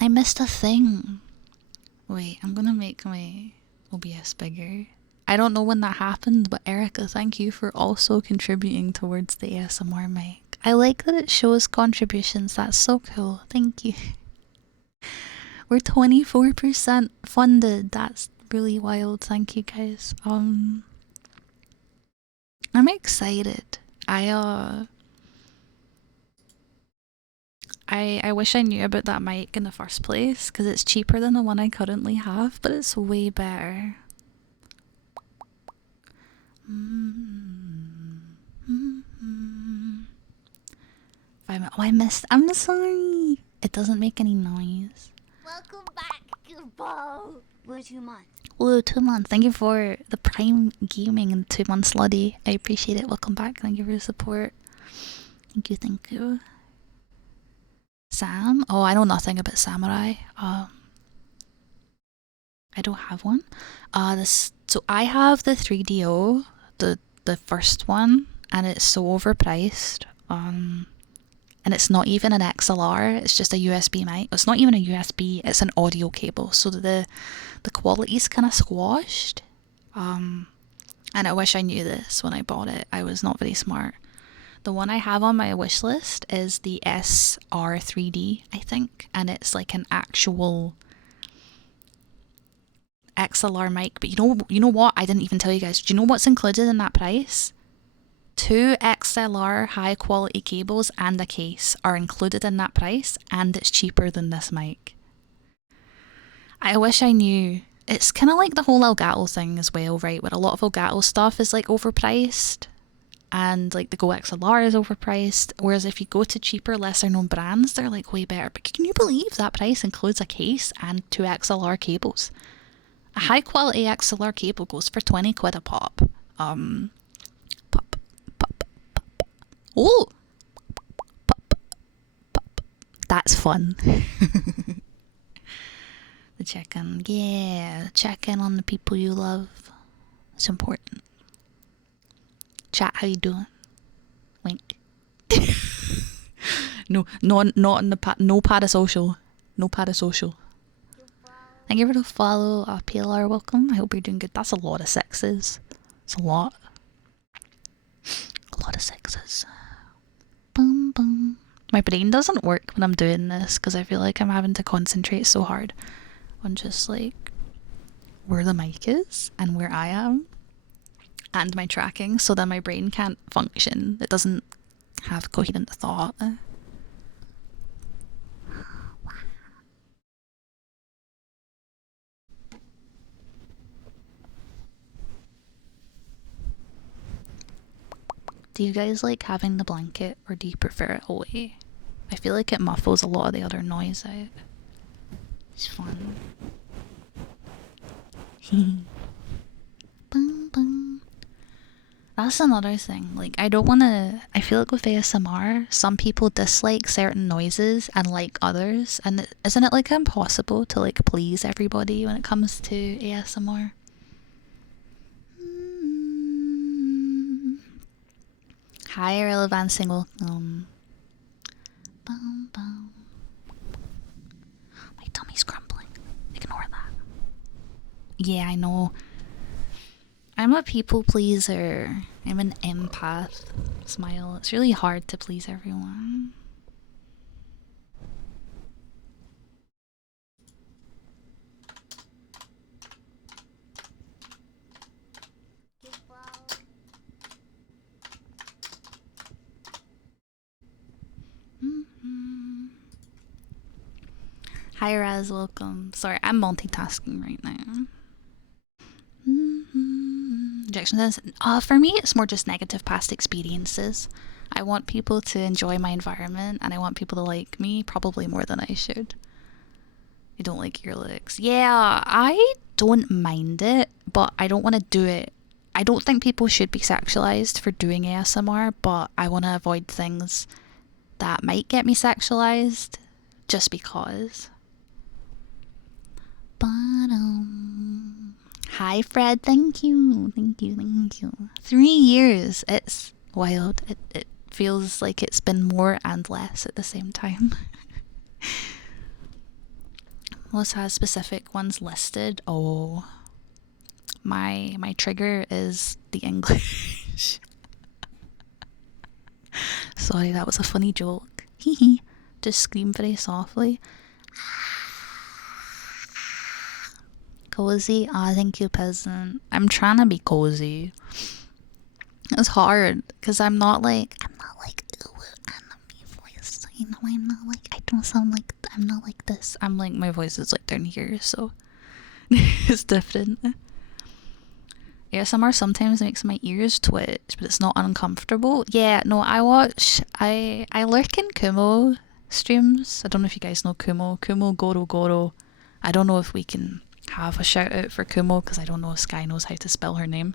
I missed a thing. Wait, I'm gonna make my OBS bigger. I don't know when that happened, but Erica, thank you for also contributing towards the ASMR mic. I like that it shows contributions. That's so cool. Thank you. We're 24% funded. That's really wild. Thank you guys. I'm excited. I wish I knew about that mic in the first place, because it's cheaper than the one I currently have, but it's way better. Oh, I missed. I'm sorry. It doesn't make any noise. Welcome back, Gabo. Blue 2 months. Whoa, 2 months. Thank you for the Prime Gaming and 2 months, Sluddy. I appreciate it. Welcome back. Thank you for your support. Thank you, thank you. Sam? Oh, I know nothing about Samurai. I don't have one. So I have the 3DO, the first one, and it's so overpriced. And it's not even an XLR, it's just a USB mic. It's not even a USB, it's an audio cable. So the quality's kind of squashed. And I wish I knew this when I bought it. I was not very smart. The one I have on my wish list is the SR3D, I think, and it's like an actual XLR mic. But you know what? I didn't even tell you guys. Do you know what's included in that price? 2 XLR high quality cables and a case are included in that price, and it's cheaper than this mic. I wish I knew. It's kind of like the whole Elgato thing as well, right? Where a lot of Elgato stuff is like overpriced, and like the Go XLR is overpriced, whereas if you go to cheaper, lesser known brands, they're like way better. But can you believe that price includes a case and 2 XLR cables? A high quality XLR cable goes for 20 quid a pop. Oh! Pop. That's fun. The check-in. Yeah, check in on the people you love. It's important. Chat, how you doing? Wink. No, not in the no parasocial. No parasocial. Thank you for the follow. PLR, welcome. I hope you're doing good. That's a lot of sixes. It's a lot. A lot of sixes. Boom, boom. My brain doesn't work when I'm doing this because I feel like I'm having to concentrate so hard on just like where the mic is and where I am and my tracking, so that my brain can't function. It doesn't have coherent thought. Do you guys like having the blanket, or do you prefer it away? I feel like it muffles a lot of the other noise out. It's fun. Boom, boom. That's another thing. Like, I feel like with ASMR, some people dislike certain noises and like others. And isn't it like impossible to like please everybody when it comes to ASMR? Hi, Relevant Single. Bum, bum. Yeah, I know. I'm a people pleaser. I'm an empath. Smile. It's really hard to please everyone. Hi Raz, welcome. Sorry, I'm multitasking right now. Jackson says, for me, it's more just negative past experiences. I want people to enjoy my environment and I want people to like me probably more than I should. You don't like your looks. Yeah, I don't mind it, but I don't want to do it. I don't think people should be sexualized for doing ASMR, but I want to avoid things that might get me sexualized just because. Hi, Fred. Thank you. Thank you. Thank you. 3 years. It's wild. It feels like it's been more and less at the same time. Most has specific ones listed. Oh, my trigger is the English. Sorry, that was a funny joke. Hee hee. Just scream very softly. Cozy? Ah, thank you, peasant. I'm trying to be cozy. It's hard because I'm not like anime voice. You know, I'm not like, I don't sound like, I'm not like this. I'm like, my voice is like down here, so it's different. ASMR sometimes makes my ears twitch, but it's not uncomfortable. Yeah, no, I lurk in Kumo streams. I don't know if you guys know Kumo. Kumo Goro Goro. I don't know if we can have a shout out for Kumo because I don't know if Sky knows how to spell her name.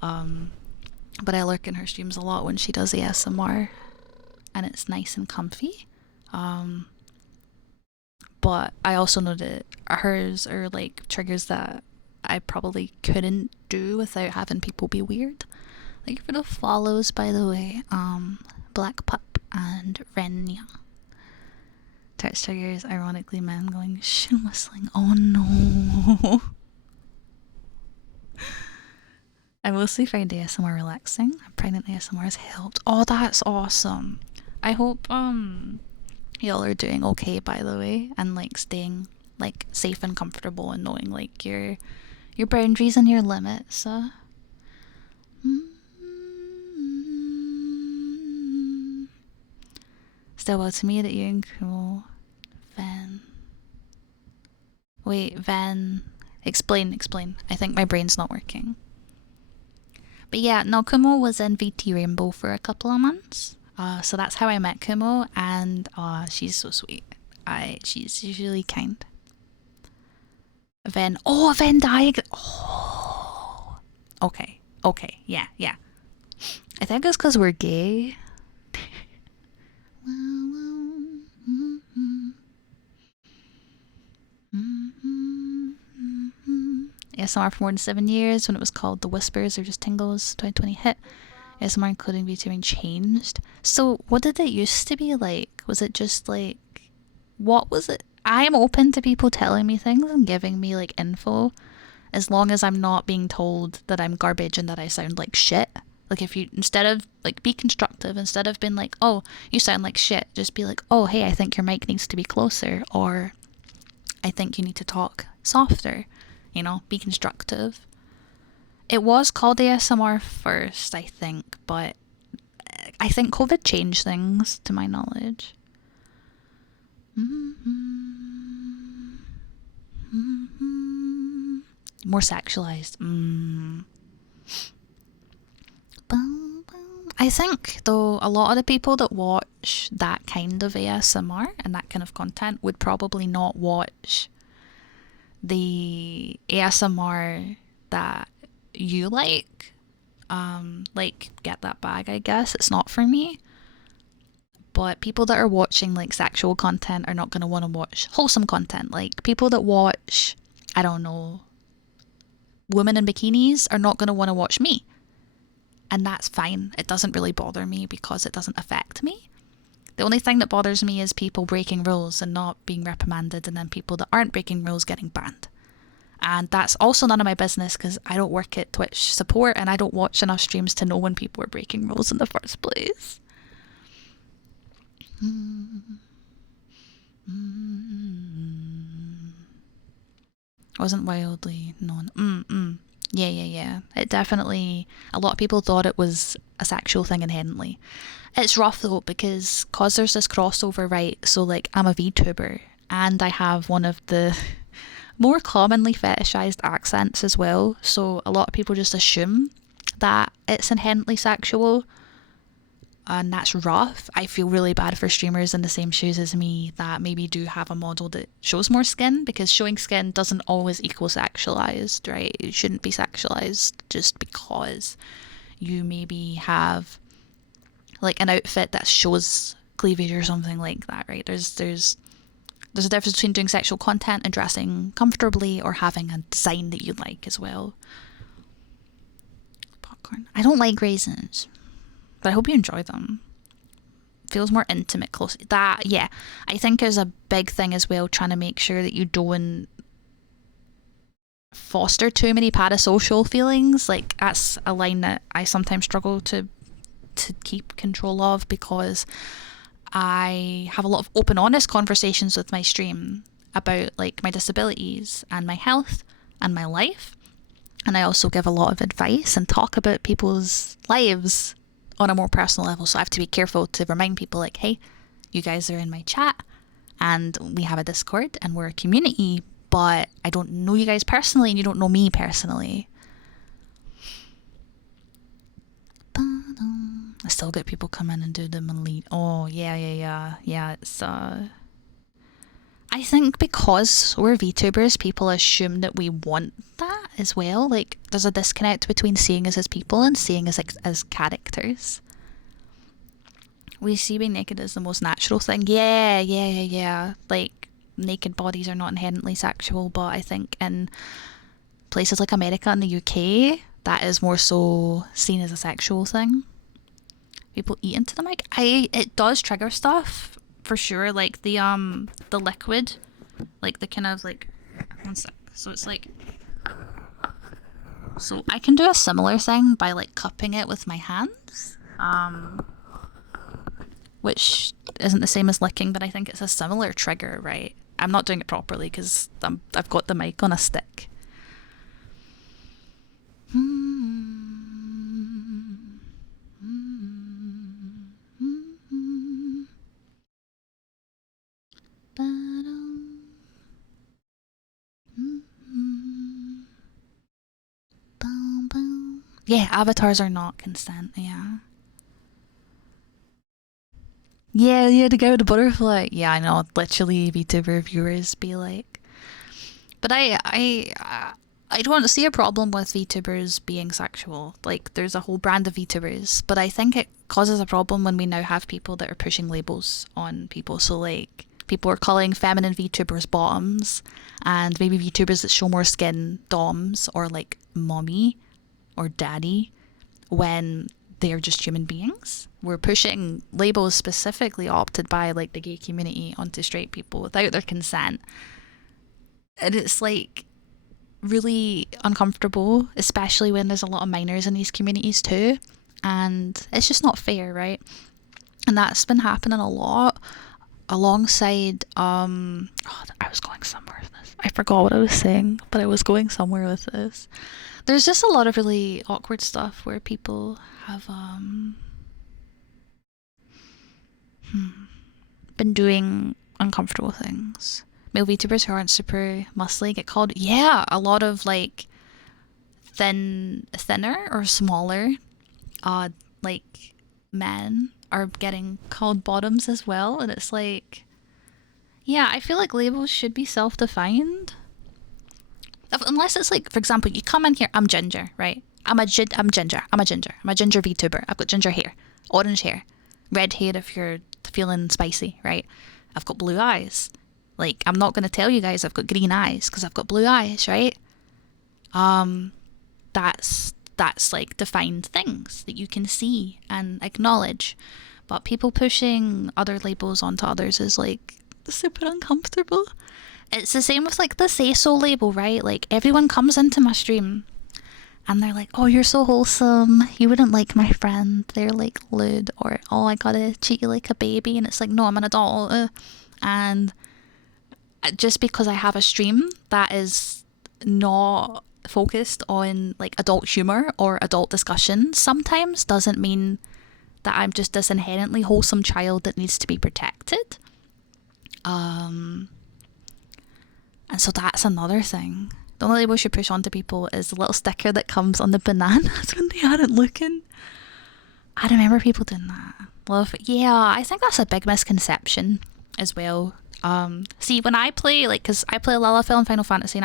But I lurk in her streams a lot when she does ASMR, and it's nice and comfy. But I also know that hers are like triggers that I probably couldn't do without having people be weird. Thank you for the follows, by the way. Black Pup and Renya. Touch triggers, ironically, men going shin whistling. Oh no. I mostly find ASMR relaxing. Pregnant ASMR has helped. Oh, that's awesome. I hope y'all are doing okay, by the way, and like staying like safe and comfortable and knowing like your boundaries and your limits. Still well to me that you and Kumo Van. Wait, Van. Explain. I think my brain's not working. But yeah, no, Kumo was in VT Rainbow for a couple of months. So that's how I met Kumo, and she's so sweet. She's really kind. Venn diagram. Oh, okay, yeah. I think it's because we're gay. ASMR for more than 7 years when it was called The Whispers or just Tingles. 2020 hit. ASMR including VTubing changed. So what did it used to be like? Was it just like, what was it? I am open to people telling me things and giving me like info as long as I'm not being told that I'm garbage and that I sound like shit. Like if you, instead of like, be constructive, instead of being like, oh, you sound like shit, just be like, oh, hey, I think your mic needs to be closer, or I think you need to talk softer. You know, be constructive. It was called ASMR first, I think, but I think COVID changed things, to my knowledge. More sexualized. I think, though, a lot of the people that watch that kind of ASMR and that kind of content would probably not watch the ASMR that you like. Get that bag, I guess. It's not for me. But people that are watching like sexual content are not going to want to watch wholesome content. Like people that watch, I don't know, women in bikinis are not going to want to watch me. And that's fine. It doesn't really bother me because it doesn't affect me. The only thing that bothers me is people breaking rules and not being reprimanded, and then people that aren't breaking rules getting banned. And that's also none of my business because I don't work at Twitch support and I don't watch enough streams to know when people are breaking rules in the first place. Wasn't wildly known. Yeah. It definitely, a lot of people thought it was a sexual thing inherently. It's rough though because there's this crossover, right? So like I'm a VTuber and I have one of the more commonly fetishized accents as well. So a lot of people just assume that it's inherently sexual, and that's rough. I feel really bad for streamers in the same shoes as me that maybe do have a model that shows more skin, because showing skin doesn't always equal sexualized, right? It shouldn't be sexualized just because you maybe have like an outfit that shows cleavage or something like that, right? There's a difference between doing sexual content and dressing comfortably or having a design that you like as well. Popcorn. I don't like raisins, but I hope you enjoy them. Feels more intimate, close. That, yeah, I think is a big thing as well, trying to make sure that you don't foster too many parasocial feelings. Like, that's a line that I sometimes struggle to keep control of, because I have a lot of open, honest conversations with my stream about like my disabilities and my health and my life. And I also give a lot of advice and talk about people's lives on a more personal level. So I have to be careful to remind people like, hey, you guys are in my chat and we have a Discord and we're a community, but I don't know you guys personally and you don't know me personally. I still get people come in and do them and lead. Oh, yeah. It's, I think because we're VTubers, people assume that we want that as well. Like, there's a disconnect between seeing us as people and seeing us as characters. We see being naked as the most natural thing. Yeah. Like, naked bodies are not inherently sexual, but I think in places like America and the UK, that is more so seen as a sexual thing. People eat into the mic. It does trigger stuff for sure. Like the liquid, like the kind of like, one sec. So it's like, so I can do a similar thing by like cupping it with my hands, which isn't the same as licking, but I think it's a similar trigger, right? I'm not doing it properly because I've got the mic on a stick. Yeah, avatars are not consent, yeah. Yeah, the guy with the butterfly. Yeah, I know, literally VTuber viewers be like. But I don't see a problem with VTubers being sexual. Like, there's a whole brand of VTubers, but I think it causes a problem when we now have people that are pushing labels on people. So, like, people are calling feminine VTubers bottoms, and maybe VTubers that show more skin doms, or like mommy or daddy, when they're just human beings. We're pushing labels specifically opted by like the gay community onto straight people without their consent. And it's like really uncomfortable, especially when there's a lot of minors in these communities too. And it's just not fair, right? And that's been happening a lot alongside I was going somewhere with this. I forgot what I was saying, but I was going somewhere with this. There's just a lot of really awkward stuff where people have been doing uncomfortable things. Male VTubers who aren't super muscly get called, yeah, a lot of like thinner or smaller like men are getting called bottoms as well. And it's like, yeah, I feel like labels should be self-defined. Unless it's like, for example, you come in here, I'm ginger, right? I'm ginger. I'm a ginger VTuber. I've got ginger hair, orange hair, red hair if you're feeling spicy, right? I've got blue eyes. Like, I'm not going to tell you guys I've got green eyes because I've got blue eyes, right? That's like defined things that you can see and acknowledge. But people pushing other labels onto others is like super uncomfortable. It's the same with like the Say So label, right? Like everyone comes into my stream and they're like, oh, you're so wholesome. You wouldn't like my friend. They're like lewd, or oh, I gotta treat you like a baby. And it's like, no, I'm an adult. And just because I have a stream that is not focused on like adult humor or adult discussion sometimes doesn't mean that I'm just this inherently wholesome child that needs to be protected. And so that's another thing. The only label we should push on to people is the little sticker that comes on the bananas when they aren't looking. I remember people doing that. Love, yeah, I think that's a big misconception as well. See, when I play, like, because I play Lalafell in Final Fantasy, and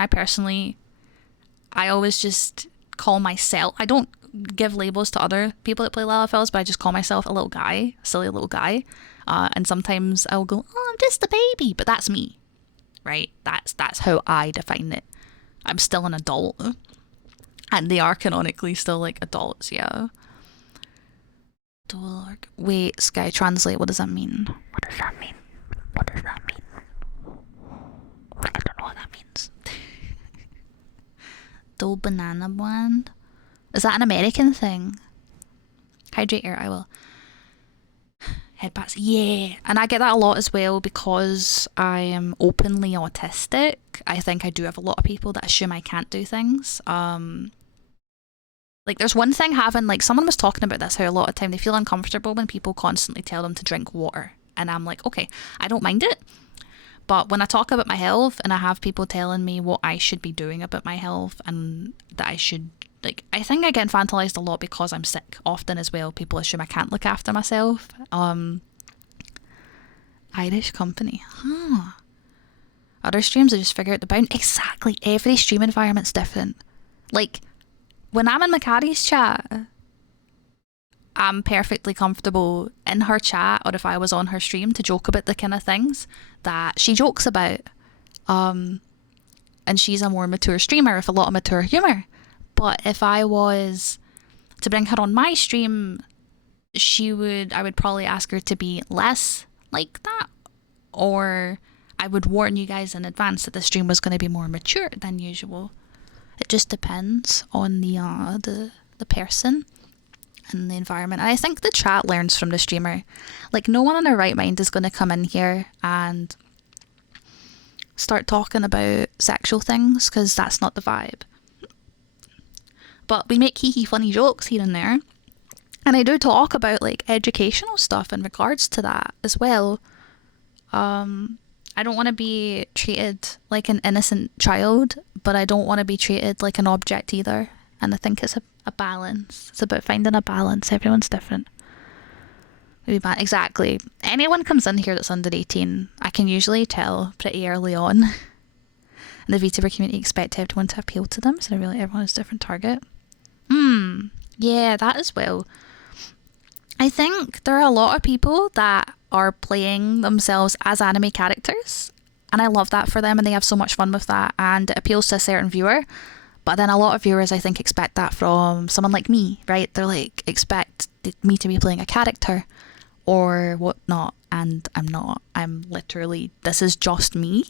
I always just call myself, I don't give labels to other people that play Lalafells, but I just call myself a little guy, a silly little guy. And sometimes I'll go, oh, I'm just a baby, but that's me, right? That's how I define it. I'm still an adult, and they are canonically still like adults, yeah. Wait, Sky, translate, what does that mean? What does that mean? What does that mean? I don't know what that means. Dole banana blend? Is that an American thing? Hydrate air, I will. Headbats, yeah. And I get that a lot as well because I am openly autistic. I think I do have a lot of people that assume I can't do things. Like there's one thing having, like someone was talking about this, how a lot of time they feel uncomfortable when people constantly tell them to drink water. And I'm like, okay, I don't mind it. But when I talk about my health and I have people telling me what I should be doing about my health and that I should, like, I think I get infantilized a lot because I'm sick often as well. People assume I can't look after myself. Irish company. Huh. Other streams, I just figure out the bound. Exactly. Every stream environment's different. Like, when I'm in Macari's chat, I'm perfectly comfortable in her chat, or if I was on her stream, to joke about the kind of things that she jokes about. And she's a more mature streamer with a lot of mature humour. But if I was to bring her on my stream, I would probably ask her to be less like that, or I would warn you guys in advance that the stream was going to be more mature than usual. It just depends on the person and the environment. And I think the chat learns from the streamer. Like, no one in their right mind is going to come in here and start talking about sexual things, because that's not the vibe. But we make hee funny jokes here and there. And I do talk about like educational stuff in regards to that as well. I don't want to be treated like an innocent child, but I don't want to be treated like an object either. And I think it's a balance. It's about finding a balance. Everyone's different. Exactly. Anyone comes in here that's under 18, I can usually tell pretty early on. And the VTuber community expect everyone to appeal to them, so really everyone is a different target. Yeah, that as well. I think there are a lot of people that are playing themselves as anime characters, and I love that for them, and they have so much fun with that, and it appeals to a certain viewer. But then a lot of viewers, I think, expect that from someone like me, right? They're like, expect me to be playing a character or whatnot, and I'm not. I'm literally, this is just me,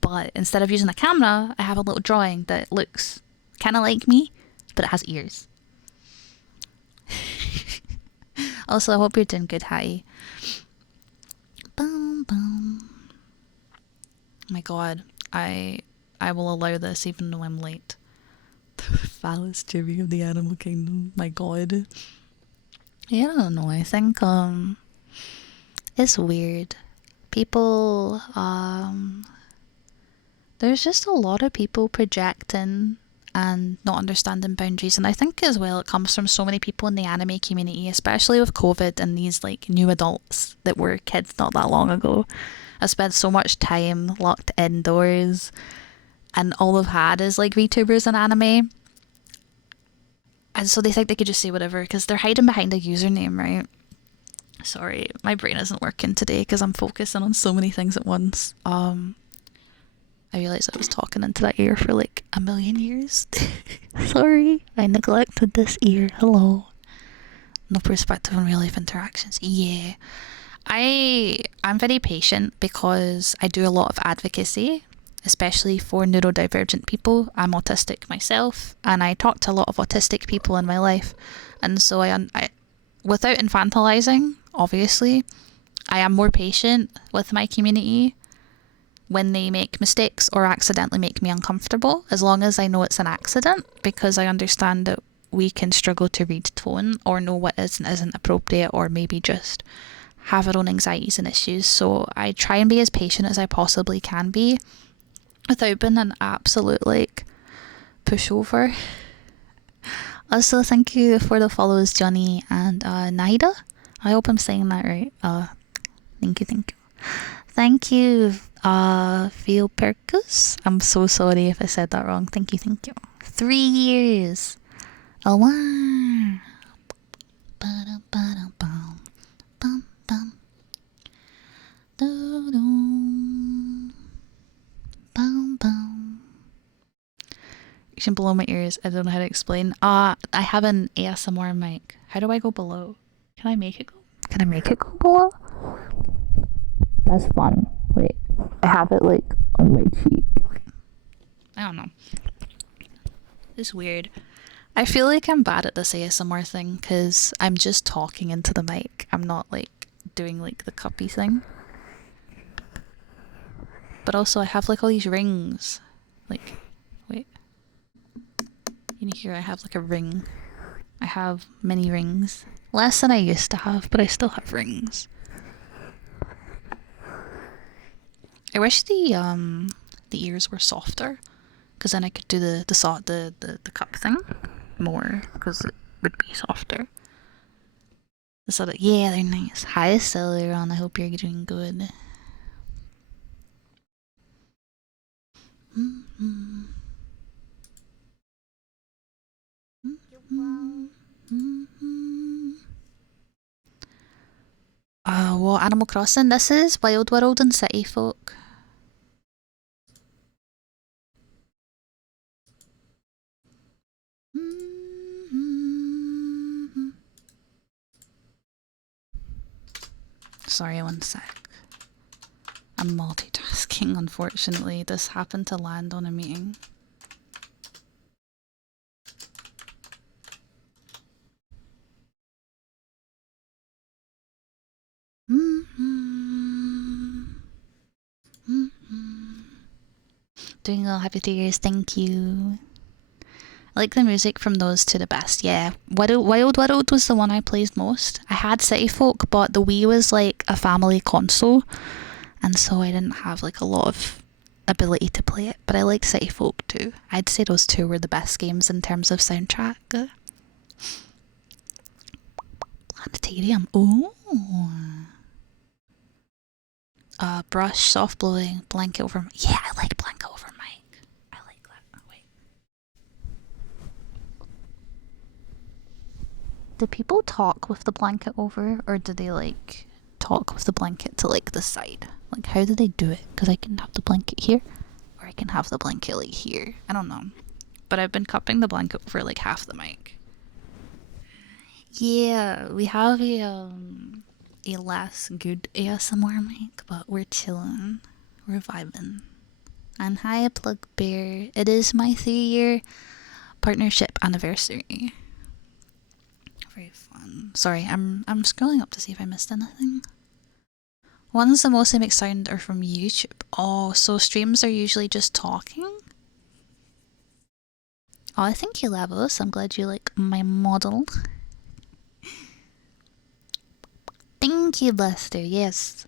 but instead of using a camera, I have a little drawing that looks kind of like me, but it has ears. Also, I hope you're doing good, Hattie. Boom, boom. My god, I will allow this even though I'm late. The phallus trivia of the animal kingdom. My god. Yeah, I don't know. I think it's weird. People there's just a lot of people projecting and not understanding boundaries, and I think as well it comes from so many people in the anime community, especially with COVID and these like new adults that were kids not that long ago. I spent so much time locked indoors, and all they've had is like VTubers and anime, and so they think they could just say whatever because they're hiding behind a username, right? Sorry, my brain isn't working today because I'm focusing on so many things at once. I realised I was talking into that ear for like a million years. Sorry, I neglected this ear. Hello. No perspective on real life interactions. Yeah. I'm very patient because I do a lot of advocacy especially for neurodivergent people. I'm autistic myself, and I talk to a lot of autistic people in my life, and so I without infantilizing, obviously, I am more patient with my community when they make mistakes or accidentally make me uncomfortable, as long as I know it's an accident, because I understand that we can struggle to read tone or know what is and isn't appropriate, or maybe just have our own anxieties and issues. So I try and be as patient as I possibly can be without being an absolute like pushover. Also, thank you for the follows, Johnny and Naida. I hope I'm saying that right. Thank you. Thank you, Philpercus. I'm so sorry if I said that wrong. Thank you. 3 years. Oh wow. Ba-da-ba-da-bum. Bum, bum. Do-dum. Bum, bum. You can blow my ears. I don't know how to explain. I have an ASMR mic. How do I go below? Can I make it go? Can I make it go below? That's fun. Wait, I have it like on my cheek. I don't know. It's weird. I feel like I'm bad at this ASMR thing because I'm just talking into the mic. I'm not like doing like the cuppy thing. But also I have like all these rings. Like, wait. You know, here I have like a ring. I have many rings. Less than I used to have, but I still have rings. I wish the ears were softer, because then I could do the cup thing more, because it would be softer. So that, yeah, they're nice. Hi, Celeron. I hope you're doing good. What Animal Crossing? This is Wild World and City Folk. Sorry, one sec. I'm multitasking, unfortunately. This happened to land on a meeting. Doing well, happy 3 years, thank you. I like the music from those two the best. Yeah, Wild World was the one I played most. I had City Folk, but the Wii was like a family console, and so I didn't have like a lot of ability to play it. But I like City Folk too. I'd say those two were the best games in terms of soundtrack. Planetarium. Ooh. Brush, soft blowing, blanket over. Yeah, I like blanket over mic. I like that. Oh, wait. Do people talk with the blanket over, or do they like talk with the blanket to like the side? Like, how do they do it? Because I can have the blanket here, or I can have the blanket like here. I don't know. But I've been cupping the blanket over like half the mic. Yeah, we have a less good ASMR mic, but we're chilling. We're vibing. And hi, Plug Bear. It is my 3-year partnership anniversary. Very fun. Sorry, I'm scrolling up to see if I missed anything. Ones the most I make sound are from YouTube. Oh, so streams are usually just talking? Oh, I think you love us. I'm glad you like my model. Thank you, Lester. Yes.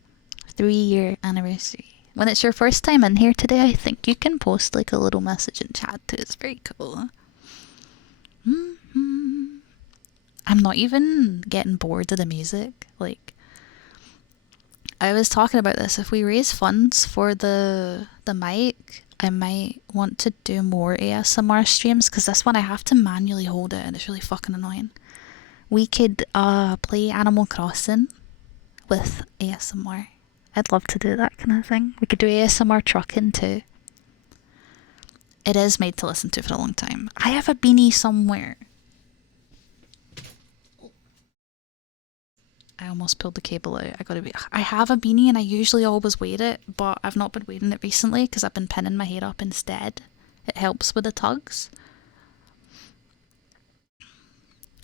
3-year anniversary. When it's your first time in here today, I think you can post like a little message in chat too. It's very cool. I'm not even getting bored of the music. Like, I was talking about this. If we raise funds for the mic, I might want to do more ASMR streams, because this one I have to manually hold it and it's really fucking annoying. We could play Animal Crossing with ASMR. I'd love to do that kind of thing. We could do ASMR trucking too. It is made to listen to for a long time. I have a beanie somewhere. I almost pulled the cable out. I have a beanie and I usually always wear it, but I've not been wearing it recently because I've been pinning my hair up instead. It helps with the tugs.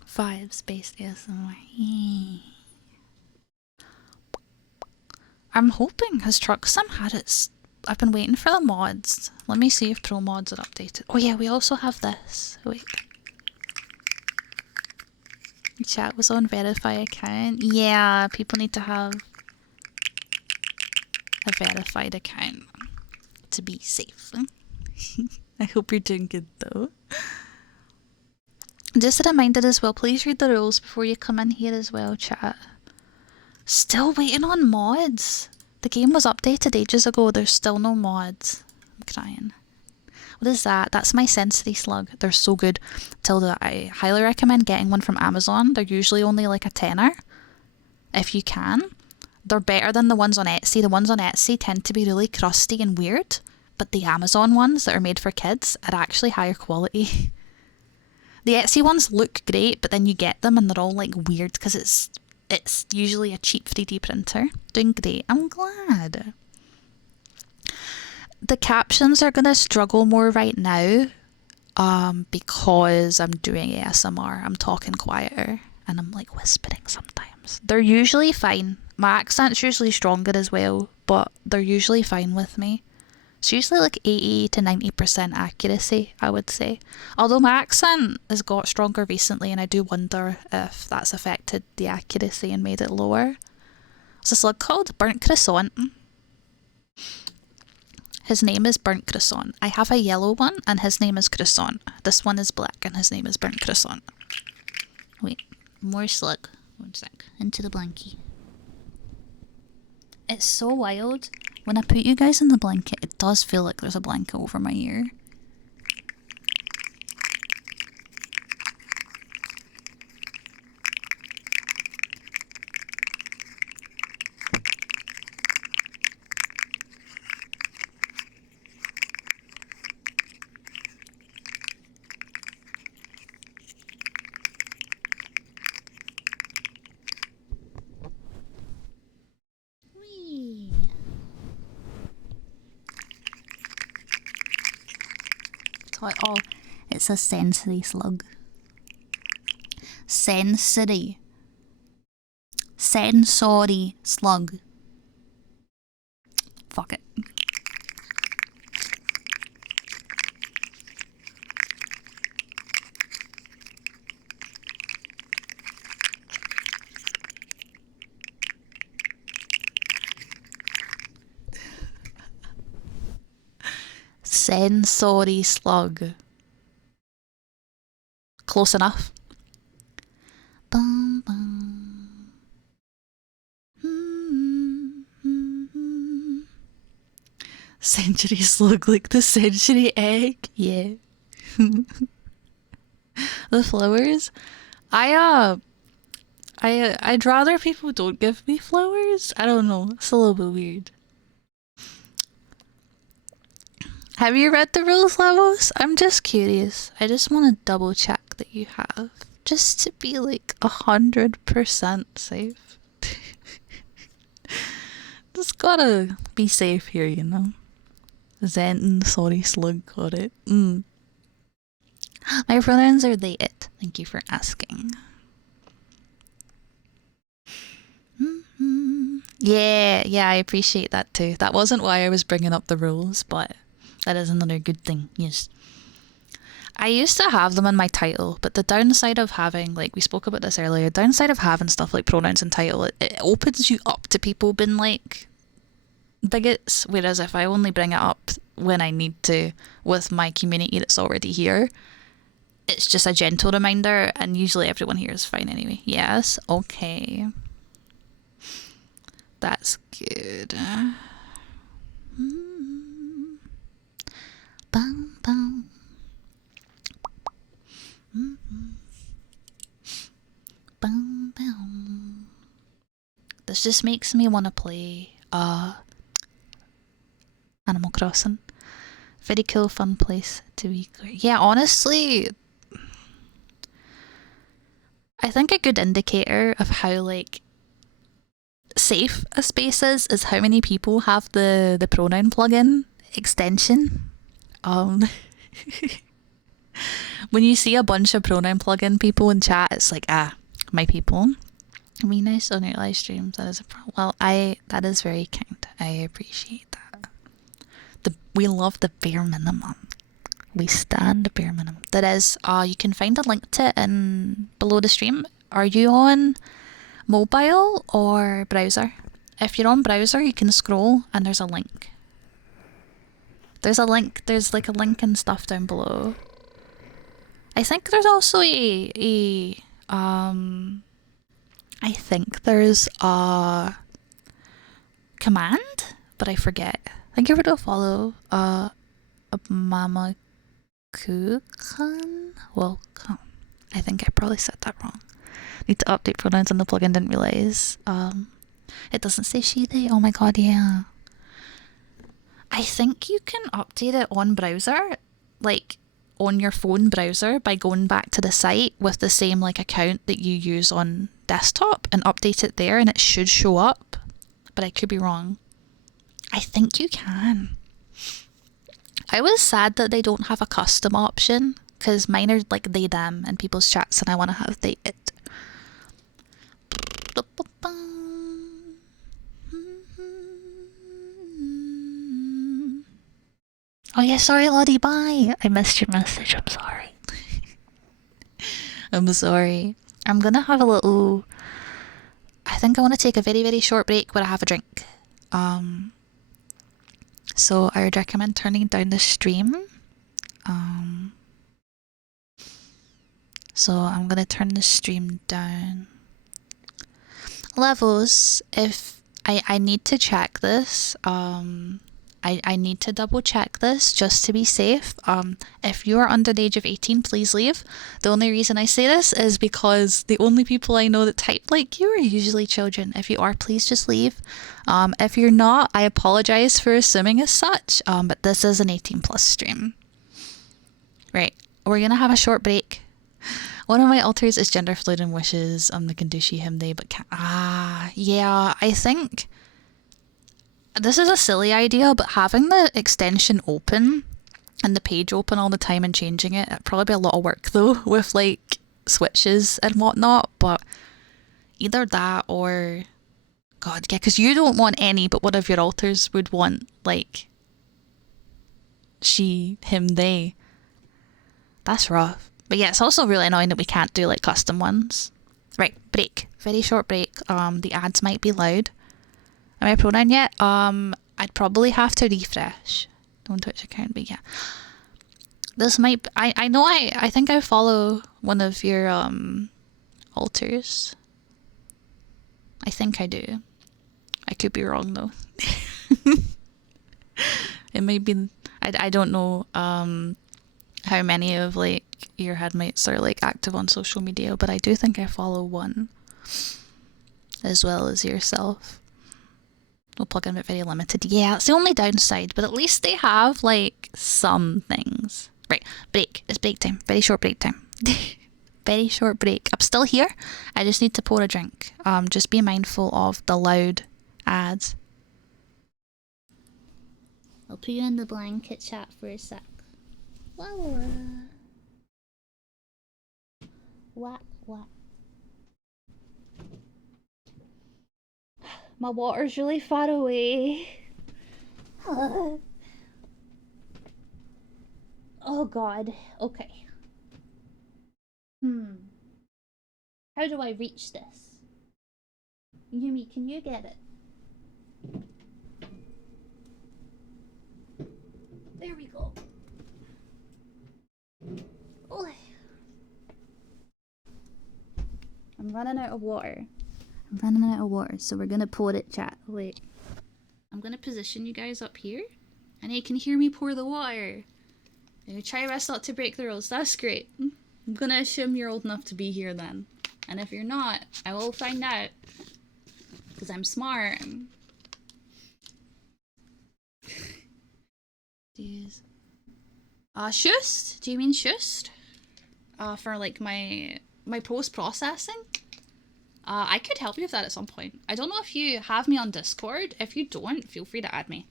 5 space ASMR. I'm hoping his truck sim had its. I've been waiting for the mods. Let me see if Pro mods are updated. Oh yeah, we also have this. Wait. Chat was on verify account. Yeah, people need to have a verified account to be safe. I hope you're doing good though. Just a reminder as well, please read the rules before you come in here as well, chat. Still waiting on mods. The game was updated ages ago, there's still no mods. I'm crying. What is that? That's my sensory slug. They're so good. Tilda, I highly recommend getting one from Amazon. They're usually only like a tenner, if you can. They're better than the ones on Etsy. The ones on Etsy tend to be really crusty and weird, but the Amazon ones that are made for kids are actually higher quality. The Etsy ones look great, but then you get them and they're all like weird because it's usually a cheap 3D printer. Doing great. I'm glad. The captions are going to struggle more right now because I'm doing ASMR. I'm talking quieter and I'm like whispering sometimes. They're usually fine. My accent's usually stronger as well, but they're usually fine with me. It's usually like 80 to 90% accuracy, I would say. Although my accent has got stronger recently and I do wonder if that's affected the accuracy and made it lower. What's this slug called? Burnt Croissant. His name is Burnt Croissant. I have a yellow one and his name is Croissant. This one is black and his name is Burnt Croissant. Wait, more slug. 1 sec. Into the blankie. It's so wild. When I put you guys in the blanket, it does feel like there's a blanket over my ear. Oh, it's a sensory slug. Sensory slug. Fuck it. Sensory slug. Close enough. Bum, bum. Century slug like the century egg. Yeah. The flowers. I'd rather people don't give me flowers. I don't know. It's a little bit weird. Have you read the rules, Levels? I'm just curious. I just want to double check that you have. Just to be like 100% safe. Just gotta be safe here, you know? Zen, sorry, slug got it. My pronouns are they, it. Thank you for asking. Yeah, I appreciate that too. That wasn't why I was bringing up the rules, but that is another good thing, yes. I used to have them in my title, but the downside of having, like we spoke about this earlier, downside of having stuff like pronouns and title, it opens you up to people being like bigots, whereas if I only bring it up when I need to with my community that's already here, it's just a gentle reminder, and usually everyone here is fine anyway. Yes, okay. That's good. Bum, bum. Bum, bum. This just makes me want to play Animal Crossing. Very cool, fun place to be. Yeah, honestly, I think a good indicator of how like safe a space is how many people have the pronoun plugin extension. When you see a bunch of pronoun plugin people in chat, it's like, my people. Be nice on your live streams. That is a problem. Well, that is very kind. I appreciate that. We love the bare minimum. We stand the bare minimum. That is, you can find a link to it in below the stream. Are you on mobile or browser? If you're on browser, you can scroll and there's a link. There's like a link and stuff down below. I think there's also I think there's a command, but I forget. Thank you for the follow. Mama Kukan? Welcome. I think I probably said that wrong. Need to update pronouns on the plugin, didn't realize. It doesn't say she, they. Oh my god, yeah. I think you can update it on browser, like on your phone browser, by going back to the site with the same like account that you use on desktop and update it there, and it should show up. But I could be wrong. I think you can. I was sad that they don't have a custom option, because mine are like they, them in people's chats, and I want to have they, it. Oh yeah, sorry Lottie, bye. I missed your message, I'm sorry. I'm sorry. I'm gonna have a little... I think I want to take a very, very short break where I have a drink. So I would recommend turning down the stream. So I'm gonna turn the stream down. Levels, if I need to check this, I need to double check this just to be safe. If you are under the age of 18, please leave. The only reason I say this is because the only people I know that type like you are usually children. If you are, please just leave. If you're not, I apologize for assuming as such, but this is an 18 plus stream. Right, we're gonna have a short break. One of my alters is gender fluid and wishes they can do she, him, they, but can't. Yeah, I think this is a silly idea, but having the extension open and the page open all the time and changing it'd probably be a lot of work though, with like switches and whatnot. But either that or, god, yeah, because you don't want any, but one of your alters would want like she, him, they. That's rough. But yeah, it's also really annoying that we can't do like custom ones. Right, break. Very short break. The ads might be loud. Am I pronoun yet? I'd probably have to refresh. Don't Twitch account, but yeah. This might... I know I think I follow one of your alters. I think I do. I could be wrong though. It might be... I don't know how many of like your headmates are like active on social media, but I do think I follow one as well as yourself. No plugin, but very limited. Yeah, it's the only downside, but at least they have like some things. Right, break. It's break time. Very short break time. Very short break. I'm still here. I just need to pour a drink. Just be mindful of the loud ads. I'll put you in the blanket chat for a sec. Whoa. What? My water's really far away. Oh god. Okay. How do I reach this? Yumi, can you get it? There we go. Oh. I'm running out of water. So we're gonna pour it, chat. Wait. I'm gonna position you guys up here, and you can hear me pour the water. And try your best not to break the rules. That's great. I'm gonna assume you're old enough to be here then. And if you're not, I will find out. Because I'm smart. Jeez. Shust? Do you mean Shust? For like my post-processing? I could help you with that at some point. I don't know if you have me on Discord. If you don't, feel free to add me.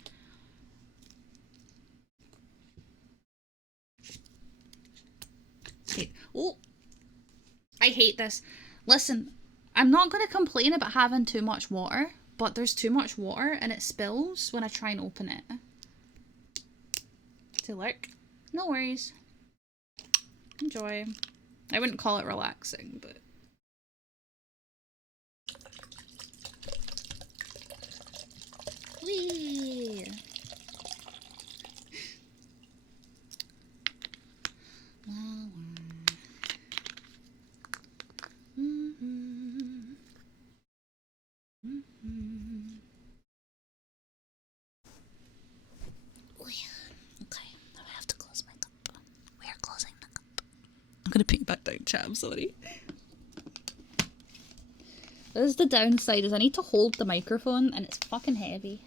Okay. Oh, I hate this. Listen, I'm not going to complain about having too much water, but there's too much water and it spills when I try and open it. To lurk. No worries. Enjoy. I wouldn't call it relaxing, but... Whee! Okay, now I have to close my cup. We are closing the cup. I'm gonna put you back down, chat. I'm sorry. This is the downside, is I need to hold the microphone and it's fucking heavy.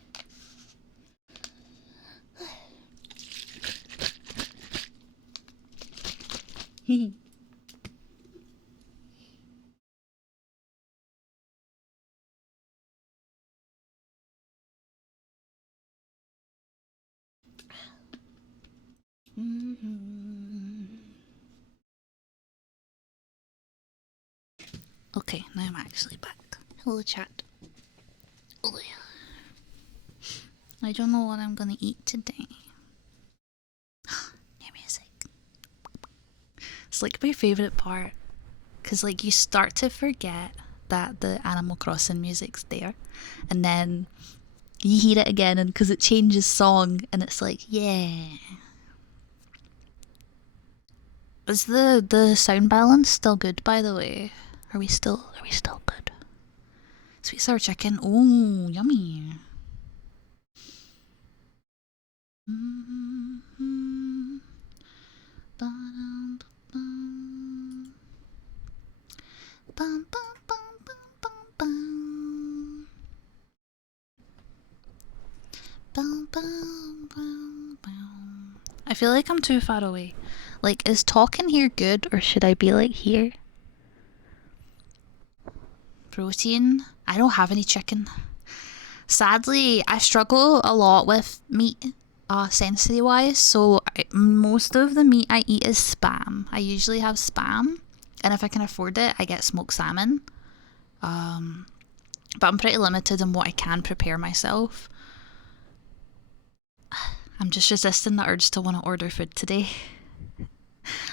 Okay, now I'm actually back. Hello, chat. Oh, yeah. I don't know what I'm gonna eat today. New music. It's like my favourite part. Because, like, you start to forget that the Animal Crossing music's there. And then you hear it again, and because it changes song, and it's like, yeah. Is the sound balance still good, by the way? Are we still good? Sweet sour chicken. Oh, yummy. I feel like I'm too far away. Like, is talking here good, or should I be like here? Protein? I don't have any chicken. Sadly, I struggle a lot with meat, sensory wise, so most of the meat I eat is spam. I usually have spam, and if I can afford it, I get smoked salmon. But I'm pretty limited in what I can prepare myself. I'm just resisting the urge to want to order food today.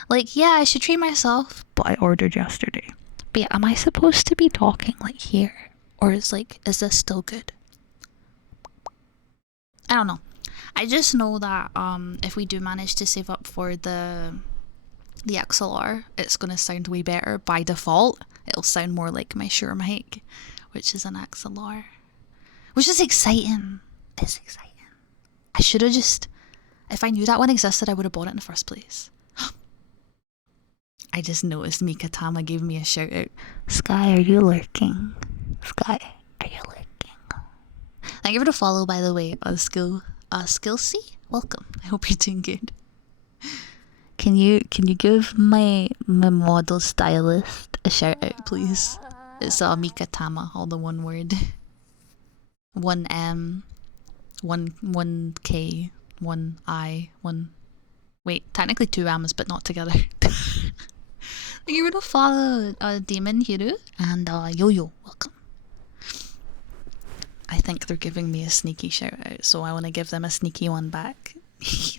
Like, yeah, I should treat myself, but I ordered yesterday. But yeah, am I supposed to be talking like here? Or is this still good? I don't know. I just know that if we do manage to save up for the XLR, it's going to sound way better by default. It'll sound more like my Shure mic, which is an XLR. Which is exciting. It's exciting. I should have just... If I knew that one existed, I would have bought it in the first place. I just noticed Mika Tama gave me a shout out. Sky, are you lurking? Sky, are you lurking? Thank you for the follow, by the way, on Skillsy. Welcome. I hope you're doing good. Can you give my model stylist a shout out, please? It's Mika Tama, all the one word. 1 M, 1 K, 1 I, 1. Wait, technically 2 M's, but not together. Thank you for the follow, Demon Hiru and Yo-Yo. Welcome. I think they're giving me a sneaky shout out, so I want to give them a sneaky one back.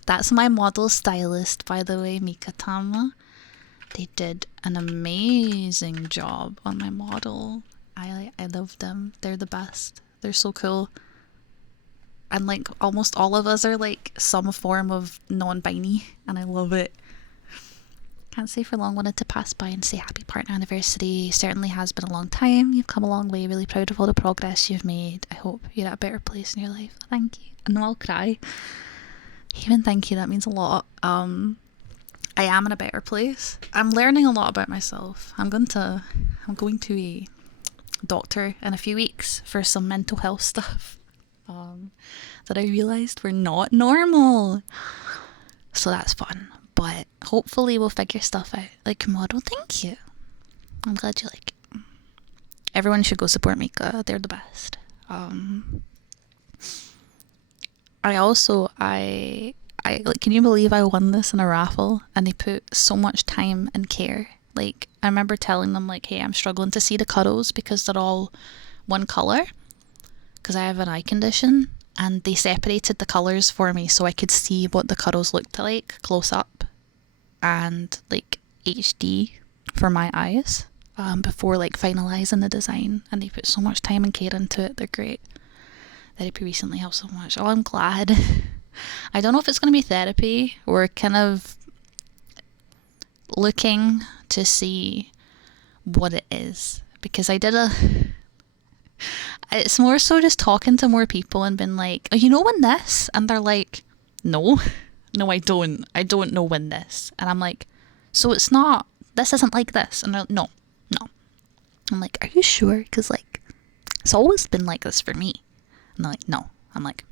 That's my model stylist, by the way, Mika Tama. They did an amazing job on my model. I love them. They're the best. They're so cool. And like almost all of us are like some form of non-binary, and I love it. Can't say for long, wanted to pass by and say happy partner anniversary. Certainly has been a long time. You've come a long way. Really proud of all the progress you've made. I hope you're at a better place in your life. Thank you. I know I'll cry. Even thank you, that means a lot. I am in a better place. I'm learning a lot about myself. I'm going to a doctor in a few weeks for some mental health stuff that I realised were not normal. So that's fun. But hopefully we'll figure stuff out. Like, model, thank you. I'm glad you like it. Everyone should go support Mika. They're the best. I also I like, can you believe I won this in a raffle and they put so much time and care. Like, I remember telling them like, hey, I'm struggling to see the cuddles because they're all one color because I have an eye condition, and they separated the colors for me so I could see what the cuddles looked like close up and like HD for my eyes before like finalizing the design, and they put so much time and care into it. They're great. Therapy recently helped so much. Oh, I'm glad. I don't know if it's going to be therapy. We're kind of looking to see what it is, because it's more so just talking to more people and been like, oh, you know when this? And they're like, no, I don't know when this. And I'm like, so it's not, this isn't like this. And they're like, no. I'm like, are you sure? Because like, it's always been like this for me. And they're like, no. I'm like,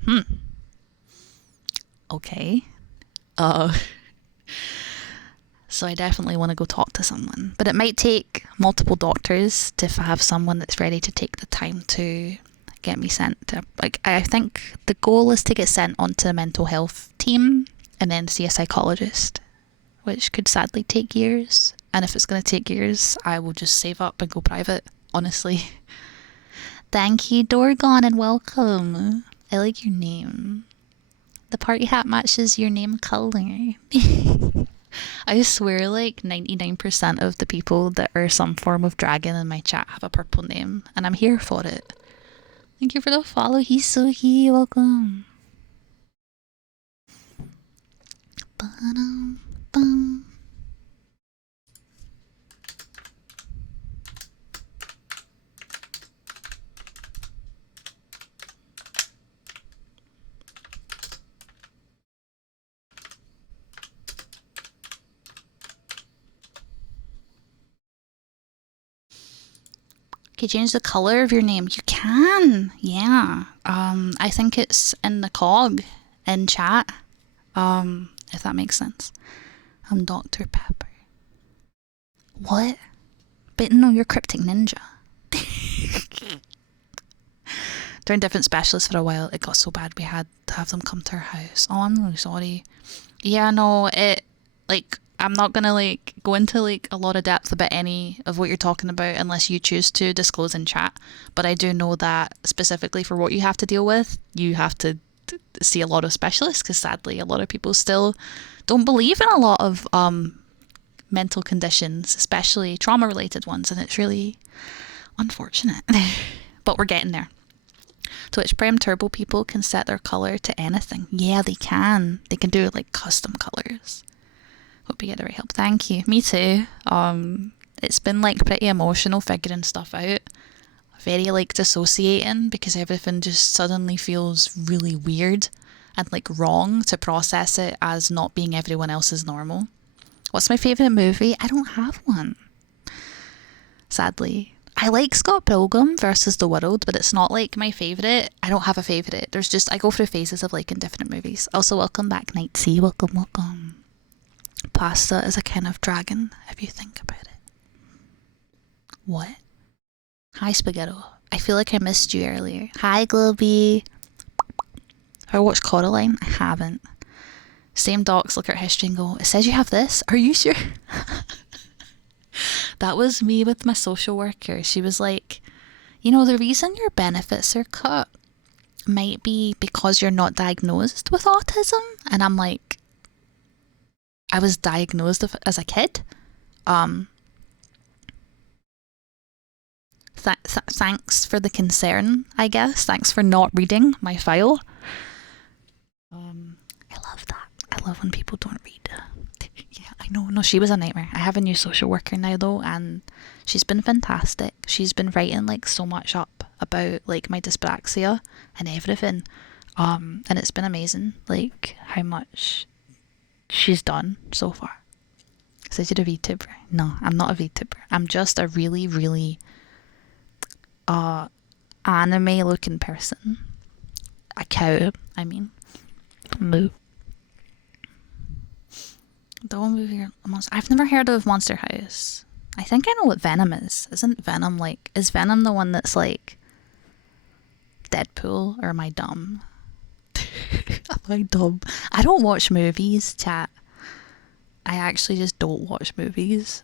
okay. So I definitely want to go talk to someone. But it might take multiple doctors to have someone that's ready to take the time to get me sent to, like, I think the goal is to get sent onto a mental health team and then see a psychologist, which could sadly take years. And if it's going to take years, I will just save up and go private, honestly. Thank you, Dorgon, and welcome. I like your name. The party hat matches your name color. I swear like 99% of the people that are some form of dragon in my chat have a purple name, and I'm here for it. Thank you for the follow, Hisuhi. Welcome. Ba-dum-bum. Can you change the color of your name? You can, yeah. I think it's in the cog in chat. If that makes sense. I'm Dr. Pepper. What? But no, you're Cryptic Ninja. During different specialists for a while, it got so bad we had to have them come to our house. Oh, I'm really sorry. Yeah, no, I'm not gonna like go into like a lot of depth about any of what you're talking about unless you choose to disclose in chat. But I do know that specifically for what you have to deal with, you have to see a lot of specialists, because sadly a lot of people still don't believe in a lot of mental conditions, especially trauma related ones, and it's really unfortunate. But we're getting there. Twitch Prime Turbo people can set their color to anything. Yeah, they can. They can do like custom colors. Hope you get the right help. Thank you. Me too. It's been like pretty emotional figuring stuff out. Very like dissociating, because everything just suddenly feels really weird and like wrong to process it as not being everyone else's normal. What's my favourite movie? I don't have one. Sadly. I like Scott Pilgrim versus the World, but it's not like my favourite. I don't have a favourite. There's just, I go through phases of liking different movies. Also, welcome back, Nightsea. Welcome. Pasta is a kind of dragon, if you think about it. What? Hi, Spaghetto. I feel like I missed you earlier. Hi, Globey. Have I watched Coraline? I haven't. Same docs look at history and go, it says you have this? Are you sure? That was me with my social worker. She was like, you know, the reason your benefits are cut might be because you're not diagnosed with autism. And I'm like, I was diagnosed as a kid. Thanks for the concern, I guess. Thanks for not reading my file. I love that. I love when people don't read. Yeah, I know. No, she was a nightmare. I have a new social worker now though, and she's been fantastic. She's been writing like so much up about like my dyspraxia and everything. And it's been amazing, like how much she's done so far. Says you're a VTuber. No, I'm not a VTuber. I'm just a really, really anime looking person. A cow, I mean. Moo. The one movie I've never heard of Monster House. I think I know what Venom is. Isn't Venom like... Is Venom the one that's like... Deadpool? Or am I dumb? Am I dumb? I don't watch movies, chat. I actually just don't watch movies.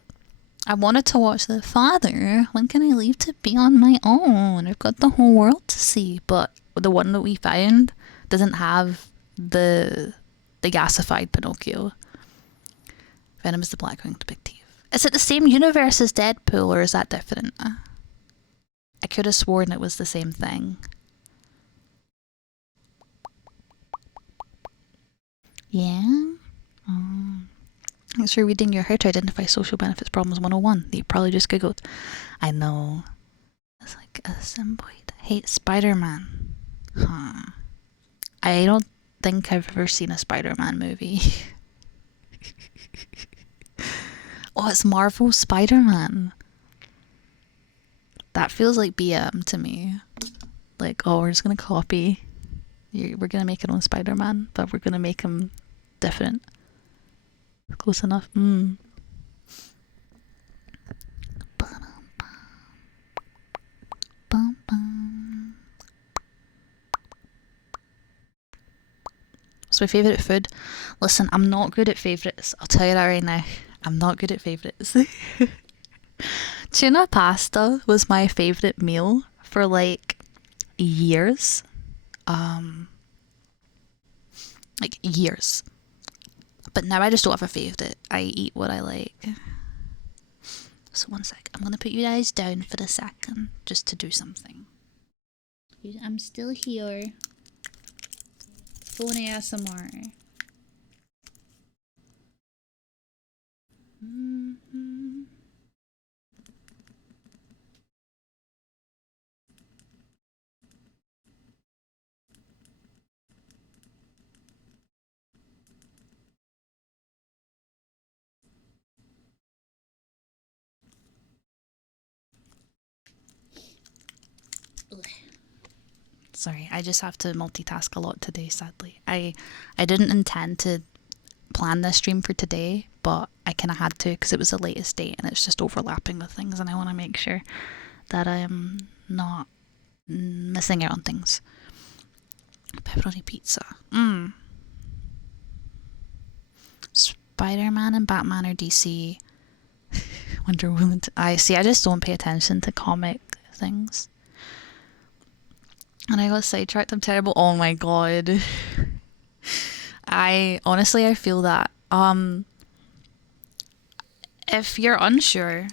I wanted to watch The Father. When can I leave to be on my own? I've got the whole world to see. But the one that we found doesn't have the gasified Pinocchio. Venom is the black-winged big thief. Is it the same universe as Deadpool, or is that different? I could have sworn it was the same thing. Yeah? Thanks for reading your How to Identify Social Benefits Problems 101 that you probably just googled. I know. It's like a symbiote. Hate Spider-Man. Huh. I don't think I've ever seen a Spider-Man movie. Oh, it's Marvel Spider-Man. That feels like BM to me. Like, oh, we're just gonna copy. We're gonna make our own Spider-Man, but we're gonna make him different. Close enough. What's my favourite food? Listen, I'm not good at favourites. I'll tell you that right now. I'm not good at favourites. Tuna pasta was my favourite meal for like years. Like years. But now I just don't have a favourite. I eat what I like. So one sec. I'm gonna put you guys down for a second just to do something. I'm still here. Phone ASMR. Sorry, I just have to multitask a lot today, sadly. I didn't intend to plan this stream for today, but I kind of had to because it was the latest date and it's just overlapping with things, and I want to make sure that I'm not missing out on things. Pepperoni pizza. Spider-Man and Batman or DC? Wonder Woman. I just don't pay attention to comic things. And I got sidetracked. I'm terrible. Oh my god. I feel that. If you're unsure,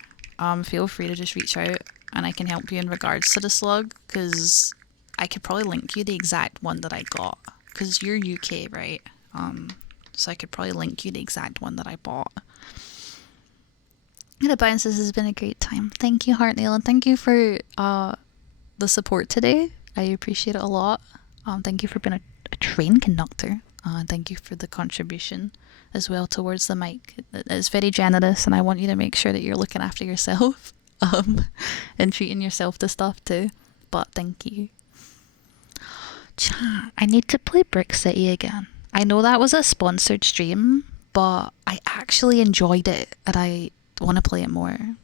feel free to just reach out and I can help you in regards to the slug, because I could probably link you the exact one that I got, because you're UK, right? So I could probably link you the exact one that I bought. Goodbye, and this has been a great time. Thank you, Heartnail, and thank you for the support today. I appreciate it a lot. Thank you for being a train conductor. Thank you for the contribution as well towards the mic. It's very generous, and I want you to make sure that you're looking after yourself and treating yourself to stuff too. But thank you. Chat, I need to play Brick City again. I know that was a sponsored stream, but I actually enjoyed it and I want to play it more.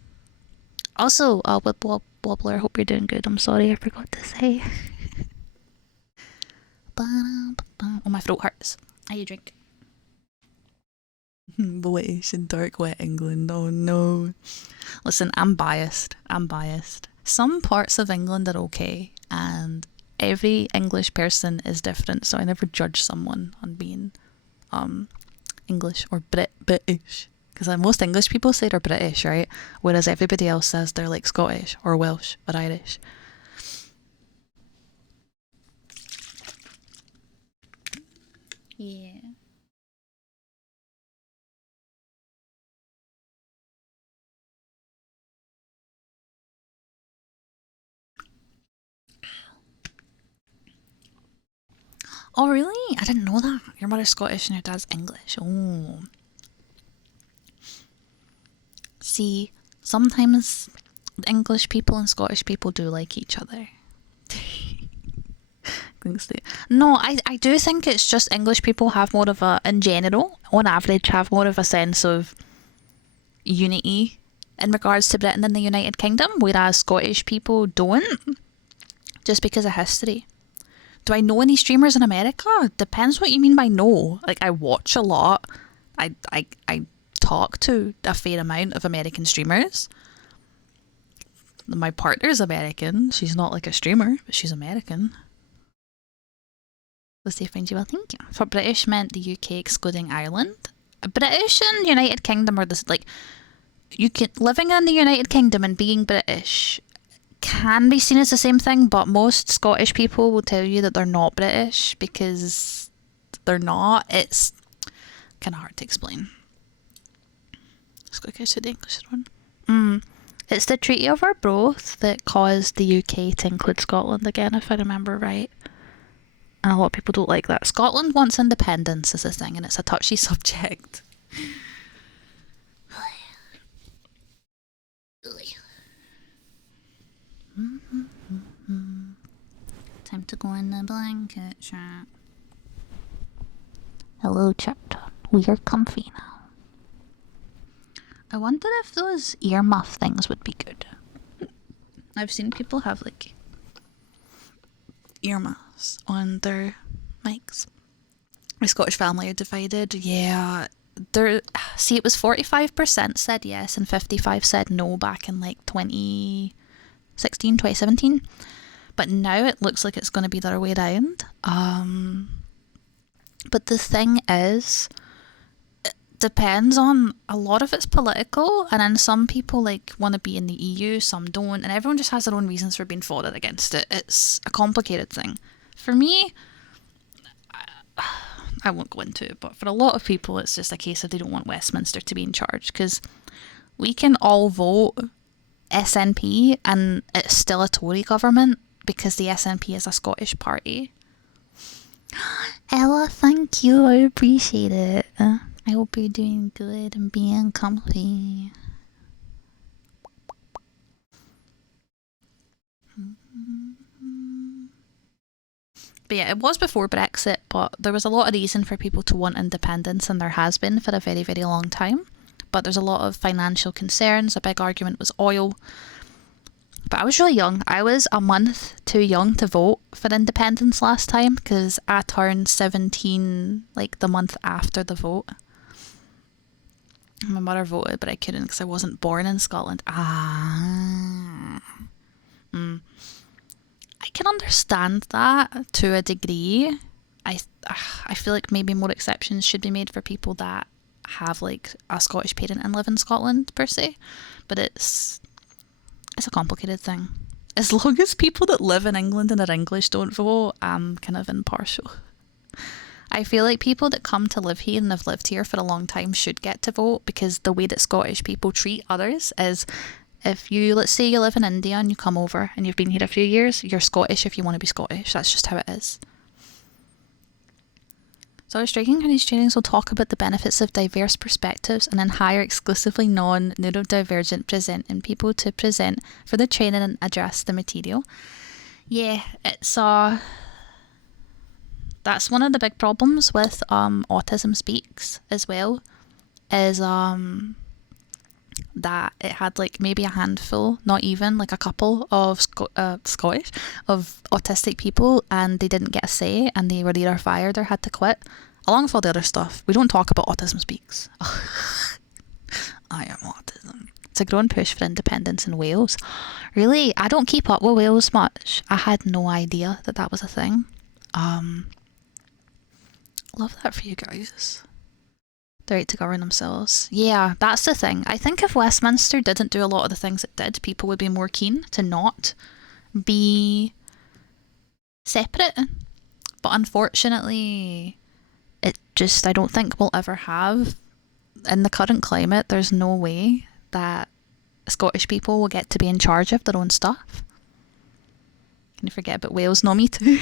Also, with Wobbler, hope you're doing good. I'm sorry I forgot to say. Oh, my throat hurts. How you drink? British in dark wet England. Oh no. Listen, I'm biased. Some parts of England are okay, and every English person is different, so I never judge someone on being English or British. Because most English people say they're British, right? Whereas everybody else says they're like Scottish or Welsh or Irish. Yeah. Oh really? I didn't know that. Your mother's Scottish and your dad's English. Oh. See, sometimes English people and Scottish people do like each other. No, I do think it's just English people have more of a, in general, on average, have more of a sense of unity in regards to Britain and the United Kingdom, whereas Scottish people don't, just because of history. Do I know any streamers in America? Depends what you mean by know. Like, I watch a lot. I talk to a fair amount of American streamers. My partner's American. She's not like a streamer, but she's American. Let's see if I find you well, thank you. For British meant the UK excluding Ireland. British and United Kingdom are this, like, you can, living in the United Kingdom and being British can be seen as the same thing, but most Scottish people will tell you that they're not British because they're not. It's kind of hard to explain. Let's go to the English one. It's the Treaty of Arbroath that caused the UK to include Scotland again, if I remember right. And a lot of people don't like that. Scotland wants independence is a thing, and it's a touchy subject. Time to go in the blanket chat. Hello, chapter. We are comfy now. I wonder if those earmuff things would be good. I've seen people have like earmuffs on their mics. My Scottish family are divided. Yeah, see, it was 45% said yes and 55% said no back in like 2016, 2017. But now it looks like it's going to be the other way around. But the thing is, it depends on, a lot of it's political, and then some people like want to be in the EU, some don't, and everyone just has their own reasons for being for it against it. It's a complicated thing. For me, I won't go into it, but for a lot of people it's just a case of they don't want Westminster to be in charge, because we can all vote SNP and it's still a Tory government because the SNP is a Scottish party. Ella, thank you, I appreciate it. I hope you're doing good and being comfy. But yeah, it was before Brexit, but there was a lot of reason for people to want independence, and there has been for a very, very long time. But there's a lot of financial concerns. A big argument was oil. But I was really young. I was a month too young to vote for independence last time, because I turned 17 like the month after the vote. My mother voted, but I couldn't because I wasn't born in Scotland. I can understand that to a degree. I feel like maybe more exceptions should be made for people that have like a Scottish parent and live in Scotland per se, but it's a complicated thing. As long as people that live in England and are English don't vote, I'm kind of impartial. I feel like people that come to live here and have lived here for a long time should get to vote, because the way that Scottish people treat others is, if you, let's say you live in India and you come over and you've been here a few years, you're Scottish if you want to be Scottish. That's just how it is. So our striking Chinese trainings will talk about the benefits of diverse perspectives and then hire exclusively non-neurodivergent presenting people to present for the training and address the material. Yeah, it's that's one of the big problems with Autism Speaks as well, is that it had like maybe a handful, not even like a couple of Scottish, of autistic people, and they didn't get a say, and they were either fired or had to quit, along with all the other stuff. We don't talk about Autism Speaks. I am autism. It's a growing push for independence in Wales. Really, I don't keep up with Wales much. I had no idea that that was a thing. Love that for you guys. The right to govern themselves. Yeah, that's the thing. I think if Westminster didn't do a lot of the things it did, people would be more keen to not be separate. But unfortunately, it just, I don't think we'll ever have, in the current climate, there's no way that Scottish people will get to be in charge of their own stuff. Can you forget about Wales? No, me too.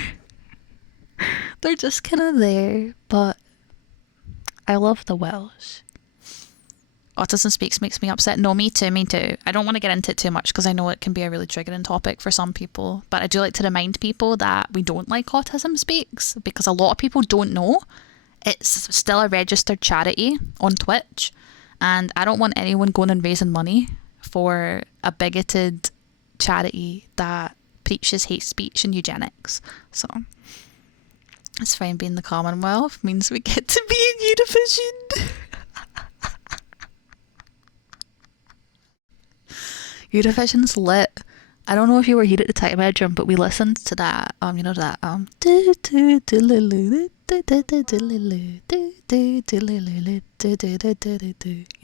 They're just kind of there, but I love the Welsh. Autism Speaks makes me upset. No, me too, me too. I don't want to get into it too much because I know it can be a really triggering topic for some people, but I do like to remind people that we don't like Autism Speaks, because a lot of people don't know it's still a registered charity on Twitch, and I don't want anyone going and raising money for a bigoted charity that preaches hate speech and eugenics. So it's fine being the Commonwealth, means we get to be in Eurovision. Eurovision's lit. I don't know if you were here at the time, Edrum, but we listened to that, you know that, you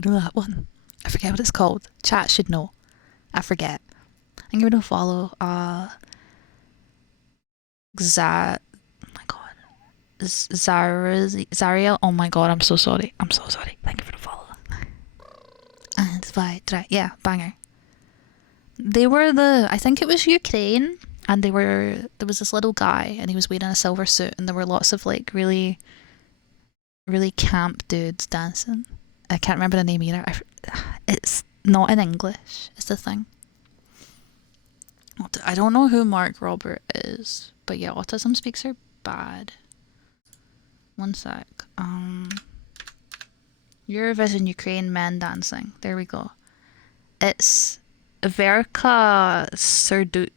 know that one? I forget what it's called. Chat should know. I forget. I'm giving it a follow. Oh my god. Zaria. Oh my god, I'm so sorry. I'm so sorry. Thank you for the follow. And yeah, banger. They were I think it was Ukraine, and there was this little guy, and he was wearing a silver suit, and there were lots of like really, really camp dudes dancing. I can't remember the name either. It's not in English, is the thing. I don't know who Mark Robert is, but yeah, Autism Speaks are bad. One sec. Eurovision Ukraine men dancing. There we go. It's Verka Serduchkla.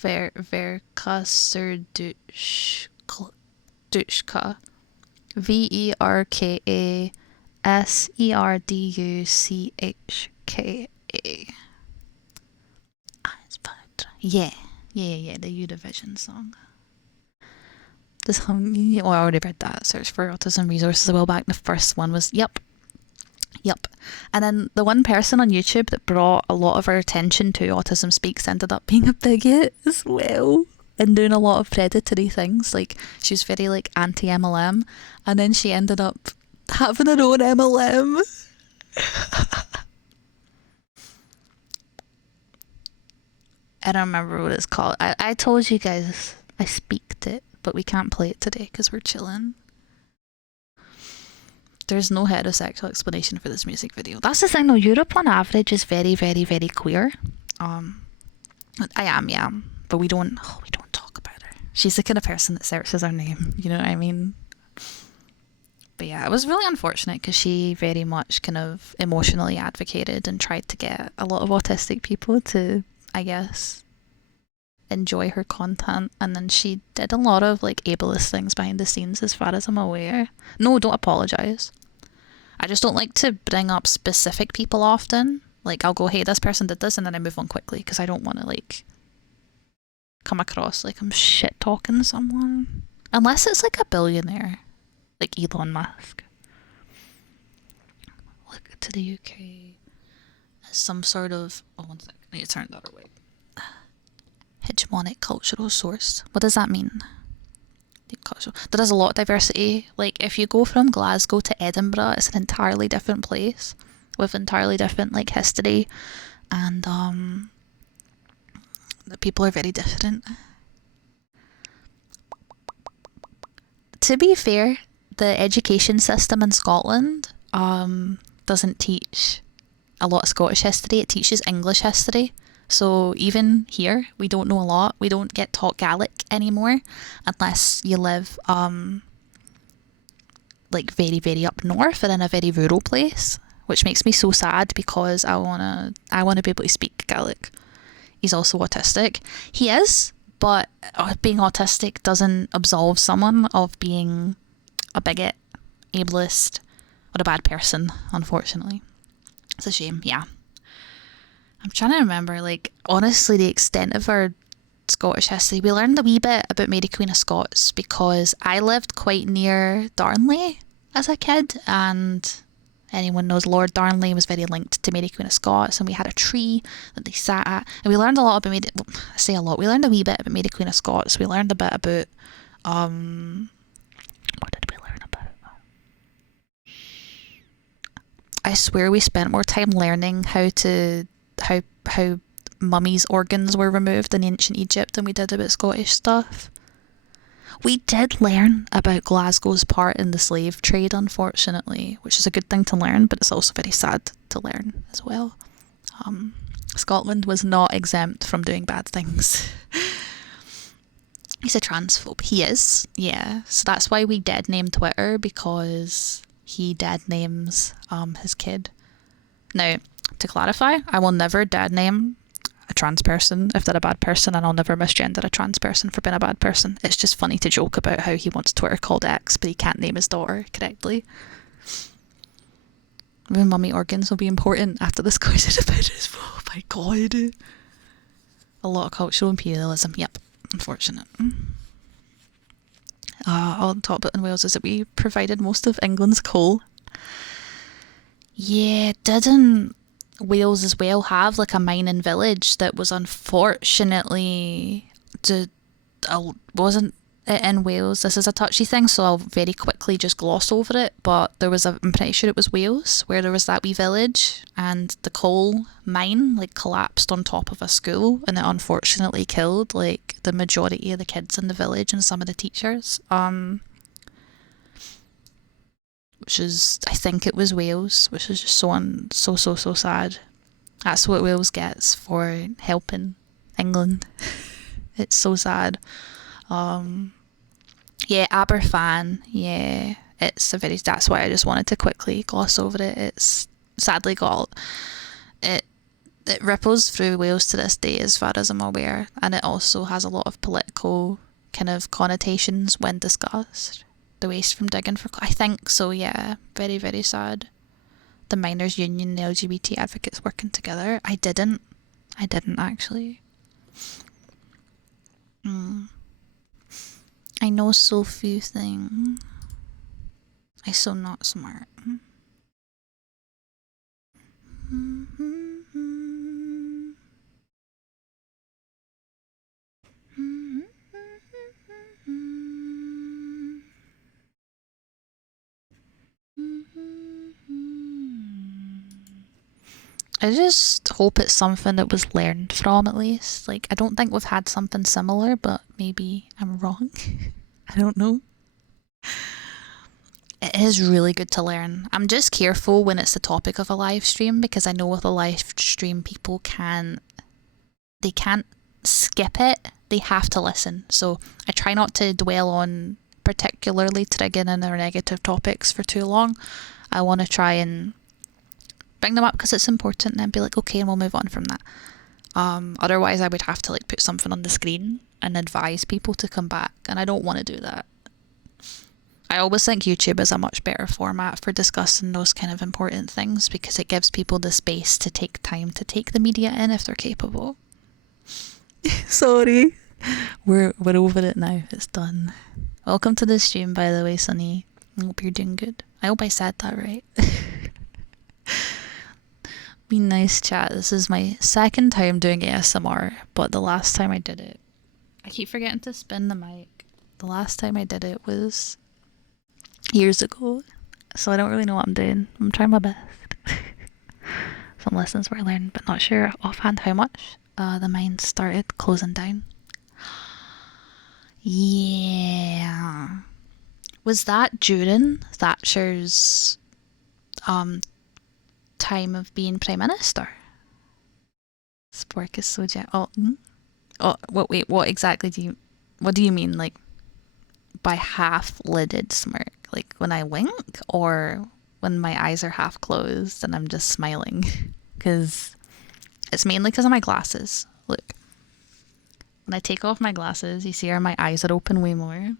Verka Serduchka. VERKA SERDUCHKA. Yeah, the Eurovision song. I already read that. Search for autism resources a while back. The first one was, yep. And then the one person on YouTube that brought a lot of our attention to Autism Speaks ended up being a bigot as well, and doing a lot of predatory things. Like, she was very like anti-MLM, and then she ended up having her own MLM. I don't remember what it's called. I told you guys I speaked it, but we can't play it today because we're chilling. There's no heterosexual explanation for this music video. That's the thing though, Europe on average is very, very, very queer. I am, yeah, but we don't talk about her. She's the kind of person that searches our name, you know what I mean? But yeah, it was really unfortunate because she very much kind of emotionally advocated and tried to get a lot of autistic people to, I guess, enjoy her content, and then she did a lot of like ableist things behind the scenes as far as I'm aware. No, don't apologise. I just don't like to bring up specific people often. Like, I'll go, hey, this person did this, and then I move on quickly because I don't want to like come across like I'm shit talking someone, unless it's like a billionaire like Elon Musk. Look to the UK as some sort of, oh, one second, I need to turn the other way. Hegemonic cultural source. What does that mean? There is a lot of diversity. Like, if you go from Glasgow to Edinburgh, it's an entirely different place with entirely different like history, and the people are very different. To be fair, the education system in Scotland doesn't teach a lot of Scottish history. It teaches English history. So even here, we don't know a lot. We don't get taught Gaelic anymore unless you live like very, very up north or in a very rural place, which makes me so sad because I wanna be able to speak Gaelic. He's also autistic. He is, but being autistic doesn't absolve someone of being a bigot, ableist, or a bad person, unfortunately. It's a shame, yeah. I'm trying to remember, like, honestly, the extent of our Scottish history. We learned a wee bit about Mary Queen of Scots because I lived quite near Darnley as a kid, and anyone knows Lord Darnley was very linked to Mary Queen of Scots, and we had a tree that they sat at, and we learned a lot about Mary, well, I say a lot, we learned a wee bit about Mary Queen of Scots. We learned a bit about, what did we learn about? I swear we spent more time learning how mummies' organs were removed in ancient Egypt than we did about Scottish stuff. We did learn about Glasgow's part in the slave trade, unfortunately, which is a good thing to learn, but it's also very sad to learn as well. Scotland was not exempt from doing bad things. He's a transphobe. He is, yeah. So that's why we dead name Twitter, because he dead names his kid. Now, to clarify, I will never dead name a trans person if they're a bad person, and I'll never misgender a trans person for being a bad person. It's just funny to joke about how he wants Twitter called X, but he can't name his daughter correctly. Maybe mummy organs will be important after this question about it. Oh my god. A lot of cultural imperialism. Yep, unfortunate. On top of it in Wales is that we provided most of England's coal. Yeah, didn't Wales as well have like a mining village that was unfortunately wasn't it in Wales? This is a touchy thing, so I'll very quickly just gloss over it. But I'm pretty sure it was Wales where there was that wee village, and the coal mine like collapsed on top of a school, and it unfortunately killed like the majority of the kids in the village and some of the teachers. Which is, I think it was Wales, which is just so sad. That's what Wales gets for helping England. It's so sad. Yeah, Aberfan. Yeah, that's why I just wanted to quickly gloss over it. It's sadly got it. It ripples through Wales to this day, as far as I'm aware, and it also has a lot of political kind of connotations when discussed. The waste from digging for, I think so. Yeah, very very sad. The miners' union and the LGBT advocates working together. I didn't actually. I know so few things. I'm so not smart. I just hope it's something that was learned from, at least. Like, I don't think we've had something similar, but maybe I'm wrong. I don't know. It is really good to learn. I'm just careful when it's the topic of a live stream, because I know with a live stream people can't skip it. They have to listen. So I try not to dwell on particularly triggering or negative topics for too long. I want to try and bring them up because it's important, and then be like, okay, and we'll move on from that. Otherwise I would have to like put something on the screen and advise people to come back, and I don't want to do that. I always think YouTube is a much better format for discussing those kind of important things, because it gives people the space to take time to take the media in if they're capable. Sorry. We're over it now. It's done. Welcome to the stream, by the way, Sunny. I hope you're doing good. I hope I said that right. Be nice, chat. This is my second time doing ASMR, but the last time I did it, I keep forgetting to spin the mic. The last time I did it was years ago, so I don't really know what I'm doing. I'm trying my best. Some lessons were learned, but not sure offhand how much. The mine started closing down. Yeah. Was that during Thatcher's time of being Prime Minister? Spork is so wait, what exactly what do you mean, like, by half-lidded smirk? Like when I wink, or when my eyes are half closed and I'm just smiling? Because it's mainly because of my glasses. Look, when I take off my glasses, you see how my eyes are open way more.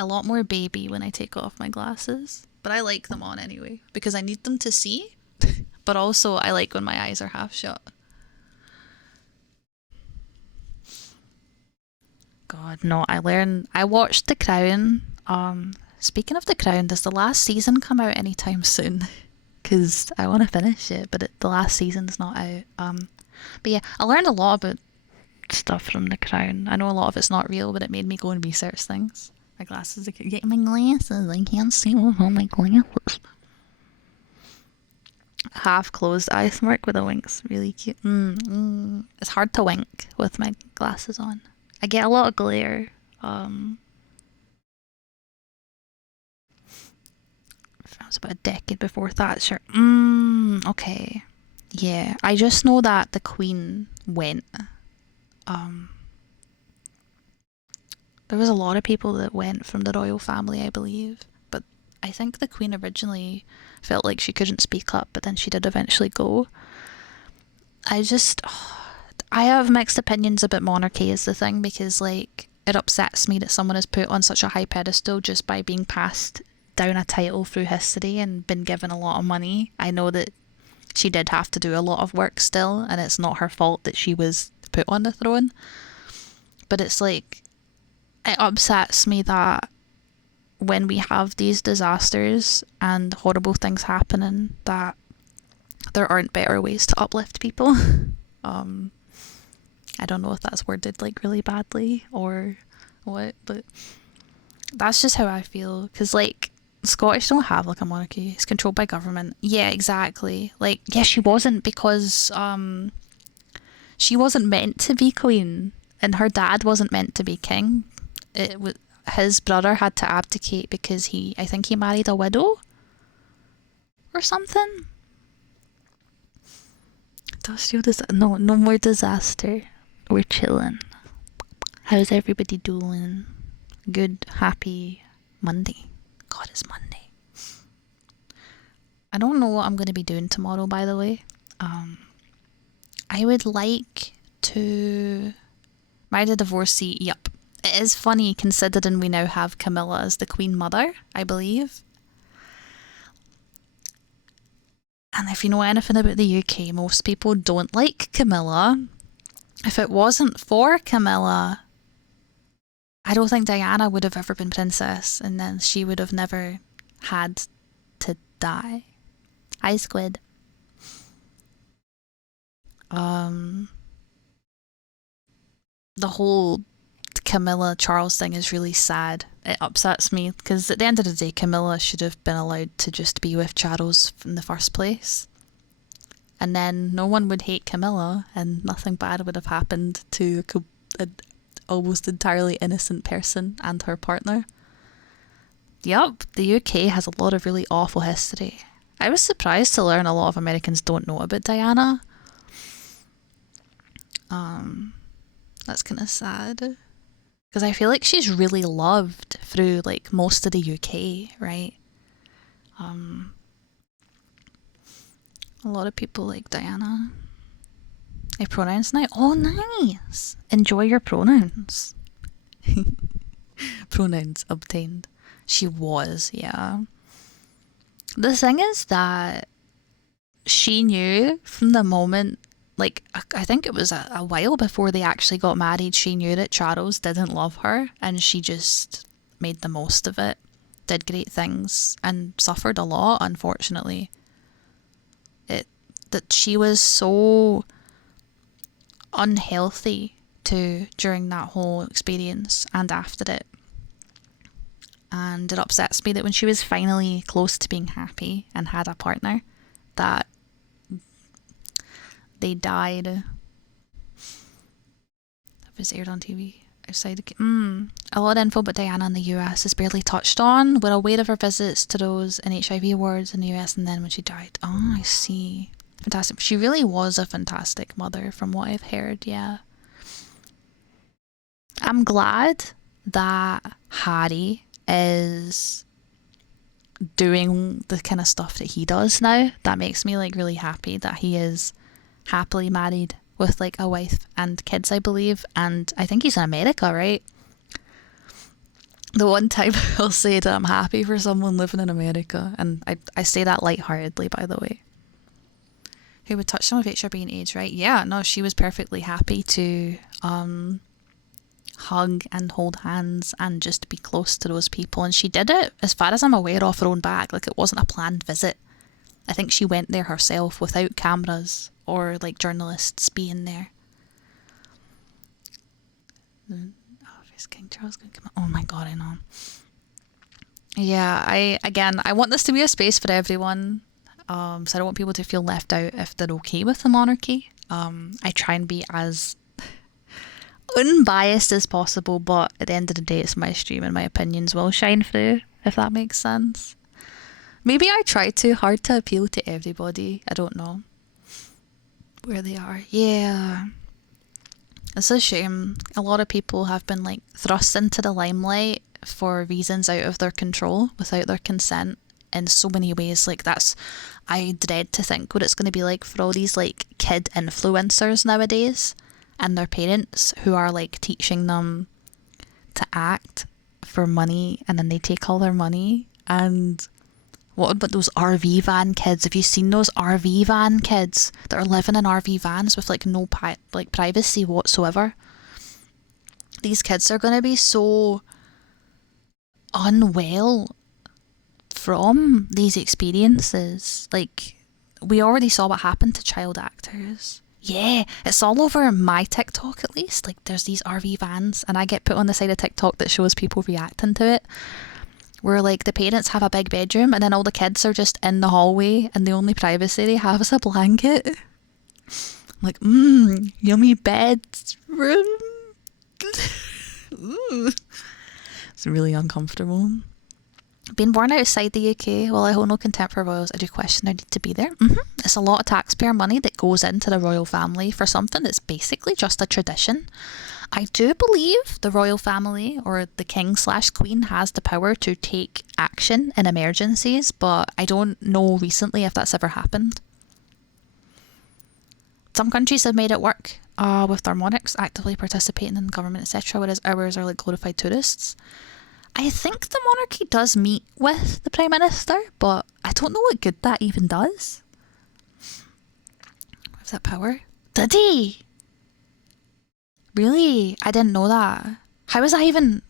A lot more baby when I take off my glasses, but I like them on anyway because I need them to see, but also I like when my eyes are half shut. God, no, I watched The Crown. Speaking of The Crown, does the last season come out anytime soon? Because I want to finish it, but the last season's not out. But yeah, I learned a lot about stuff from The Crown. I know a lot of it's not real, but it made me go and research things. My glasses, I can't get my glasses. I can't see with all my glasses. Half closed eye smirk with a wink's really cute. It's hard to wink with my glasses on. I get a lot of glare. It was about a decade before Thatcher. Okay. Yeah, I just know that the Queen went. Um, there was a lot of people that went from the royal family, I believe. But I think the Queen originally felt like she couldn't speak up, but then she did eventually go. I just, I have mixed opinions about monarchy is the thing because like it upsets me that someone is put on such a high pedestal just by being passed down a title through history and been given a lot of money. I know that she did have to do a lot of work still, and it's not her fault that she was put on the throne. But it's like, it upsets me that when we have these disasters and horrible things happening, that there aren't better ways to uplift people. um, I don't know if that's worded like really badly or what, but that's just how I feel. Because like Scottish don't have like a monarchy; it's controlled by government. Yeah, exactly. Like yeah, she wasn't because she wasn't meant to be queen, and her dad wasn't meant to be king. It was his brother had to abdicate because I think he married a widow or something. No more disaster. We're chilling. How's everybody doing? Good, happy Monday. God, it's Monday. I don't know what I'm going to be doing tomorrow, by the way. I would like to marry a divorcee. Yup. It is funny considering we now have Camilla as the Queen Mother, I believe. And if you know anything about the UK, most people don't like Camilla. If it wasn't for Camilla, I don't think Diana would have ever been princess, and then she would have never had to die. Hi, Squid. The whole Camilla Charles thing is really sad. It upsets me because at the end of the day, Camilla should have been allowed to just be with Charles in the first place. And then no one would hate Camilla and nothing bad would have happened to an almost entirely innocent person and her partner. Yup, the UK has a lot of really awful history. I was surprised to learn a lot of Americans don't know about Diana. That's kind of sad. Because I feel like she's really loved through like most of the UK, right? A lot of people like Diana. A pronouns night. Oh, nice. Enjoy your pronouns. Pronouns obtained. She was, yeah. The thing is that she knew from the moment, like, I think it was a while before they actually got married, she knew that Charles didn't love her and she just made the most of it, did great things, and suffered a lot, unfortunately. That she was so unhealthy too during that whole experience and after it. And it upsets me that when she was finally close to being happy and had a partner, that they died. That was aired on TV outside a lot of info about Diana in the US is barely touched on. We're aware of her visits to those in HIV wards in the US and then when she died. Oh, I see. Fantastic. She really was a fantastic mother from what I've heard, yeah. I'm glad that Harry is doing the kind of stuff that he does now. That makes me like really happy that he is happily married with like a wife and kids, I believe, and I think he's in America, right? The one time I'll say that I'm happy for someone living in America, and I say that lightheartedly, by the way. Who would touch some of HRB and AIDS, right? Yeah, no, she was perfectly happy to hug and hold hands and just be close to those people, and she did it, as far as I'm aware, off her own back. Like, it wasn't a planned visit. I think she went there herself without cameras or like journalists being there. Is King Charles gonna come out? Oh my god, I know. Yeah, I want this to be a space for everyone. So I don't want people to feel left out if they're okay with the monarchy. I try and be as unbiased as possible, but at the end of the day, it's my stream and my opinions will shine through, if that makes sense. Maybe I try too hard to appeal to everybody. I don't know. where they are. Yeah. It's a shame. A lot of people have been like thrust into the limelight for reasons out of their control without their consent in so many ways. Like I dread to think what it's going to be like for all these like kid influencers nowadays and their parents who are like teaching them to act for money, and then they take all their money. And what about those RV van kids? Have you seen those RV van kids that are living in RV vans with like no privacy whatsoever? These kids are going to be so unwell from these experiences. Like, we already saw what happened to child actors. Yeah, it's all over my TikTok at least. Like, there's these RV vans, and I get put on the side of TikTok that shows people reacting to it, where like the parents have a big bedroom and then all the kids are just in the hallway and the only privacy they have is a blanket. I'm like, yummy bedroom. It's really uncomfortable. Being born outside the UK, while I hold no contempt for royals, I do question their need to be there. It's a lot of taxpayer money that goes into the royal family for something that's basically just a tradition. I do believe the royal family or the king/queen has the power to take action in emergencies, but I don't know recently if that's ever happened. Some countries have made it work with their monarchs actively participating in government, etc., whereas ours are like glorified tourists. I think the monarchy does meet with the Prime Minister, but I don't know what good that even does. Where's that power? Did he? Really? I didn't know that. How was that even...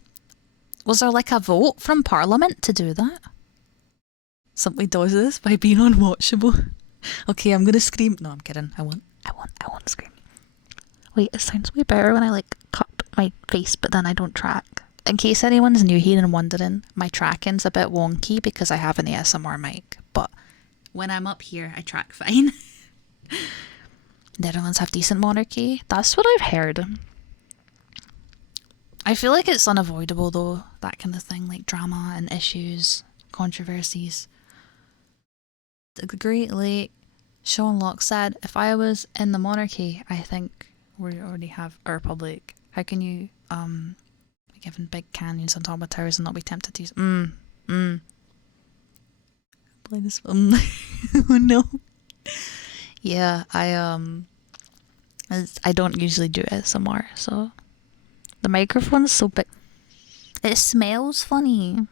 Was there like a vote from Parliament to do that? Simply does this by being unwatchable. Okay, I'm gonna scream. No, I'm kidding. I won't scream. Wait, it sounds way better when I like cup my face, but then I don't track. In case anyone's new here and wondering, my tracking's a bit wonky because I have an ASMR mic, but when I'm up here, I track fine. Netherlands have decent monarchy. That's what I've heard. I feel like it's unavoidable though, that kind of thing, like drama and issues, controversies. The great late Sean Locke said, if I was in the monarchy, I think we already have a republic. How can you be given big canyons on top of towers and not be tempted to use play this film? Oh no. Yeah, I don't usually do ASMR, so the microphone's so big. It smells funny.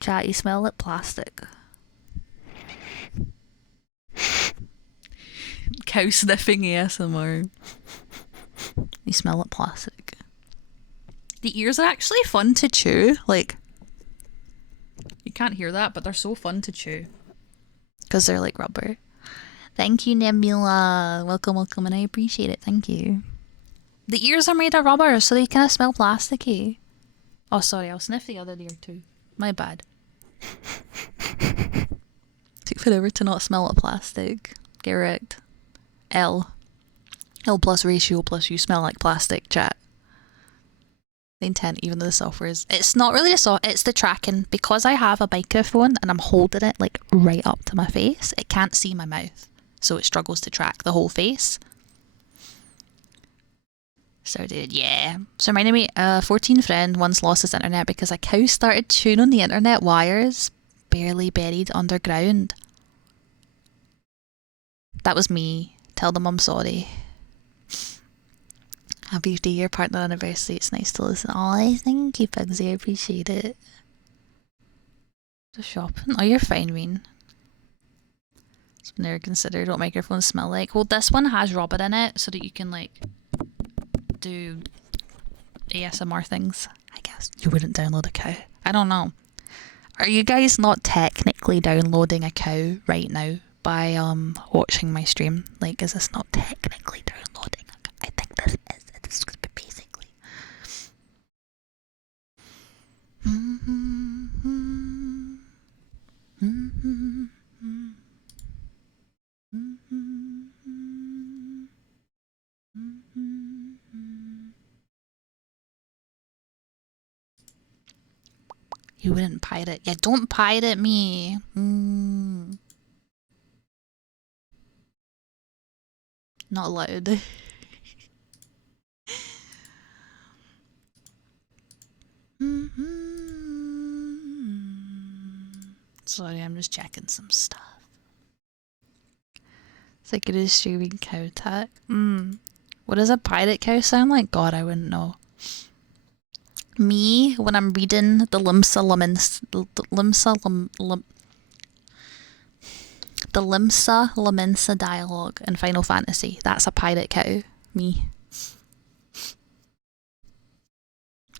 Chat, you smell like plastic. Cow sniffing ASMR. You smell like plastic. The ears are actually fun to chew. Like, you can't hear that, but they're so fun to chew. Because they're like rubber. Thank you, Nebula. Welcome, and I appreciate it. Thank you. The ears are made of rubber, so they kind of smell plasticky. Oh, sorry, I'll sniff the other ear too. My bad. Took forever to not smell like plastic. Get wrecked. L plus ratio plus you smell like plastic, chat. The intent, even though the software is... It's not really the software, it's the tracking. Because I have a microphone and I'm holding it like right up to my face, it can't see my mouth. So it struggles to track the whole face. So dude, yeah. So reminded me, a 14 friend once lost his internet because a cow started chewing on the internet wires barely buried underground. That was me. Tell them I'm sorry. Happy birthday, partner anniversary. It's nice to listen. Oh, thank you, Pugsy. I appreciate it. Just shopping. Oh, you're fine, Reen. It's never considered what microphones smell like. Well, this one has rubber in it so that you can, like, do ASMR things, I guess. You wouldn't download a cow. I don't know. Are you guys not technically downloading a cow right now by watching my stream? Like, is this not technically downloading a cow? I think this is. It's basically. You wouldn't pirate. Yeah, don't pirate me. Not allowed. Sorry, I'm just checking some stuff. It's like it is streaming cow tack. What does a pirate cow sound like? God, I wouldn't know. Me, when I'm reading the Limsa Lominsa dialogue in Final Fantasy, that's a pirate cow. Me.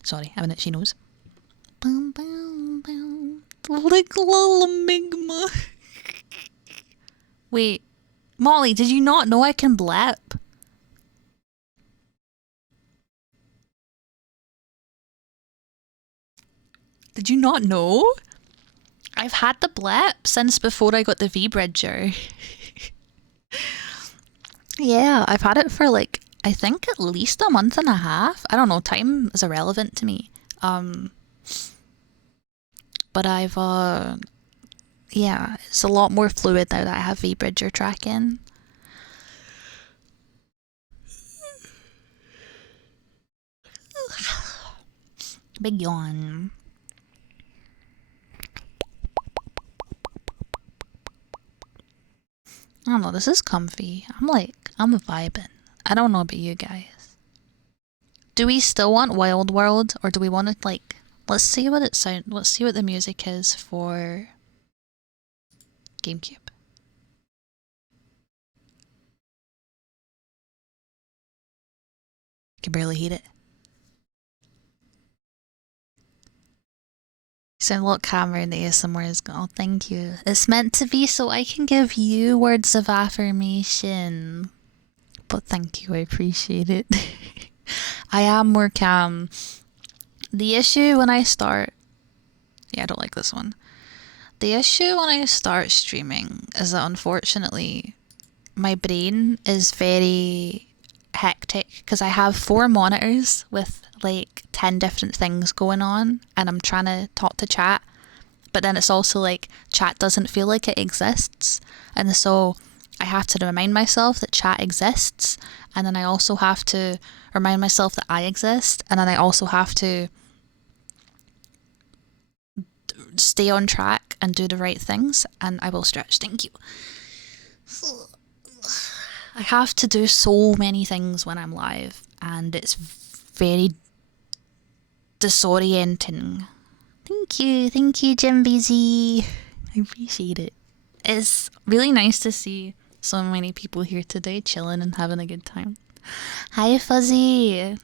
Sorry, I have an itchy nose. Like Lulamigma. Wait, Molly, did you not know I can blap? Did you not know? I've had the blap since before I got the V-Bridger. Yeah, I've had it for like, I think at least a month and a half. I don't know, time is irrelevant to me. But I've, yeah, it's a lot more fluid now that I have V-Bridger tracking. Big yawn. I don't know, this is comfy. I'm vibing. I don't know about you guys. Do we still want Wild World, or do we want to like, let's see what the music is for GameCube. Can barely hear it. So look, Cameron, the ASMR is gone. Oh, thank you. It's meant to be so I can give you words of affirmation. But thank you, I appreciate it. I am more calm. The issue when I start... Yeah, I don't like this one. The issue when I start streaming is that unfortunately my brain is very hectic because I have 4 monitors with like 10 different things going on and I'm trying to talk to chat, but then it's also like chat doesn't feel like it exists, and so I have to remind myself that chat exists, and then I also have to remind myself that I exist, and then I also have to stay on track and do the right things. And I will stretch, thank you. I have to do so many things when I'm live and it's very disorienting. Thank you, Jim BZ. I appreciate it. It's really nice to see so many people here today chilling and having a good time. Hi, Fuzzy.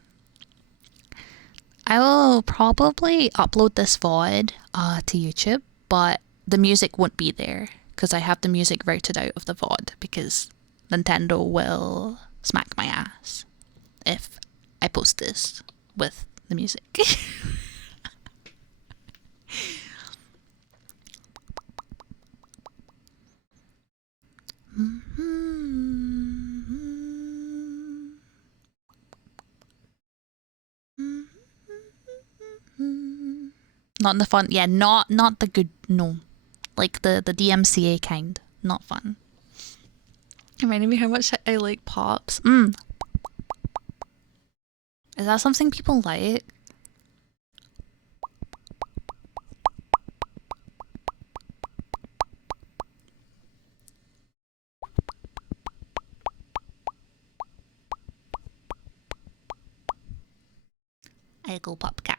I will probably upload this VOD to YouTube, but the music won't be there because I have the music routed out of the VOD because Nintendo will smack my ass if I post this with the music. Not in the fun, yeah, not the good, no. Like the DMCA kind, not fun. Reminding me how much I like Pops. Is that something people like? I go Popcat.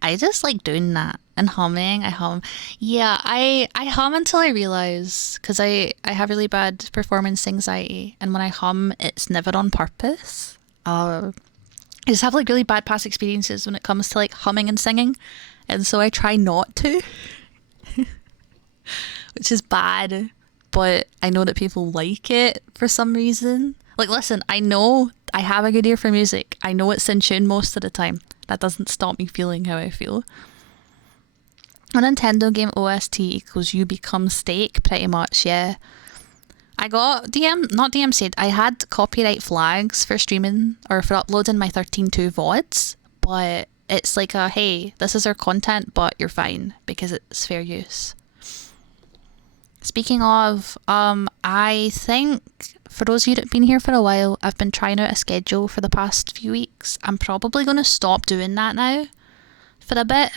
I just like doing that and humming. I hum. Yeah, I hum until I realize, because I have really bad performance anxiety, and when I hum, it's never on purpose. I just have like really bad past experiences when it comes to like humming and singing, and so I try not to, which is bad. But I know that people like it for some reason. Like, listen, I know I have a good ear for music. I know it's in tune most of the time. That doesn't stop me feeling how I feel. A Nintendo game OST equals you become steak, pretty much, yeah. I got not DMC'd, I had copyright flags for streaming or for uploading my 13.2 VODs, but it's like a, hey, this is our content, but you're fine because it's fair use. Speaking of, I I think for those of you that have been here for a while, I've been trying out a schedule for the past few weeks. I'm probably going to stop doing that now for a bit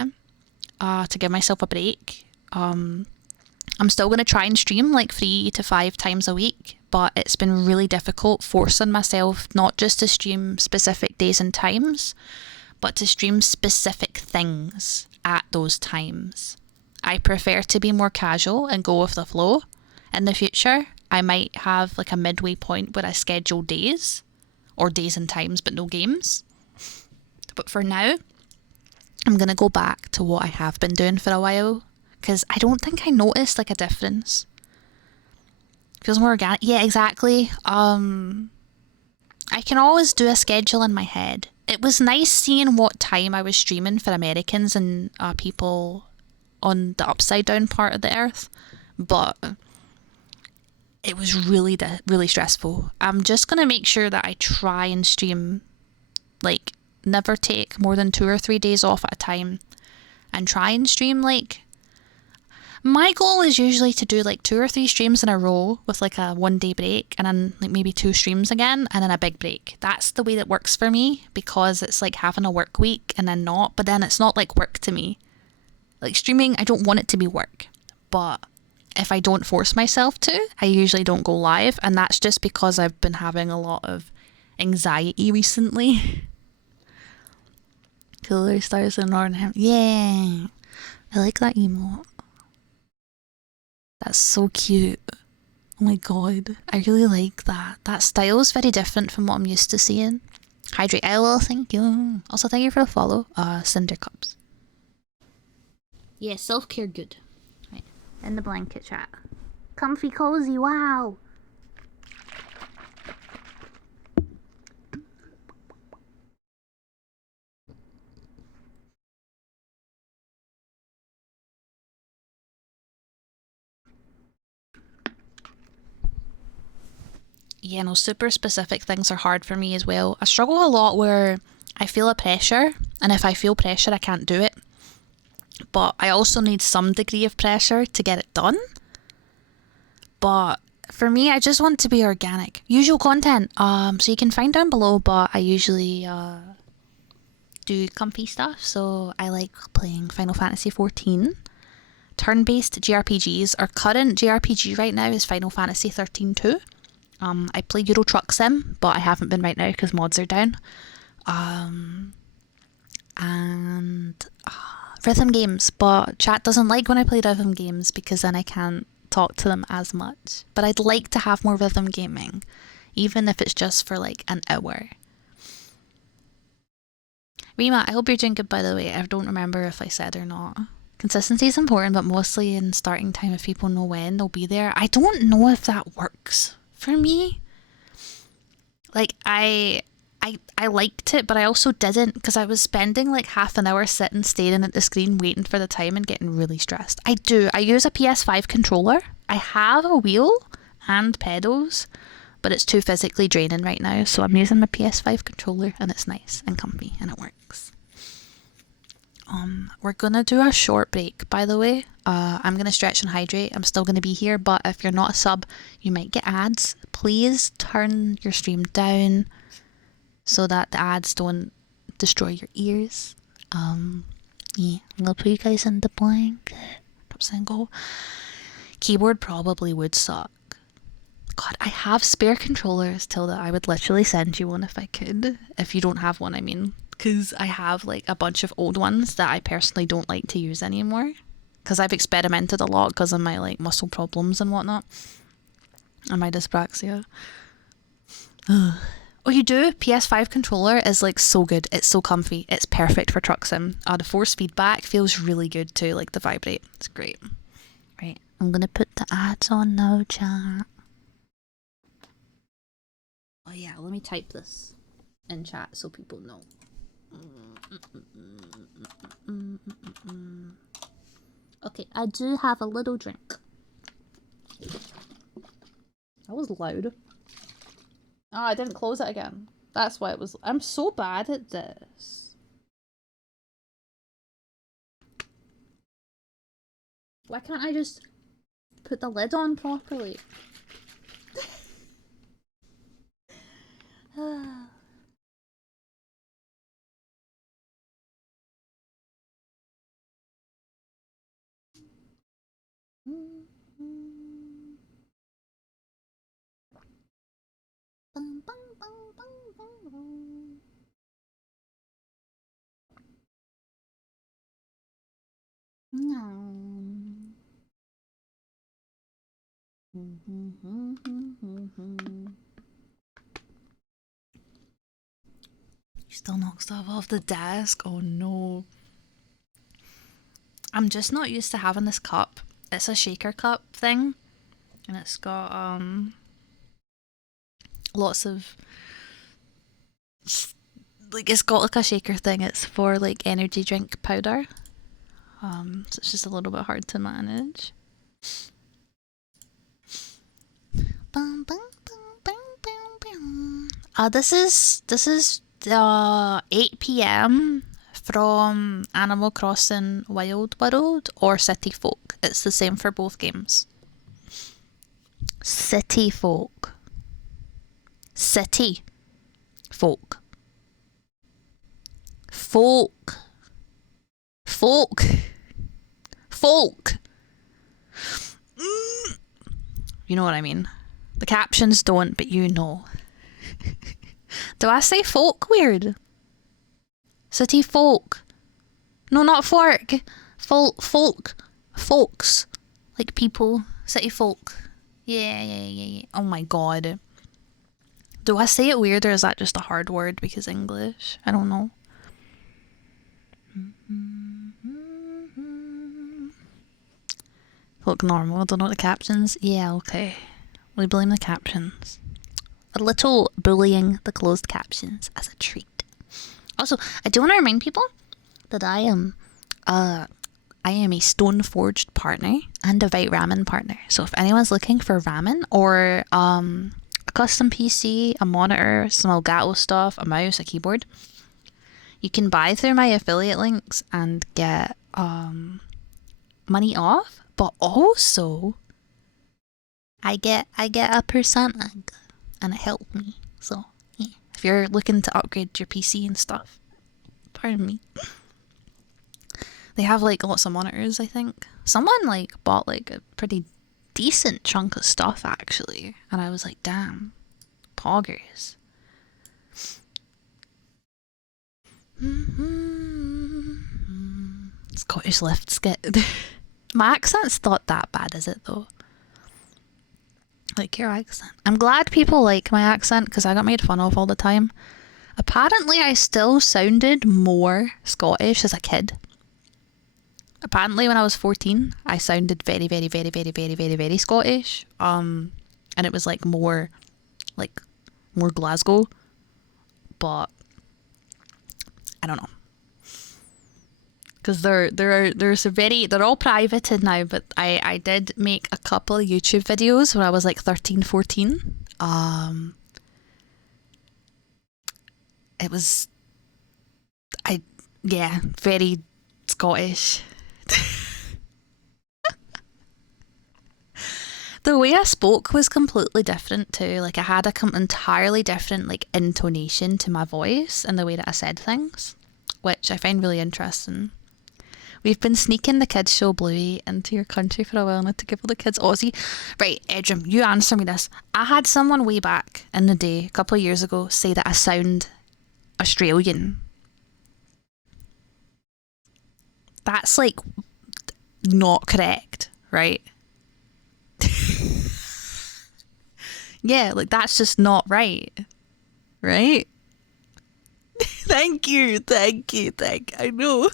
to give myself a break. I'm still going to try and stream like 3 to 5 times a week, but it's been really difficult forcing myself not just to stream specific days and times, but to stream specific things at those times. I prefer to be more casual and go with the flow. In the future, I might have like a midway point where I schedule days or days and times but no games. But for now, I'm going to go back to what I have been doing for a while because I don't think I noticed like a difference. Feels more organic. Yeah, exactly. I can always do a schedule in my head. It was nice seeing what time I was streaming for Americans and people on the upside down part of the earth, but it was really stressful. I'm just going to make sure that I try and stream, like, never take more than 2 or 3 days off at a time and try and stream, like, my goal is usually to do like 2 or 3 streams in a row with like a 1-day break and then like maybe 2 streams again and then a big break. That's the way that works for me because it's like having a work week and then not, but then it's not like work to me. Like streaming, I don't want it to be work, but if I don't force myself to, I usually don't go live, and that's just because I've been having a lot of anxiety recently. Cooler stars in Northern. Yeah, I like that emote. That's so cute. Oh my god, I really like that. That style is very different from what I'm used to seeing. Hydrate, I will, thank you. Also, thank you for the follow, Cinder Cups. Yeah, self-care good. Right, in the blanket chat. Comfy cozy, wow. Yeah, no, super specific things are hard for me as well. I struggle a lot where I feel a pressure, and if I feel pressure, I can't do it. But I also need some degree of pressure to get it done. But for me, I just want to be organic. Usual content, so you can find down below, but I usually do comfy stuff. So I like playing Final Fantasy XIV. Turn-based JRPGs. Our current JRPG right now is Final Fantasy 13-2. I play Euro Truck Sim, but I haven't been right now because mods are down. And rhythm games, but chat doesn't like when I play rhythm games because then I can't talk to them as much. But I'd like to have more rhythm gaming, even if it's just for like an hour. Rima, I hope you're doing good, by the way. I don't remember if I said or not. Consistency is important, but mostly in starting time if people know when they'll be there. I don't know if that works for me. Like, I liked it, but I also didn't because I was spending like half an hour sitting staring at the screen waiting for the time and getting really stressed. I use a PS5 controller. I have a wheel and pedals, but it's too physically draining right now, so I'm using my PS5 controller and it's nice and comfy and it works. We're gonna do a short break, by the way. I'm gonna stretch and hydrate. I'm still gonna be here, but if you're not a sub, you might get ads. Please turn your stream down so that the ads don't destroy your ears. Yeah, I'm gonna put you guys in the blanket. Top single. Keyboard probably would suck. God, I have spare controllers, Tilda. I would literally send you one if I could. If you don't have one, I mean. Because I have like a bunch of old ones that I personally don't like to use anymore. Because I've experimented a lot because of my like muscle problems and whatnot. And my dyspraxia. Oh, you do? PS5 controller is like so good. It's so comfy. It's perfect for truck sim. The force feedback feels really good too, like the vibrate. It's great. Right, I'm gonna put the ads on now, chat. Oh yeah, let me type this in chat so people know. Okay, I do have a little drink. That was loud. Oh, I didn't close it again. That's why it was. I'm so bad at this. Why can't I just put the lid on properly? You still knock stuff off the desk? Oh no. I'm just not used to having this cup. It's a shaker cup thing. And it's got lots of like it's got like a shaker thing. It's for like energy drink powder. So it's just a little bit hard to manage. This is 8 p.m. from Animal Crossing Wild World or City Folk. It's the same for both games. City Folk. City Folk. Folk. Folk. Folk. You know what I mean. The captions don't, but you know. Do I say folk weird? City folk. No, not fork. Folk. Folks. Like people. City folk. Yeah. Oh my god. Do I say it weird or is that just a hard word because English? I don't know. Look normal, don't know the captions. Yeah, okay. We blame the captions. A little bullying the closed captions as a treat. Also, I do want to remind people that I am a Stoneforged partner and a Vite Ramen partner. So if anyone's looking for ramen or a custom PC, a monitor, some Elgato stuff, a mouse, a keyboard, you can buy through my affiliate links and get money off. But also, I get a percentage, and it helped me. So yeah, if you're looking to upgrade your PC and stuff, pardon me. They have like lots of monitors. I think someone like bought like a pretty decent chunk of stuff actually, and I was like, damn, poggers. Scottish lift skit. My accent's not that bad, is it though? Like your accent. I'm glad people like my accent because I got made fun of all the time. Apparently I still sounded more Scottish as a kid. Apparently when I was 14 I sounded very Scottish. And it was like more Glasgow. But I don't know. Because they're all privated now, but I did make a couple of YouTube videos when I was like 13, 14. It was very Scottish. The way I spoke was completely different too. Like I had a entirely different like intonation to my voice and the way that I said things, which I find really interesting. We've been sneaking the kids show Bluey into your country for a while now to give all the kids Aussie. Right, Edrum, you answer me this. I had someone way back in the day, a couple of years ago, say that I sound Australian. That's like not correct, right? Yeah, like that's just not right. Right? Thank you. I know.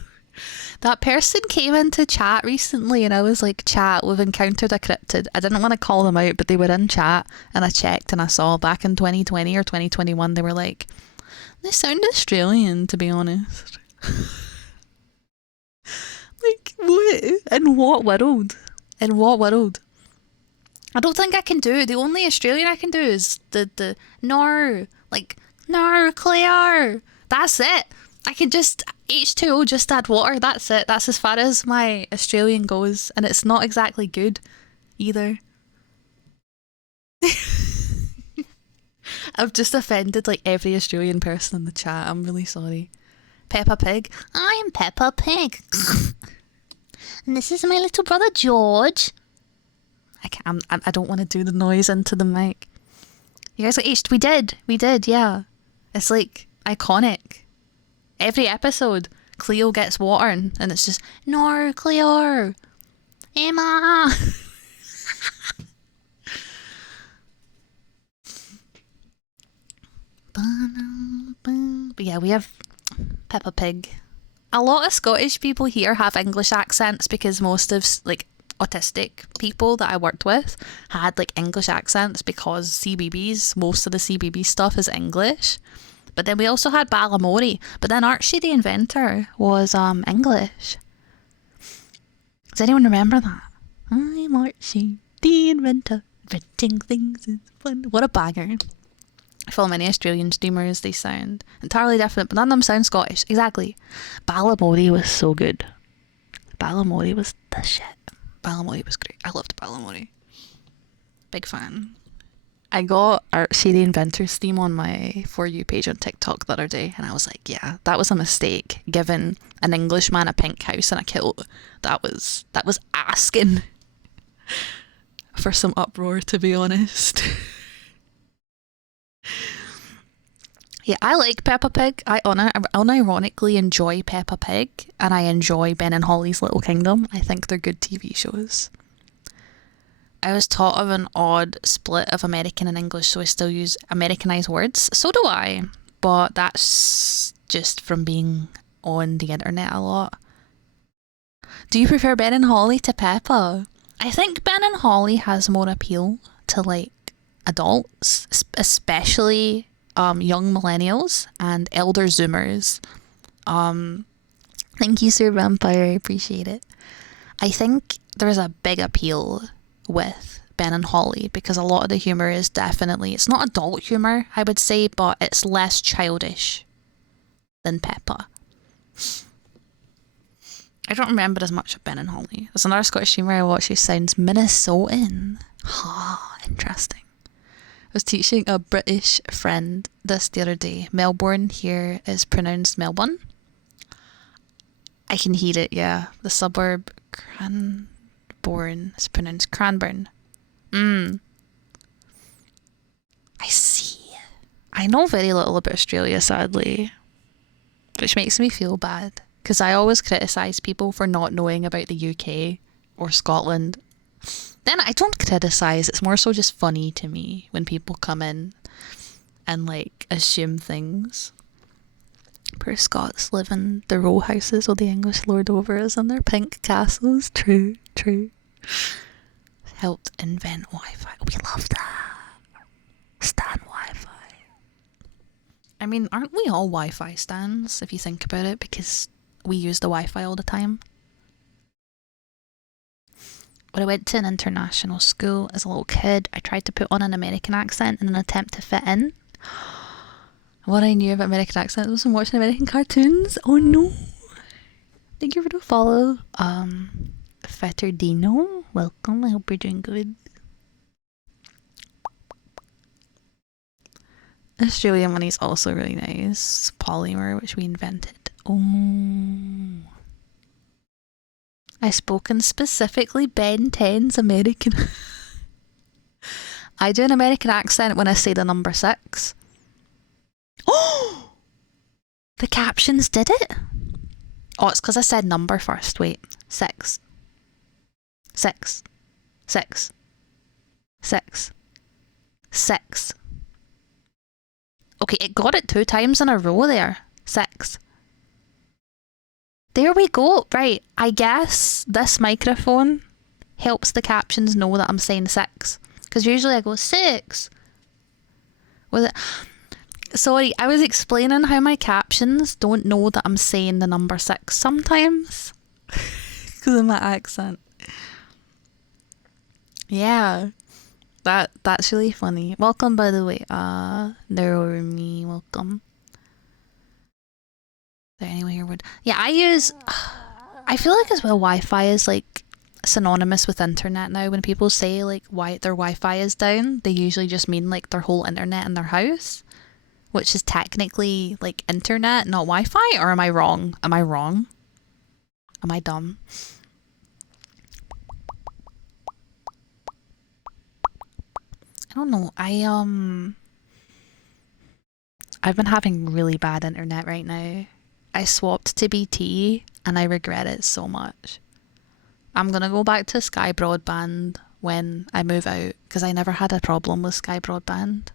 That person came into chat recently and I was like, chat, we've encountered a cryptid. I didn't want to call them out, but they were in chat and I checked and I saw back in 2020 or 2021, they were like, they sound Australian, to be honest. Like, what? In what world? I don't think I can do. The only Australian I can do is the no, like, no, Claire. That's it. I can just H2O, just add water. That's it. That's as far as my Australian goes, and it's not exactly good either. I've just offended like every Australian person in the chat. I'm really sorry. Peppa Pig. I'm Peppa Pig. And this is my little brother George. I don't want to do the noise into the mic. You guys got aged. We did, yeah. It's like iconic. Every episode, Cleo gets water and it's just, no, Cleo, Emma. But yeah, we have Peppa Pig. A lot of Scottish people here have English accents because most of like autistic people that I worked with had like English accents because CBBS, most of the CBB stuff is English. But then we also had Balamori. But then Archie the Inventor was English. Does anyone remember that? I'm Archie the Inventor, inventing things is fun. What a banger. I follow many Australian streamers, they sound entirely different, but none of them sound Scottish. Exactly. Balamori was so good. Balamori was the shit. Balamori was great. I loved Balamori. Big fan. I got Archie the Inventor's theme on my For You page on TikTok the other day, and I was like, yeah, that was a mistake, given an Englishman, a pink house and a kilt. That was asking for some uproar, to be honest. Yeah, I like Peppa Pig. I unironically enjoy Peppa Pig, and I enjoy Ben and Holly's Little Kingdom. I think they're good TV shows. I was taught of an odd split of American and English, so I still use Americanized words. So do I, but that's just from being on the internet a lot. Do you prefer Ben and Holly to Peppa? I think Ben and Holly has more appeal to like adults, especially young millennials and elder Zoomers. Thank you, Sir Vampire. I appreciate it. I think there's a big appeal with Ben and Holly because a lot of the humor is definitely, it's not adult humor, I would say, but it's less childish than Peppa. I don't remember as much of Ben and Holly. There's another Scottish streamer I watch who sounds Minnesotan. Interesting. I was teaching a British friend this the other day. Melbourne here is pronounced Melbourne. I can hear it, yeah. The suburb Cranbourne is pronounced Cranbourne. I see. I know very little about Australia, sadly, which makes me feel bad because I always criticise people for not knowing about the UK or Scotland. Then I don't criticise, it's more so just funny to me when people come in and like assume things. Poor Scots live in the row houses with the English lord over us and their pink castles. True. Helped invent Wi-Fi. We love that. Stan Wi-Fi. I mean, aren't we all Wi-Fi stans if you think about it, because we use the Wi-Fi all the time? When I went to an international school as a little kid, I tried to put on an American accent in an attempt to fit in. What I knew about American accent was from watching American cartoons. Oh no! Thank you for the follow. Fetterdino, welcome. I hope you're doing good. Australian money is also really nice. Polymer, which we invented. Oh. I spoken specifically Ben 10's American. I do an American accent when I say the number 6. Oh! The captions did it? Oh, it's because I said number first. Wait. 6. 6. 6. 6. 6. Okay, it got it 2 times in a row there. 6. There we go. Right, I guess this microphone helps the captions know that I'm saying 6. Because usually I go 6. Was it? Sorry, I was explaining how my captions don't know that I'm saying the number 6 sometimes. Because of my accent. Yeah. That's really funny. Welcome, by the way. Nerumi, welcome. Is there anyone here would... Yeah, I feel like as well Wi-Fi is like synonymous with internet now. When people say like why their Wi-Fi is down, they usually just mean like their whole internet in their house, which is technically like internet, not Wi-Fi. Or am I wrong? Am I wrong? Am I dumb? I don't know. I've been having really bad internet right now. I swapped to BT and I regret it so much. I'm gonna go back to Sky Broadband when I move out because I never had a problem with Sky Broadband.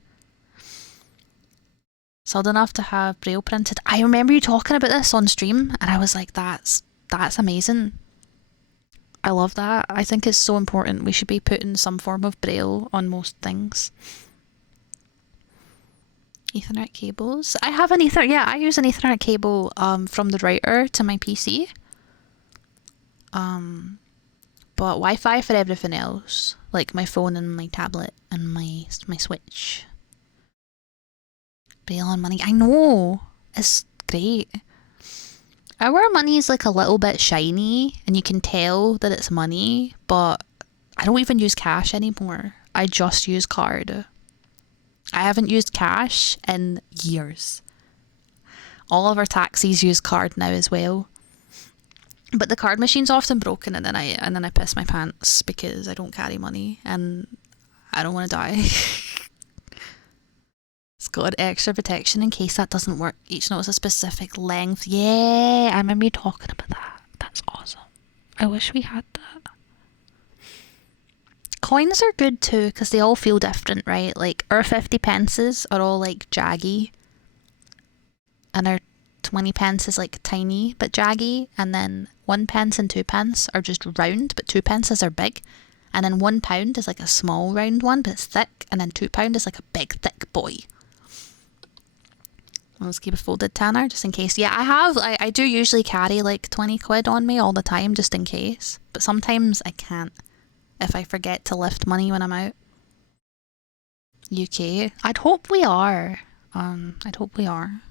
So old enough to have Braille printed. I remember you talking about this on stream and I was like, that's amazing. I love that. I think it's so important. We should be putting some form of Braille on most things. Ethernet cables. I have an Ethernet. Yeah, I use an Ethernet cable from the router to my PC. But Wi-Fi for everything else, like my phone and my tablet and my Switch. Braille on money. I know. It's great. Our money is like a little bit shiny and you can tell that it's money, but I don't even use cash anymore. I just use card. I haven't used cash in years. All of our taxis use card now as well. But the card machine's often broken and then I piss my pants because I don't carry money and I don't want to die. It's got extra protection in case that doesn't work. Each note is a specific length. Yeah, I remember you talking about that. That's awesome. I wish we had that. Coins are good too because they all feel different, right? Like our 50 pences are all like jaggy and our 20 pence is like tiny but jaggy, and then 1 pence and 2 pence are just round but 2 pences are big, and then £1 is like a small round one but it's thick, and then £2 is like a big thick boy. Let's keep it folded, Tanner, just in case. Yeah, I do usually carry like 20 quid on me all the time just in case, but sometimes I can't if I forget to lift money when I'm out. UK, I'd hope we are. I'd hope we are.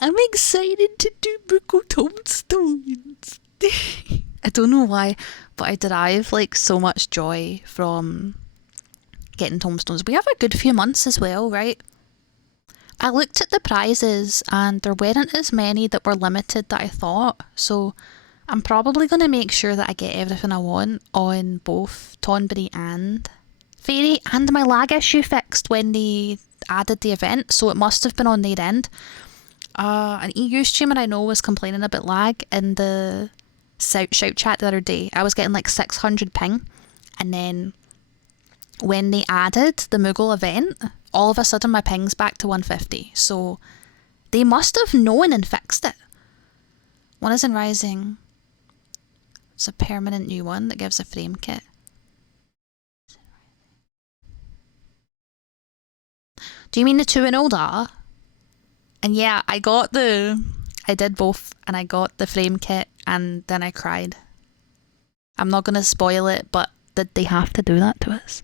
I'm excited to do Book Tombstones. I don't know why, but I derive like so much joy from getting tombstones. We have a good few months as well, right? I looked at the prizes and there weren't as many that were limited that I thought, so I'm probably going to make sure that I get everything I want on both Tonberry and Fairy, and my lag issue fixed when they added the event, so it must have been on their end. An EU streamer I know was complaining about lag in the shout chat the other day. I was getting like 600 ping, and then when they added the Moogle event, all of a sudden my ping's back to 150. So they must have known and fixed it. One is in Rising. It's a permanent new one that gives a frame kit. Do you mean the 2 and older? And yeah, I did both, and I got the frame kit and then I cried. I'm not going to spoil it, but did they have to do that to us?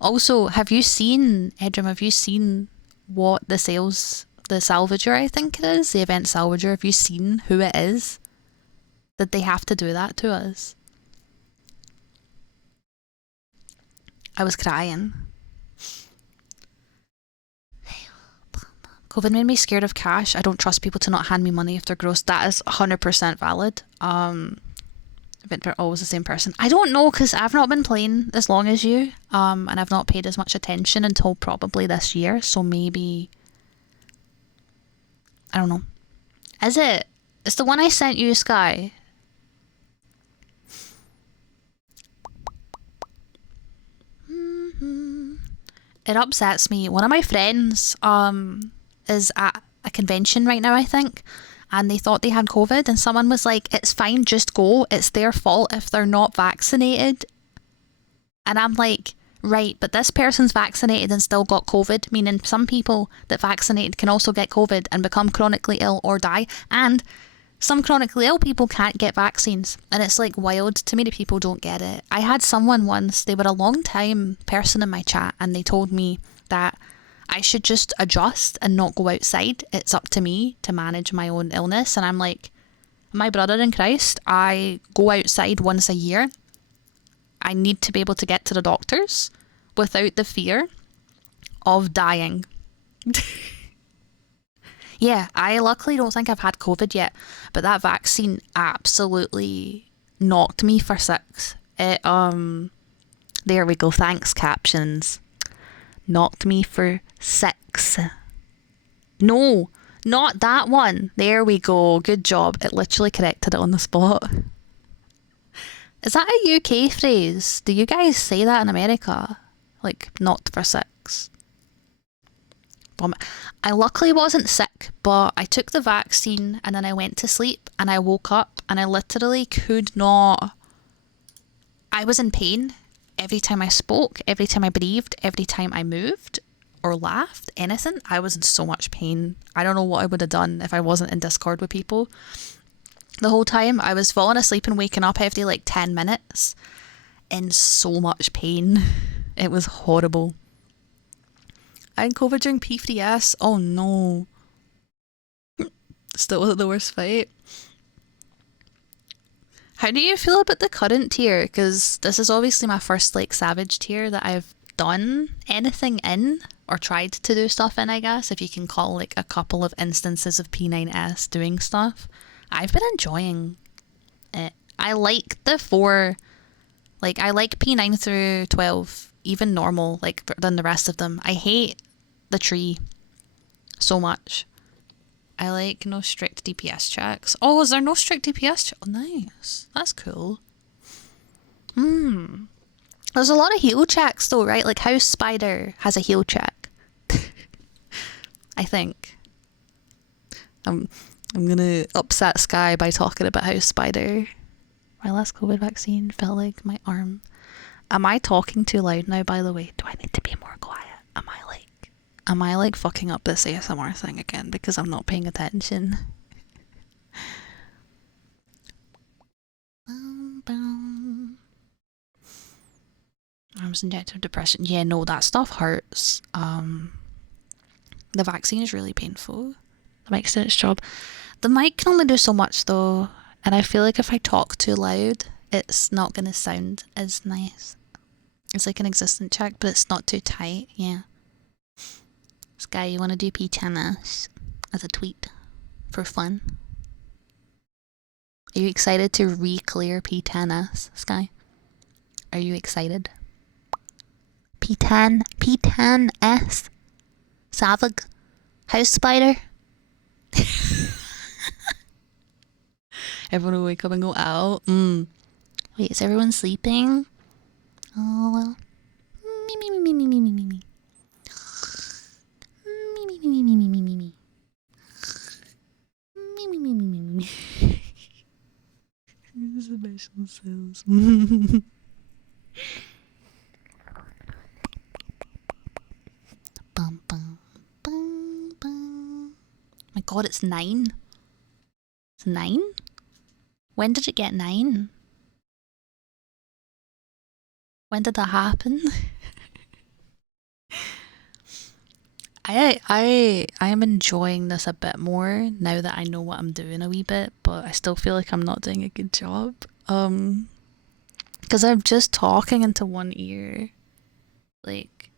Also, have you seen, Edrim, have you seen what the Salvager, I think it is, the event Salvager, have you seen who it is? Did they have to do that to us? I was crying. COVID made me scared of cash. I don't trust people to not hand me money if they're gross. That is 100% valid. But they're always the same person. I don't know, because I've not been playing as long as you, and I've not paid as much attention until probably this year, so maybe, I don't know. Is it? It's the one I sent you, Sky. It upsets me. One of my friends is at a convention right now, I think, and they thought they had COVID, and someone was like, it's fine, just go, it's their fault if they're not vaccinated. And I'm like, right, but this person's vaccinated and still got COVID, meaning some people that vaccinated can also get COVID and become chronically ill or die, and some chronically ill people can't get vaccines, and it's like wild to me that people don't get it. I had someone once, they were a long time person in my chat, and they told me that I should just adjust and not go outside. It's up to me to manage my own illness. And I'm like, My brother in Christ, I go outside once a year. I need to be able to get to the doctors without the fear of dying. Yeah, I luckily don't think I've had COVID yet, but that vaccine absolutely knocked me for six. It, there we go, thanks captions. Knocked me for six. No, not that one. There we go, good job. It literally corrected it on the spot. Is that a UK phrase? Do you guys say that in America? Like, knocked for six? I luckily wasn't sick, but I took the vaccine and then I went to sleep and I woke up and I literally could not. I was in pain every time I spoke, every time I breathed, every time I moved or laughed, anything. I was in so much pain. I don't know what I would have done if I wasn't in Discord with people. The whole time I was falling asleep and waking up every like 10 minutes in so much pain. It was horrible. I had COVID during P3S. Oh no. Still the worst fight. How do you feel about the current tier? Because this is obviously my first like Savage tier that I've done anything in or tried to do stuff in, I guess, if you can call like a couple of instances of P9S doing stuff. I've been enjoying it. I like the 4, like I like P9 through 12, even normal, like than the rest of them. I hate the tree so much. I like no strict DPS checks. Oh, is there no strict DPS check? Oh, nice. That's cool. There's a lot of heal checks though, right? Like House Spider has a heal check. I think. I'm gonna upset Sky by talking about House Spider. My last COVID vaccine felt like my arm. Am I talking too loud now, by the way? Do I need to be more quiet? Am I like fucking up this ASMR thing again because I'm not paying attention? Arms injected depression. Yeah, no, that stuff hurts. The vaccine is really painful. The mic's did its job. The mic can only do so much though, and I feel like if I talk too loud, it's not gonna sound as nice. It's like an existent check, but it's not too tight. Yeah. Sky, you want to do P10S as a tweet for fun? Are you excited to re-clear P10S, Sky? Are you excited? P10S, Savag, House Spider. Everyone will wake up and go out. Wait, is everyone sleeping? Oh well. Me. Special cells. Bum, bum, bum, bum. My god, it's 9. It's 9? When did it get 9? When did that happen? I am enjoying this a bit more now that I know what I'm doing a wee bit, but I still feel like I'm not doing a good job. Because I'm just talking into one ear. Like,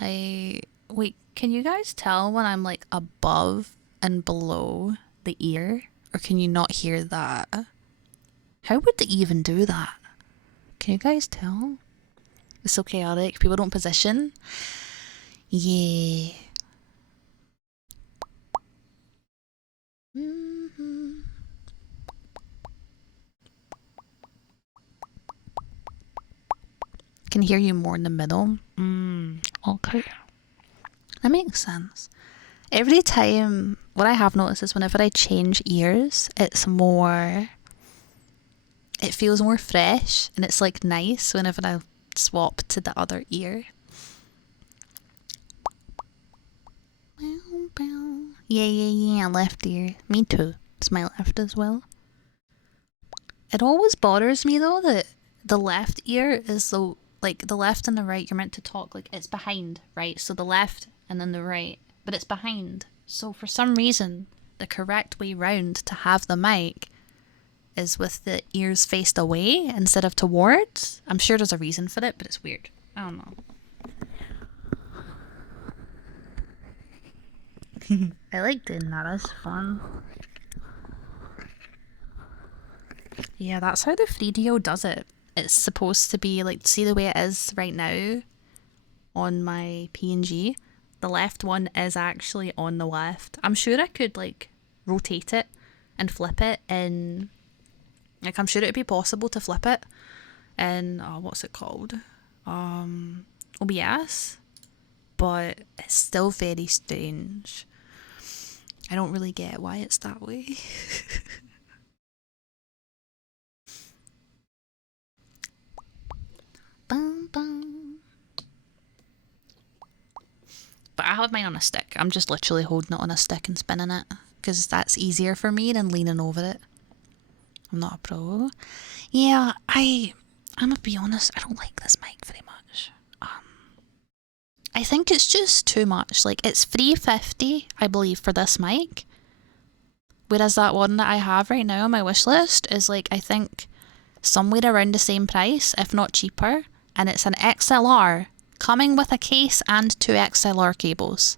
wait, can you guys tell when I'm like above and below the ear? Or can you not hear that? How would they even do that? Can you guys tell? It's so chaotic. People don't position. Yeah. Can hear you more in the middle. Okay. That makes sense. Every time, what I have noticed is whenever I change ears, it feels more fresh and it's like nice whenever I swap to the other ear. Yeah, left ear. Me too. It's my left as well. It always bothers me though that the left ear is the left and the right, you're meant to talk like it's behind, right? So the left and then the right, but it's behind. So for some reason, the correct way round to have the mic is with the ears faced away instead of towards. I'm sure there's a reason for it, but it's weird. I don't know. I like doing that, it's fun. Yeah, that's how the 3DO does it. It's supposed to be like, see the way it is right now on my PNG? The left one is actually on the left. I'm sure I could like rotate it and flip it in, like I'm sure it'd be possible to flip it in, what's it called? OBS, but it's still very strange. I don't really get why it's that way. Bum, bum. But I have mine on a stick. I'm just literally holding it on a stick and spinning it because that's easier for me than leaning over it. I'm not a pro. Yeah, I'm gonna be honest, I don't like this mic very much. I think it's just too much. Like, it's $350, I believe, for this mic. Whereas that one that I have right now on my wish list is like, I think somewhere around the same price, if not cheaper. And it's an XLR coming with a case and 2 XLR cables.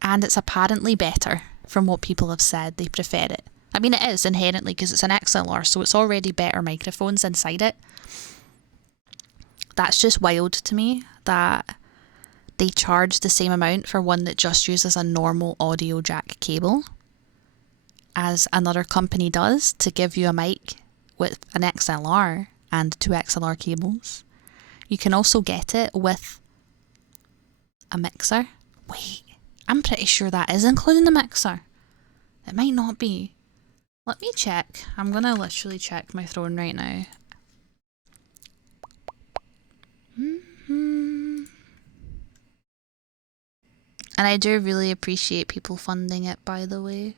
And it's apparently better from what people have said. They prefer it. I mean, it is inherently because it's an XLR, so it's already better microphones inside it. That's just wild to me that they charge the same amount for one that just uses a normal audio jack cable as another company does to give you a mic with an XLR and 2 XLR cables. You can also get it with a mixer. Wait, I'm pretty sure that is including the mixer. It might not be. Let me check. I'm gonna literally check my throne right now. And I do really appreciate people funding it, by the way.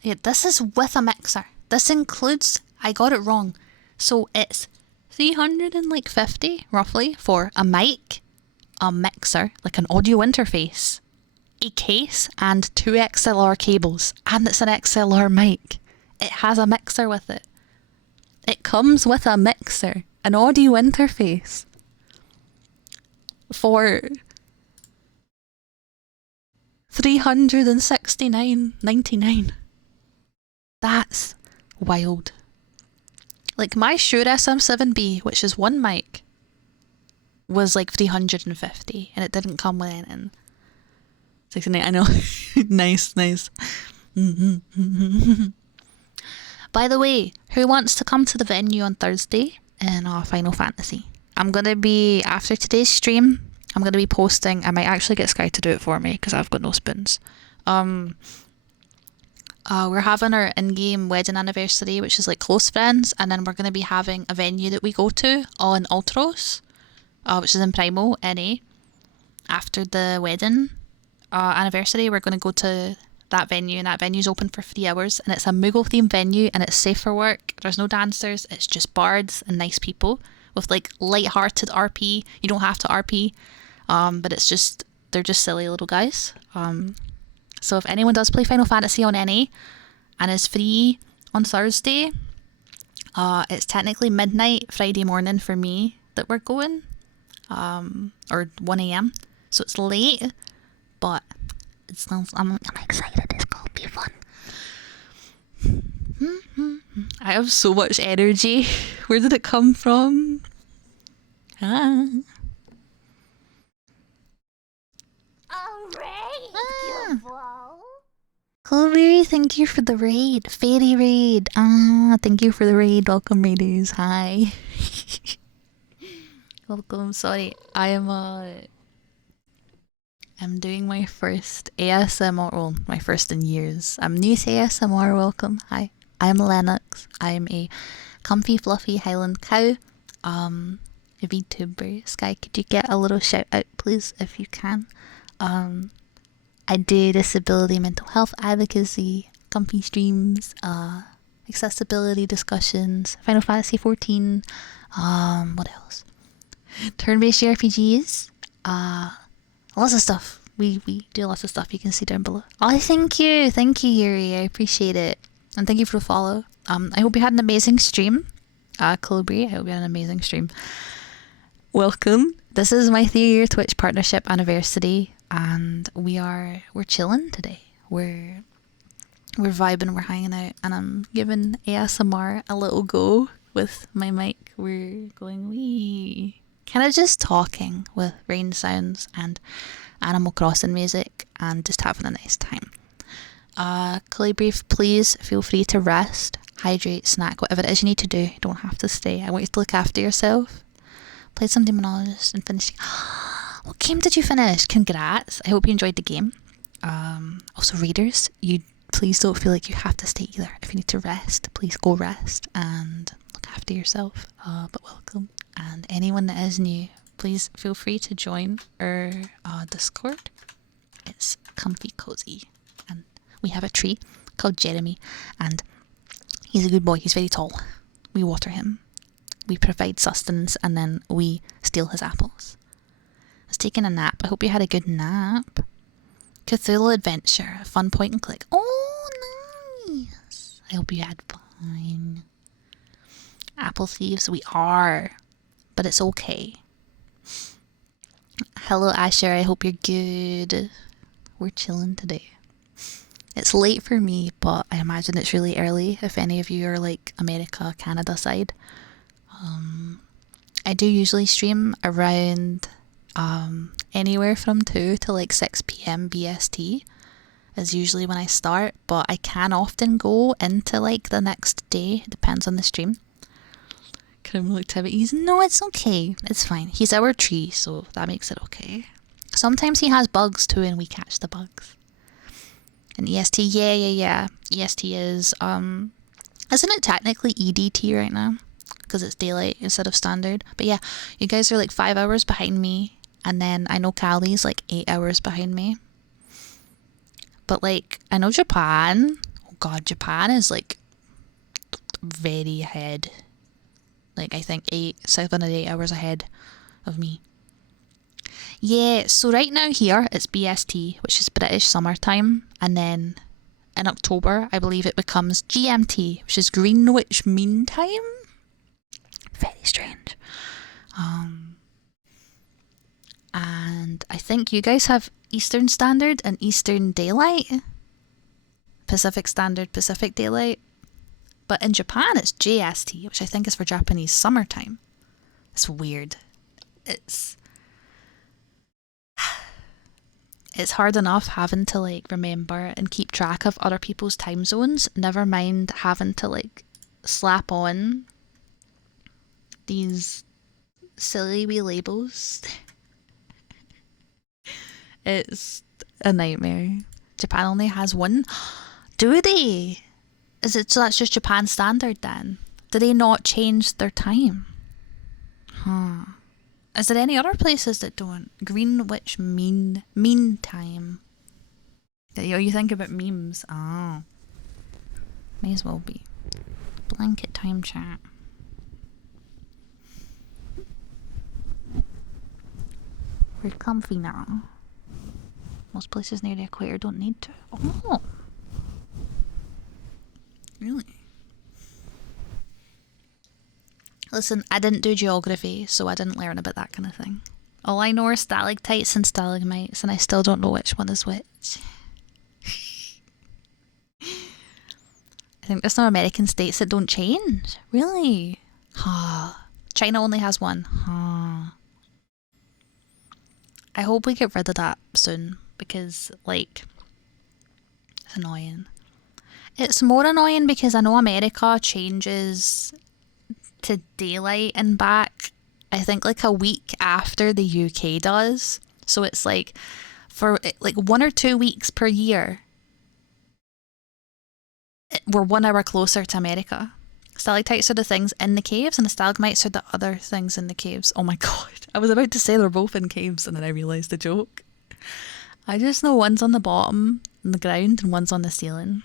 Yeah, this is with a mixer. This includes, I got it wrong. So it's $350 roughly for a mic, a mixer, like an audio interface, a case, and 2 XLR cables. And it's an XLR mic. It has a mixer with it. It comes with a mixer, an audio interface for $369.99. That's wild. Like my Shure SM7B, which is one mic, was like $350 and it didn't come with anything. 69, I know. Nice. By the way, who wants to come to the venue on Thursday in Final Fantasy? I'm going to be, after today's stream, I'm going to be posting. I might actually get Sky to do it for me because I've got no spoons. We're having our in-game wedding anniversary, which is like close friends, and then we're going to be having a venue that we go to on Ultros, which is in Primo, NA. After the wedding anniversary, we're going to go to that venue, and that venue's open for 3 hours, and it's a Moogle themed venue, and it's safe for work. There's no dancers, it's just bards and nice people with like light-hearted RP. You don't have to RP, but it's just, they're just silly little guys. So if anyone does play Final Fantasy on NA and is free on Thursday, it's technically midnight Friday morning for me that we're going, or 1 a.m. So it's late, but it's still, I'm excited. It's gonna be fun. I have so much energy. Where did it come from? Coolberry, thank you for the raid. Fairy raid. Thank you for the raid. Welcome, raiders. Hi. Welcome. Sorry, I'm doing my first ASMR. Well, my first in years. I'm new to ASMR. Welcome. Hi. I'm Lennox. I'm a comfy, fluffy Highland cow. A VTuber. Sky, could you get a little shout out, please, if you can? I do disability mental health advocacy, comfy streams, accessibility discussions, Final Fantasy 14, what else? Turn-based RPGs, lots of stuff. We do lots of stuff. You can see down below. Oh, thank you, Yuri. I appreciate it, and thank you for the follow. I hope you had an amazing stream. Colibri, I hope you had an amazing stream. Welcome. This is my 3-year Twitch partnership anniversary, and we're chilling today. We're vibing, we're hanging out, and I'm giving ASMR a little go with my mic. We're going wee, kind of just talking with rain sounds and Animal Crossing music and just having a nice time. Colibri, please feel free to rest, hydrate, snack, whatever it is you need to do. You don't have to stay. I want you to look after yourself. Played some Demonologist and finished. What game did you finish? Congrats. I hope you enjoyed the game. Also, readers, you please don't feel like you have to stay either. If you need to rest, please go rest and look after yourself. But welcome. And anyone that is new, please feel free to join our Discord. It's comfy cozy. And we have a tree called Jeremy, and he's a good boy. He's very tall. We water him. We provide sustenance, and then we steal his apples. I was taking a nap. I hope you had a good nap. Cthulhu Adventure, fun point and click. Oh, nice. I hope you had fun. Apple thieves, we are, but it's okay. Hello, Asher. I hope you're good. We're chilling today. It's late for me, but I imagine it's really early if any of you are like America, Canada side. I do usually stream around anywhere from 2 to like 6 p.m. BST is usually when I start, but I can often go into like the next day. It depends on the stream. Criminal activities. No, it's okay. It's fine. He's our tree, so that makes it okay. Sometimes he has bugs too, and we catch the bugs. And EST, yeah. EST is, isn't it technically EDT right now? Because it's daylight instead of standard. But yeah, you guys are like 5 hours behind me. And then I know Cali's like 8 hours behind me. But like, I know Japan. Oh god, Japan is like very ahead. Like, I think 7 or 8 hours ahead of me. Yeah, so right now here it's BST, which is British Summertime. And then in October, I believe it becomes GMT, which is Greenwich Mean Time. Very strange. And I think you guys have Eastern Standard and Eastern Daylight. Pacific Standard, Pacific Daylight. But in Japan it's JST, which I think is for Japanese summertime. It's weird. It's hard enough having to like remember and keep track of other people's time zones, never mind having to like slap on these silly wee labels. It's a nightmare. Japan only has one. Do they? Is it so that's just Japan standard then? Do they not change their time? Is there any other places that don't? Greenwich Mean Time. You think about memes. Oh. May as well be. Blanket time chat. We're comfy now. Most places near the equator don't need to. Oh. Really? Listen, I didn't do geography, so I didn't learn about that kind of thing. All I know are stalactites and stalagmites, and I still don't know which one is which. I think there's some American states that don't change. Really? China only has one. I hope we get rid of that soon, because, like, it's annoying. It's more annoying because I know America changes to daylight and back, I think like a week after the UK does. So it's like for like 1 or 2 weeks per year, we're 1 hour closer to America. Stalactites are the things in the caves and the stalagmites are the other things in the caves. Oh my god, I was about to say they're both in caves and then I realised the joke. I just know one's on the bottom, on the ground, and one's on the ceiling.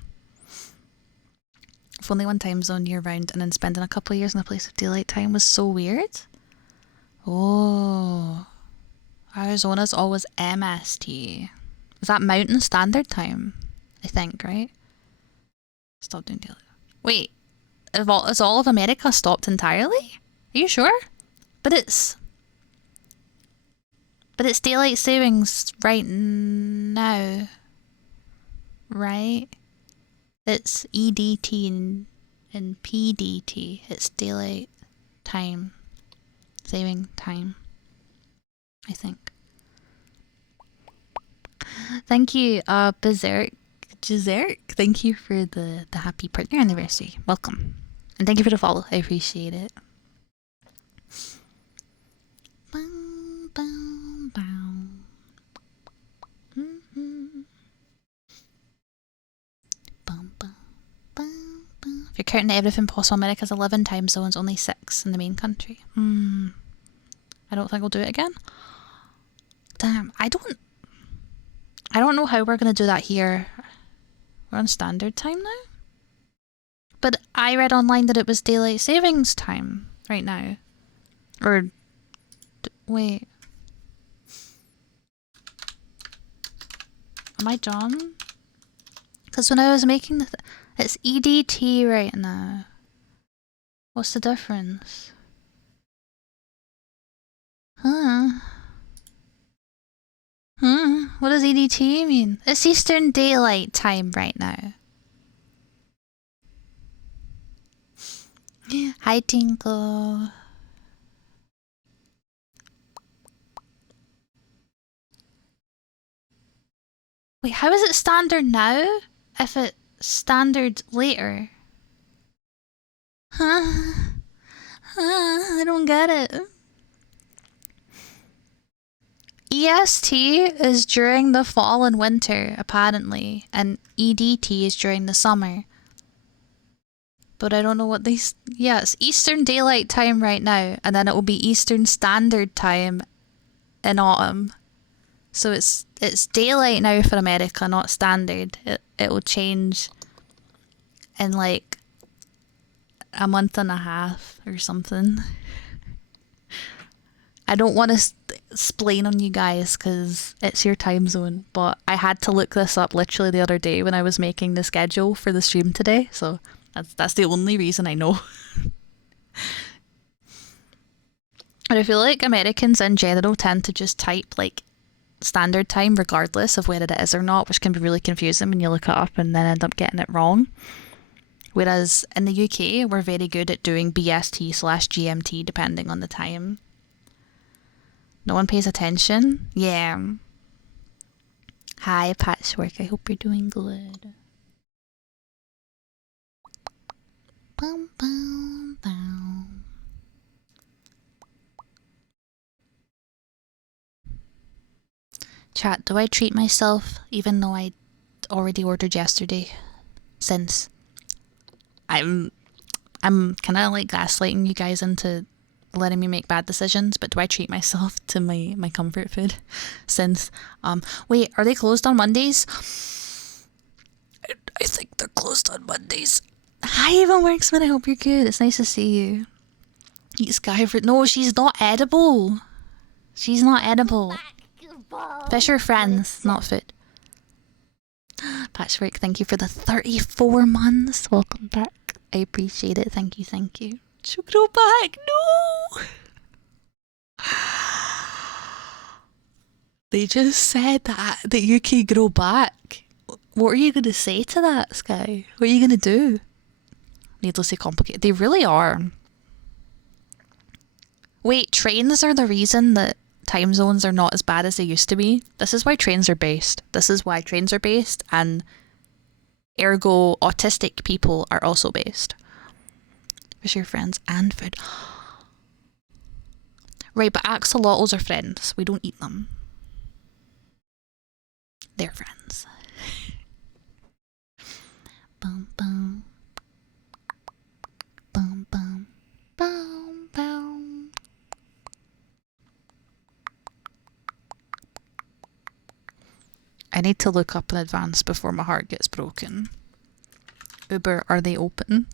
If only one time zone year round and then spending a couple of years in a place of daylight time was so weird. Oh. Arizona's always MST. Is that Mountain Standard Time? I think, right? Stop doing daylight. Wait, is all of America stopped entirely? Are you sure? But it's daylight savings right now, right? It's EDT and PDT. It's daylight time, saving time, I think. Thank you, Berserk. Thank you for the happy partner anniversary. Welcome. And thank you for the follow. I appreciate it. Bum, bum, bum. Bum, bum, bum, bum. If you're counting everything possible, America's 11 time zones, only 6 in the main country. I don't think we'll do it again. Damn, I don't know how we're gonna do that here. We're on standard time now? But I read online that it was daylight savings time right now. Or, wait. Am I John? Because when I was making it's EDT right now. What's the difference? What does EDT mean? It's Eastern Daylight Time right now. Hi, Tinkle. Wait, how is it standard now if it's standard later? I don't get it. EST is during the fall and winter, apparently, and EDT is during the summer. But I don't know what these... Yeah, it's Eastern Daylight Time right now, and then it will be Eastern Standard Time in autumn. So it's daylight now for America, not standard. It will change in like a month and a half or something. I don't want to explain on you guys because it's your time zone, but I had to look this up literally the other day when I was making the schedule for the stream today, so that's the only reason I know. And I feel like Americans in general tend to just type like standard time regardless of whether it is or not, which can be really confusing when you look it up and then end up getting it wrong. Whereas in the UK, we're very good at doing BST/GMT depending on the time. No one pays attention? Yeah. Hi, Patchwork. I hope you're doing good. Bum, bum, bum. Chat, do I treat myself even though I already ordered yesterday? Since I'm kind of like gaslighting you guys into letting me make bad decisions, but do I treat myself to my comfort food? Since wait, are they closed on Mondays? I think they're closed on Mondays. Hi, Eva Worksman, I hope you're good. It's nice to see you. Eat sky fruit. No, she's not edible. She's not edible. Fish are friends, not food. Patchwork, thank you for the 34 months. Welcome back. I appreciate it. Thank you, thank you. She'll grow back. No! They just said that you can grow back. What are you going to say to that, Sky? What are you going to do? Needlessly complicated. They really are. Wait, trains are the reason that time zones are not as bad as they used to be? This is why trains are based. This is why trains are based, and ergo autistic people are also based. With your friends and food. Right, but axolotls are friends. We don't eat them. They're friends. Bum bum. Bum bum. Bum bum. I need to look up in advance before my heart gets broken. Uber, are they open?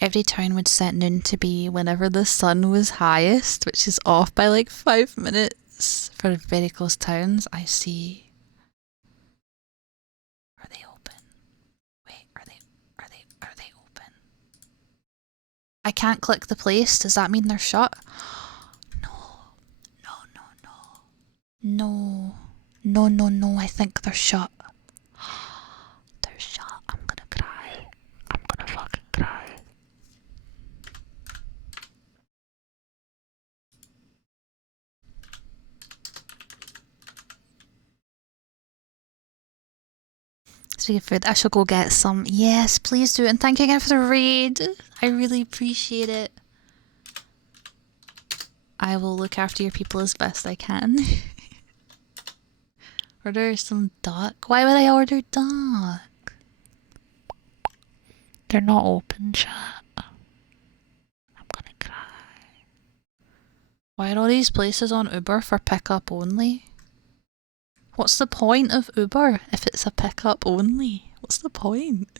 Every town would set noon to be whenever the sun was highest, which is off by like 5 minutes for very close towns. I see. Are they open? Wait, are they open? I can't click the place. Does that mean they're shut? No. No. I think they're shut. They're shut. I'm gonna cry. I'm gonna fucking cry. Speaking of food, I shall go get some. Yes, please do. And thank you again for the raid. I really appreciate it. I will look after your people as best I can. Order some duck. Why would I order duck? They're not open, chat. I'm gonna cry. Why are all these places on Uber for pickup only? What's the point of Uber if it's a pickup only? What's the point?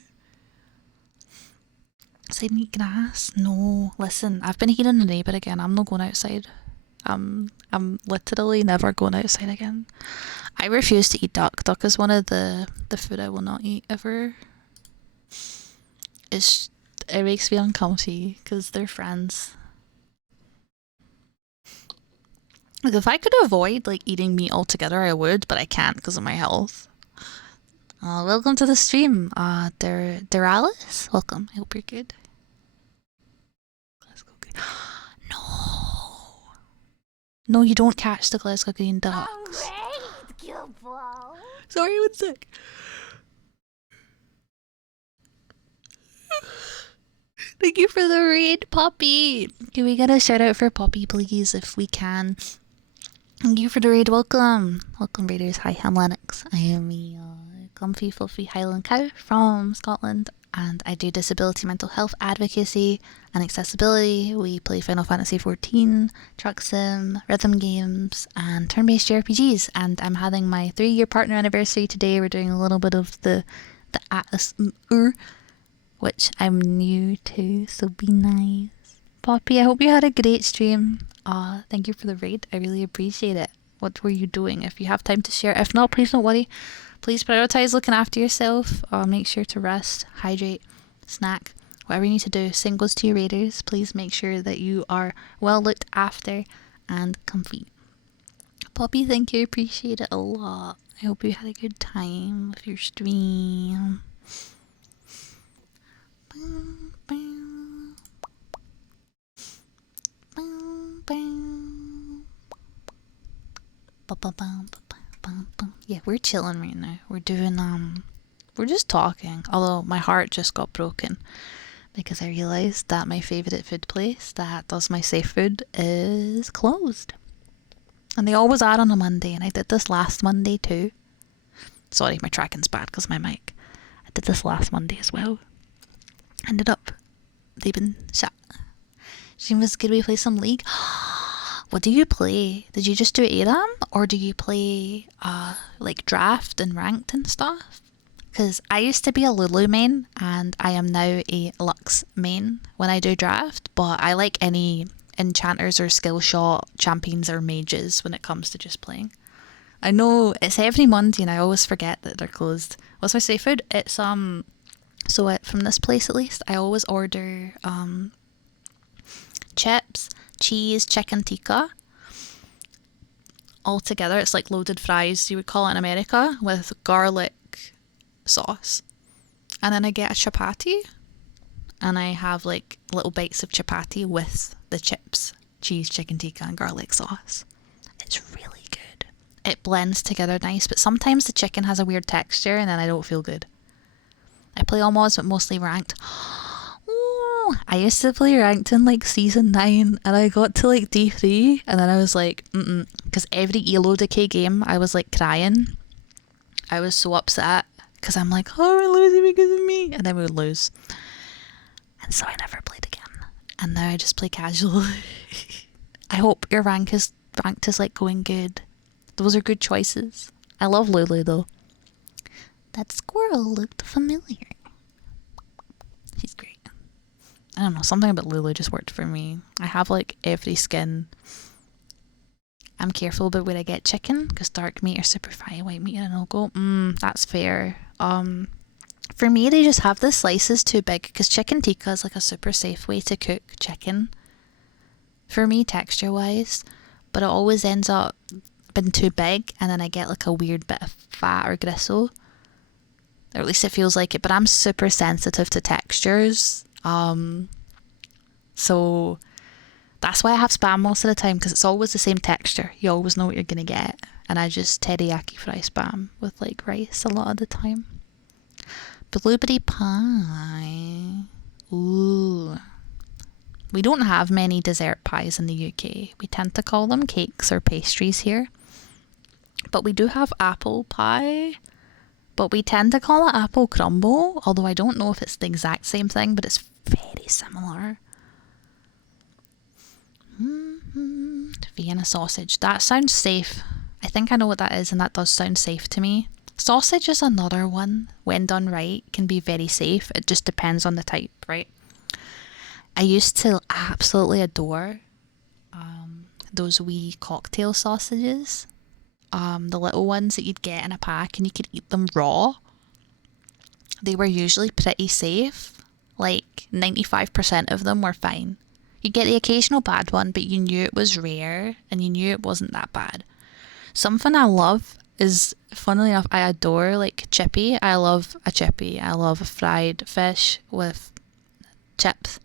Outside and eat grass? No, listen, I've been hearing the neighbour again. I'm not going outside. I'm literally never going outside again. I refuse to eat duck. Duck is one of the food I will not eat ever. It makes me uncomfy because they're friends. Like, if I could avoid like eating meat altogether, I would, but I can't because of my health. Welcome to the stream, Deralis. Welcome. I hope you're good. Glasgow Green. No, you don't catch the Glasgow Green ducks. Sorry, one sec. Thank you for the raid, Poppy. Can we get a shout out for Poppy, please, if we can? Thank you for the raid. Welcome. Welcome, raiders. Hi, I'm Lennox. I am a comfy, fluffy Highland cow from Scotland, and I do disability mental health advocacy and accessibility. We play Final Fantasy XIV, Truck Sim, rhythm games, and turn-based JRPGs, and I'm having my 3-year partner anniversary today. We're doing a little bit of the ASMR, which I'm new to, so be nice. Poppy, I hope you had a great stream. Thank you for the raid. I really appreciate it. What were you doing? If you have time to share. If not, please don't worry. Please prioritize looking after yourself. Make sure to rest, hydrate, snack, whatever you need to do. Same goes to your raiders. Please make sure that you are well looked after and comfy. Poppy, thank you. I appreciate it a lot. I hope you had a good time with your stream. Yeah, we're chilling right now. We're doing we're just talking. Although my heart just got broken because I realized that my favorite food place that does my safe food is closed. And they always are on a Monday, and I did this last Monday too. Sorry, my tracking's bad because my mic. I did this last Monday as well. Ended up they've been shut. She was, could we play some League? What do you play? Did you just do ARAM? Or do you play like draft and ranked and stuff? Because I used to be a Lulu main and I am now a Lux main when I do draft, but I like any enchanters or skill shot champions or mages when it comes to just playing. I know it's every Monday and I always forget that they're closed. What's my safe food? It's from this place at least, I always order chips, cheese, chicken tikka all together. It's like loaded fries, you would call it in America, with garlic sauce. And then I get a chapati and I have like little bites of chapati with the chips, cheese, chicken tikka and garlic sauce. It's really good. It blends together nice, but sometimes the chicken has a weird texture and then I don't feel good. I play all mods but mostly ranked. I used to play ranked in like season 9 and I got to like D3 and then I was like because every Elo Decay game I was like crying. I was so upset because I'm like, oh, we're losing because of me, and then we would lose, and so I never played again, and now I just play casual. I hope your ranked is like going good. Those are good choices. I love Lulu though. That squirrel looked familiar. She's great. I don't know, something about Lulu just worked for me. I have like every skin. I'm careful about where I get chicken because dark meat or super fatty white meat are a no-go. That's fair. For me, they just have the slices too big because chicken tikka is like a super safe way to cook chicken. For me, texture-wise, but it always ends up being too big, and then I get like a weird bit of fat or gristle, or at least it feels like it. But I'm super sensitive to textures, so that's why I have Spam most of the time, because it's always the same texture. You always know what you're gonna get, and I just teriyaki fry Spam with like rice a lot of the time. Blueberry pie. Ooh. We don't have many dessert pies in the UK. We tend to call them cakes or pastries here. But we do have apple pie. But we tend to call it apple crumble, although I don't know if it's the exact same thing, but it's very similar. Vienna sausage. That sounds safe. I think I know what that is, and that does sound safe to me. Sausage is another one, when done right, can be very safe. It just depends on the type, right? I used to absolutely adore those wee cocktail sausages. The little ones that you'd get in a pack and you could eat them raw. They were usually pretty safe. Like 95% of them were fine. You get the occasional bad one, but you knew it was rare and you knew it wasn't that bad. Something I love is, funnily enough, I adore like chippy. I love a chippy. I love a fried fish with chips.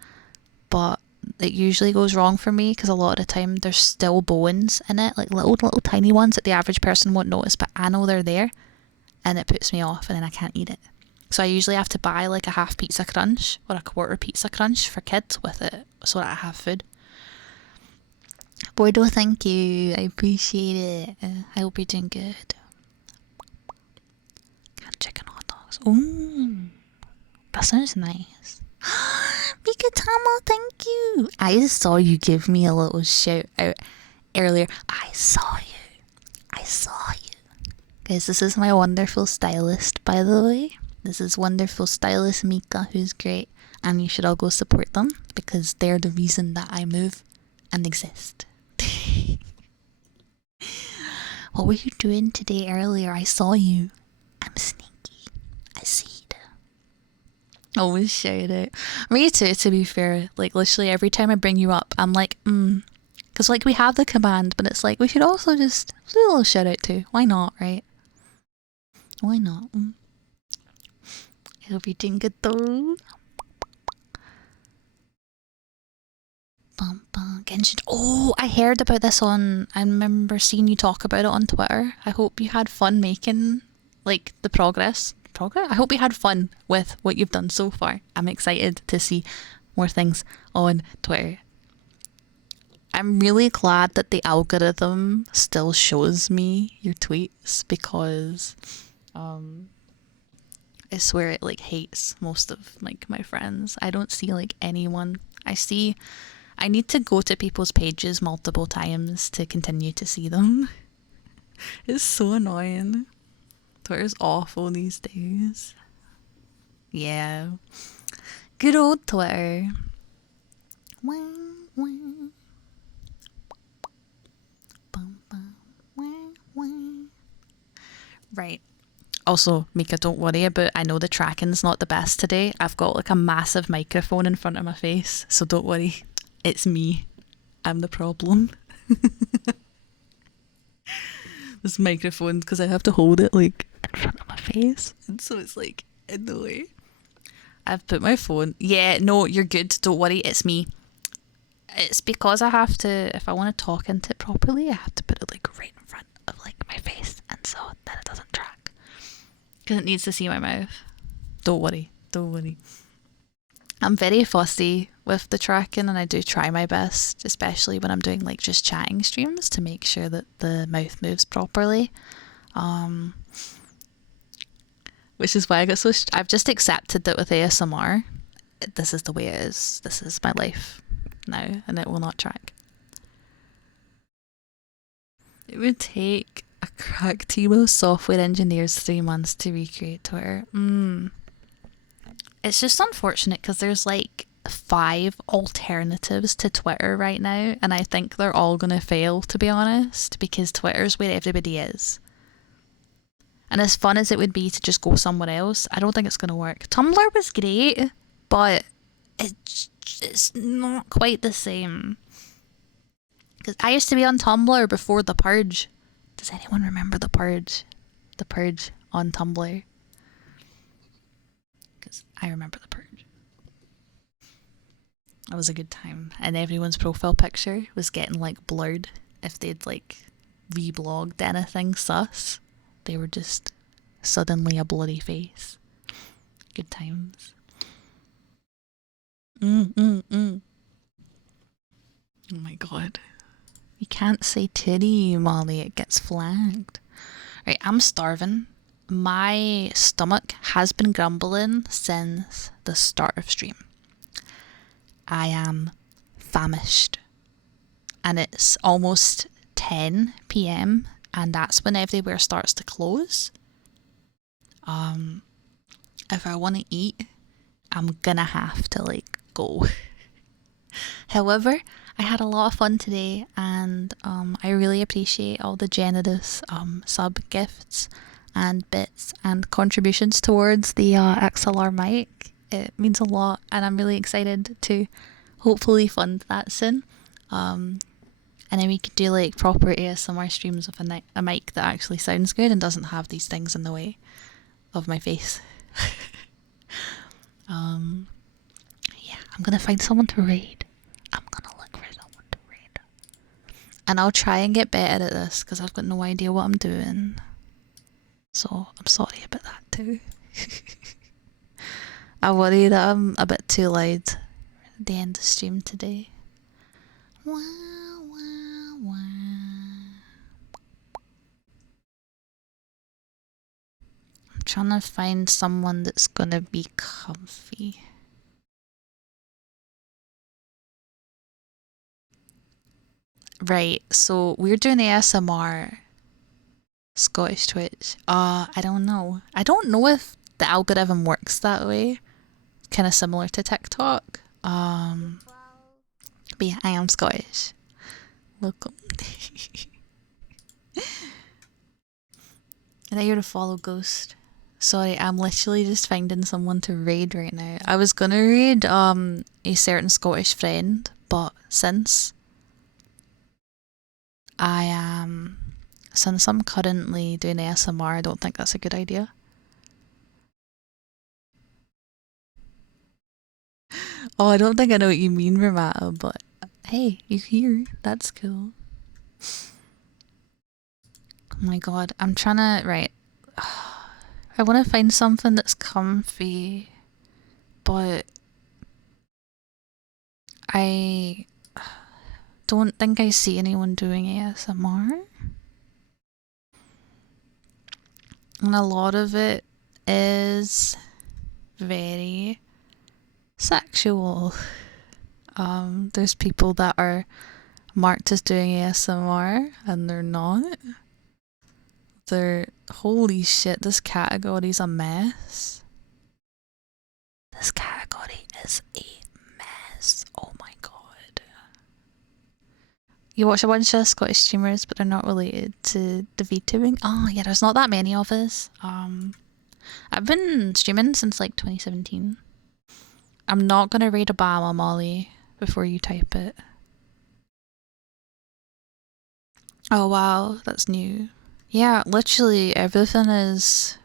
But it usually goes wrong for me because a lot of the time there's still bones in it, like little tiny ones that the average person won't notice, but I know they're there, and it puts me off, and then I can't eat it. So I usually have to buy like a half pizza crunch or a quarter pizza crunch for kids with it so that I have food. Bordeaux, thank you. I appreciate it. I hope you're doing good. Chicken hot dogs. Ooh, that sounds nice. Mikatama, thank you. I just saw you give me a little shout out earlier. I saw you. Guys, this is my wonderful stylist, by the way. This is wonderful stylist Mika, who's great. And you should all go support them because they're the reason that I move and exist. What were you doing today earlier? I saw you. I'm sneaky. I see it. Always shout it. Me too, to be fair. Like, literally every time I bring you up, I'm like, because, like, we have the command, but it's like, we should also just do a little shout out too. Why not, right? Why not? I hope you're doing good though. Genshin. Oh, I heard about this I remember seeing you talk about it on Twitter. I hope you had fun making, like, the progress. I hope you had fun with what you've done so far. I'm excited to see more things on Twitter. I'm really glad that the algorithm still shows me your tweets because I swear it like hates most of like my friends. I don't see like anyone. I need to go to people's pages multiple times to continue to see them. It's so annoying. Twitter's awful these days. Yeah. Good old Twitter. Right. Also, Mika, don't worry about, I know the tracking's not the best today. I've got like a massive microphone in front of my face, so don't worry. It's me. I'm the problem. This microphone, because I have to hold it like in front of my face, and so it's like in the way. I've put my phone. Yeah, no, you're good. Don't worry, it's me. It's because I have to, if I want to talk into it properly, I have to put it like right in front of like my face, and so that it doesn't track. Because it needs to see my mouth. Don't worry. I'm very fussy with the tracking, and I do try my best, especially when I'm doing like just chatting streams, to make sure that the mouth moves properly. Which is why I got so I've just accepted that with ASMR, this is the way it is. This is my life now, and it will not track. It would take A crack team of software engineers 3 months to recreate Twitter. It's just unfortunate because there's like 5 alternatives to Twitter right now, and I think they're all gonna fail, to be honest, because Twitter's where everybody is. And as fun as it would be to just go somewhere else, I don't think it's gonna work. Tumblr was great, but it's not quite the same. Because I used to be on Tumblr before The Purge. Does anyone remember The Purge? The Purge on Tumblr? Because I remember The Purge. That was a good time. And everyone's profile picture was getting like blurred if they'd like reblogged anything sus. They were just suddenly a bloody face. Good times. Oh my god. You can't say titty, Molly. It gets flagged. Right, I'm starving. My stomach has been grumbling since the start of stream. I am famished. And it's almost 10 p.m. and that's when everywhere starts to close. If I want to eat, I'm gonna have to like go. However, I had a lot of fun today, and I really appreciate all the generous sub gifts and bits and contributions towards the XLR mic. It means a lot, and I'm really excited to hopefully fund that soon. And then we could do like proper ASMR streams with a mic that actually sounds good and doesn't have these things in the way of my face. Yeah, I'm gonna find someone to raid. I'm gonna look for someone to raid. And I'll try and get better at this because I've got no idea what I'm doing. So I'm sorry about that too. I worry that I'm a bit too loud at the end of the stream today. Wah, wah, wah. I'm trying to find someone that's gonna be comfy. Right, so we're doing ASMR Scottish Twitch. I don't know. I don't know if the algorithm works that way. Kind of similar to TikTok. But yeah, I am Scottish. Welcome. And I hear to follow Ghost. Sorry, I'm literally just finding someone to raid right now. I was gonna raid a certain Scottish friend, but since I'm currently doing ASMR, I don't think that's a good idea. Oh, I don't think I know what you mean, Ramata, but hey, you're here. That's cool. Oh my god, I'm trying to, right. I want to find something that's comfy, but I don't think I see anyone doing ASMR. And a lot of it is very sexual. There's people that are marked as doing ASMR and they're not. Holy shit, this category's a mess. This category is a mess. Oh my god. You watch a bunch of Scottish streamers, but they're not related to the VTubing. Oh yeah, there's not that many of us. I've been streaming since like 2017. I'm not gonna raid Obama, Molly, before you type it. Oh wow, that's new. Yeah, literally everything is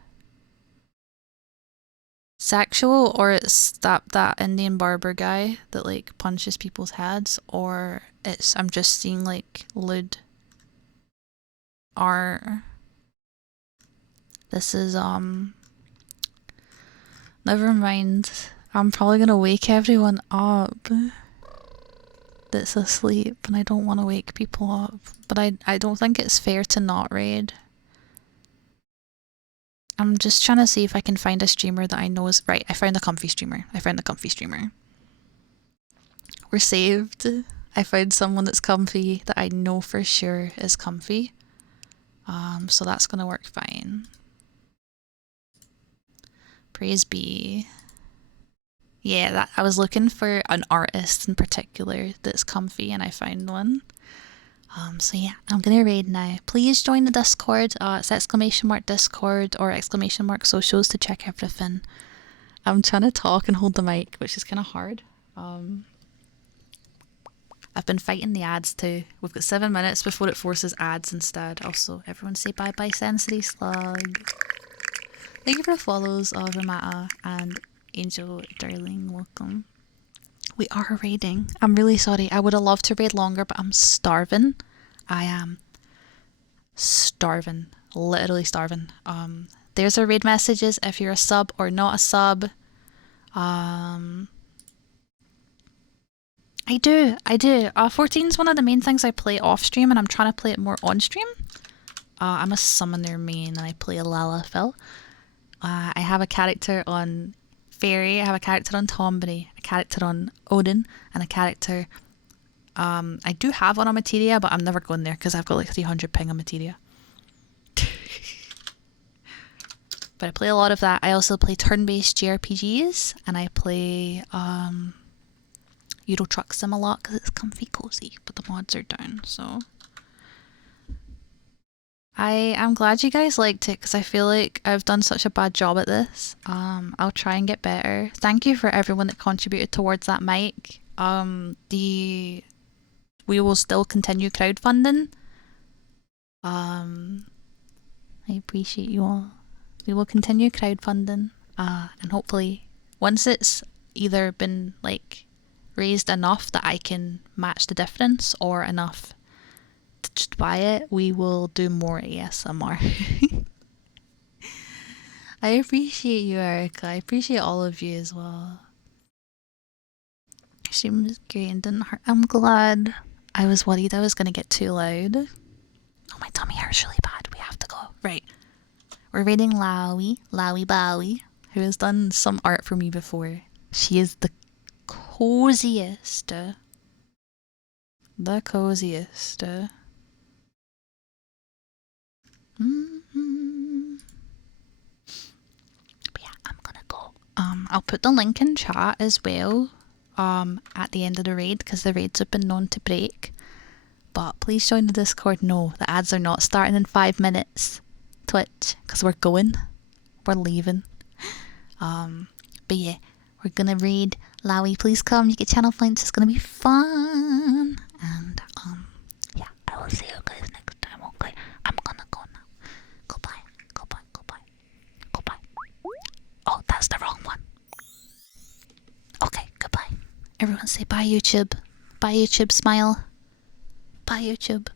sexual, or it's that Indian barber guy that like punches people's heads, or I'm just seeing like lewd art. This is never mind. I'm probably gonna wake everyone up that's asleep, and I don't want to wake people up. But I don't think it's fair to not raid. I'm just trying to see if I can find a streamer that I know is right. I found the comfy streamer. We're saved. I found someone that's comfy that I know for sure is comfy. So that's gonna work fine. Praise be. Yeah, I was looking for an artist in particular that's comfy, and I found one. So yeah, I'm gonna raid now. Please join the Discord. It's !Discord or !Socials to check everything. I'm trying to talk and hold the mic, which is kind of hard. I've been fighting the ads too. We've got 7 minutes before it forces ads instead. Also, everyone say bye bye, Sensory Slug. Thank you for the follows, Ramata and Angel Darling. Welcome. We are raiding. I'm really sorry. I would have loved to raid longer, but I'm starving. I am starving. Literally starving. There's our raid messages if you're a sub or not a sub. I do. 14 is one of the main things I play off stream, and I'm trying to play it more on stream. I'm a summoner main, and I play a Lalafell. I have a character on Fairy, I have a character on Tombury, a character on Odin, and a character... I do have one on Materia, but I'm never going there because I've got like 300 ping on Materia. But I play a lot of that. I also play turn-based JRPGs, and I play Euro Truck Sim a lot because it's comfy cozy, but the mods are down, so... I'm glad you guys liked it because I feel like I've done such a bad job at this. I'll try and get better. Thank you for everyone that contributed towards that mic. We will still continue crowdfunding. I appreciate you all. We will continue crowdfunding, and hopefully once it's either been like raised enough that I can match the difference or enough to just buy it, we will do more ASMR. I appreciate you, Erica. I appreciate all of you as well. Stream was great and didn't hurt. I'm glad. I was worried I was gonna get too loud. Oh, my tummy hurts really bad. We have to go. Right. We're raiding Lowy Bowie, who has done some art for me before. She is the coziest. The coziest. But yeah, I'm gonna go. I'll put the link in chat as well. At the end of the raid, because the raids have been known to break. But please join the Discord. No, the ads are not starting in 5 minutes. Twitch, because we're going. We're leaving. But yeah, we're gonna raid Lowy. Please come. You get channel points. It's gonna be fun. And yeah, I will see you guys next time. Okay, I'm gonna go now. Goodbye. Oh, that's the wrong one. Okay, goodbye. Everyone say bye, YouTube. Bye, YouTube. Smile. Bye, YouTube.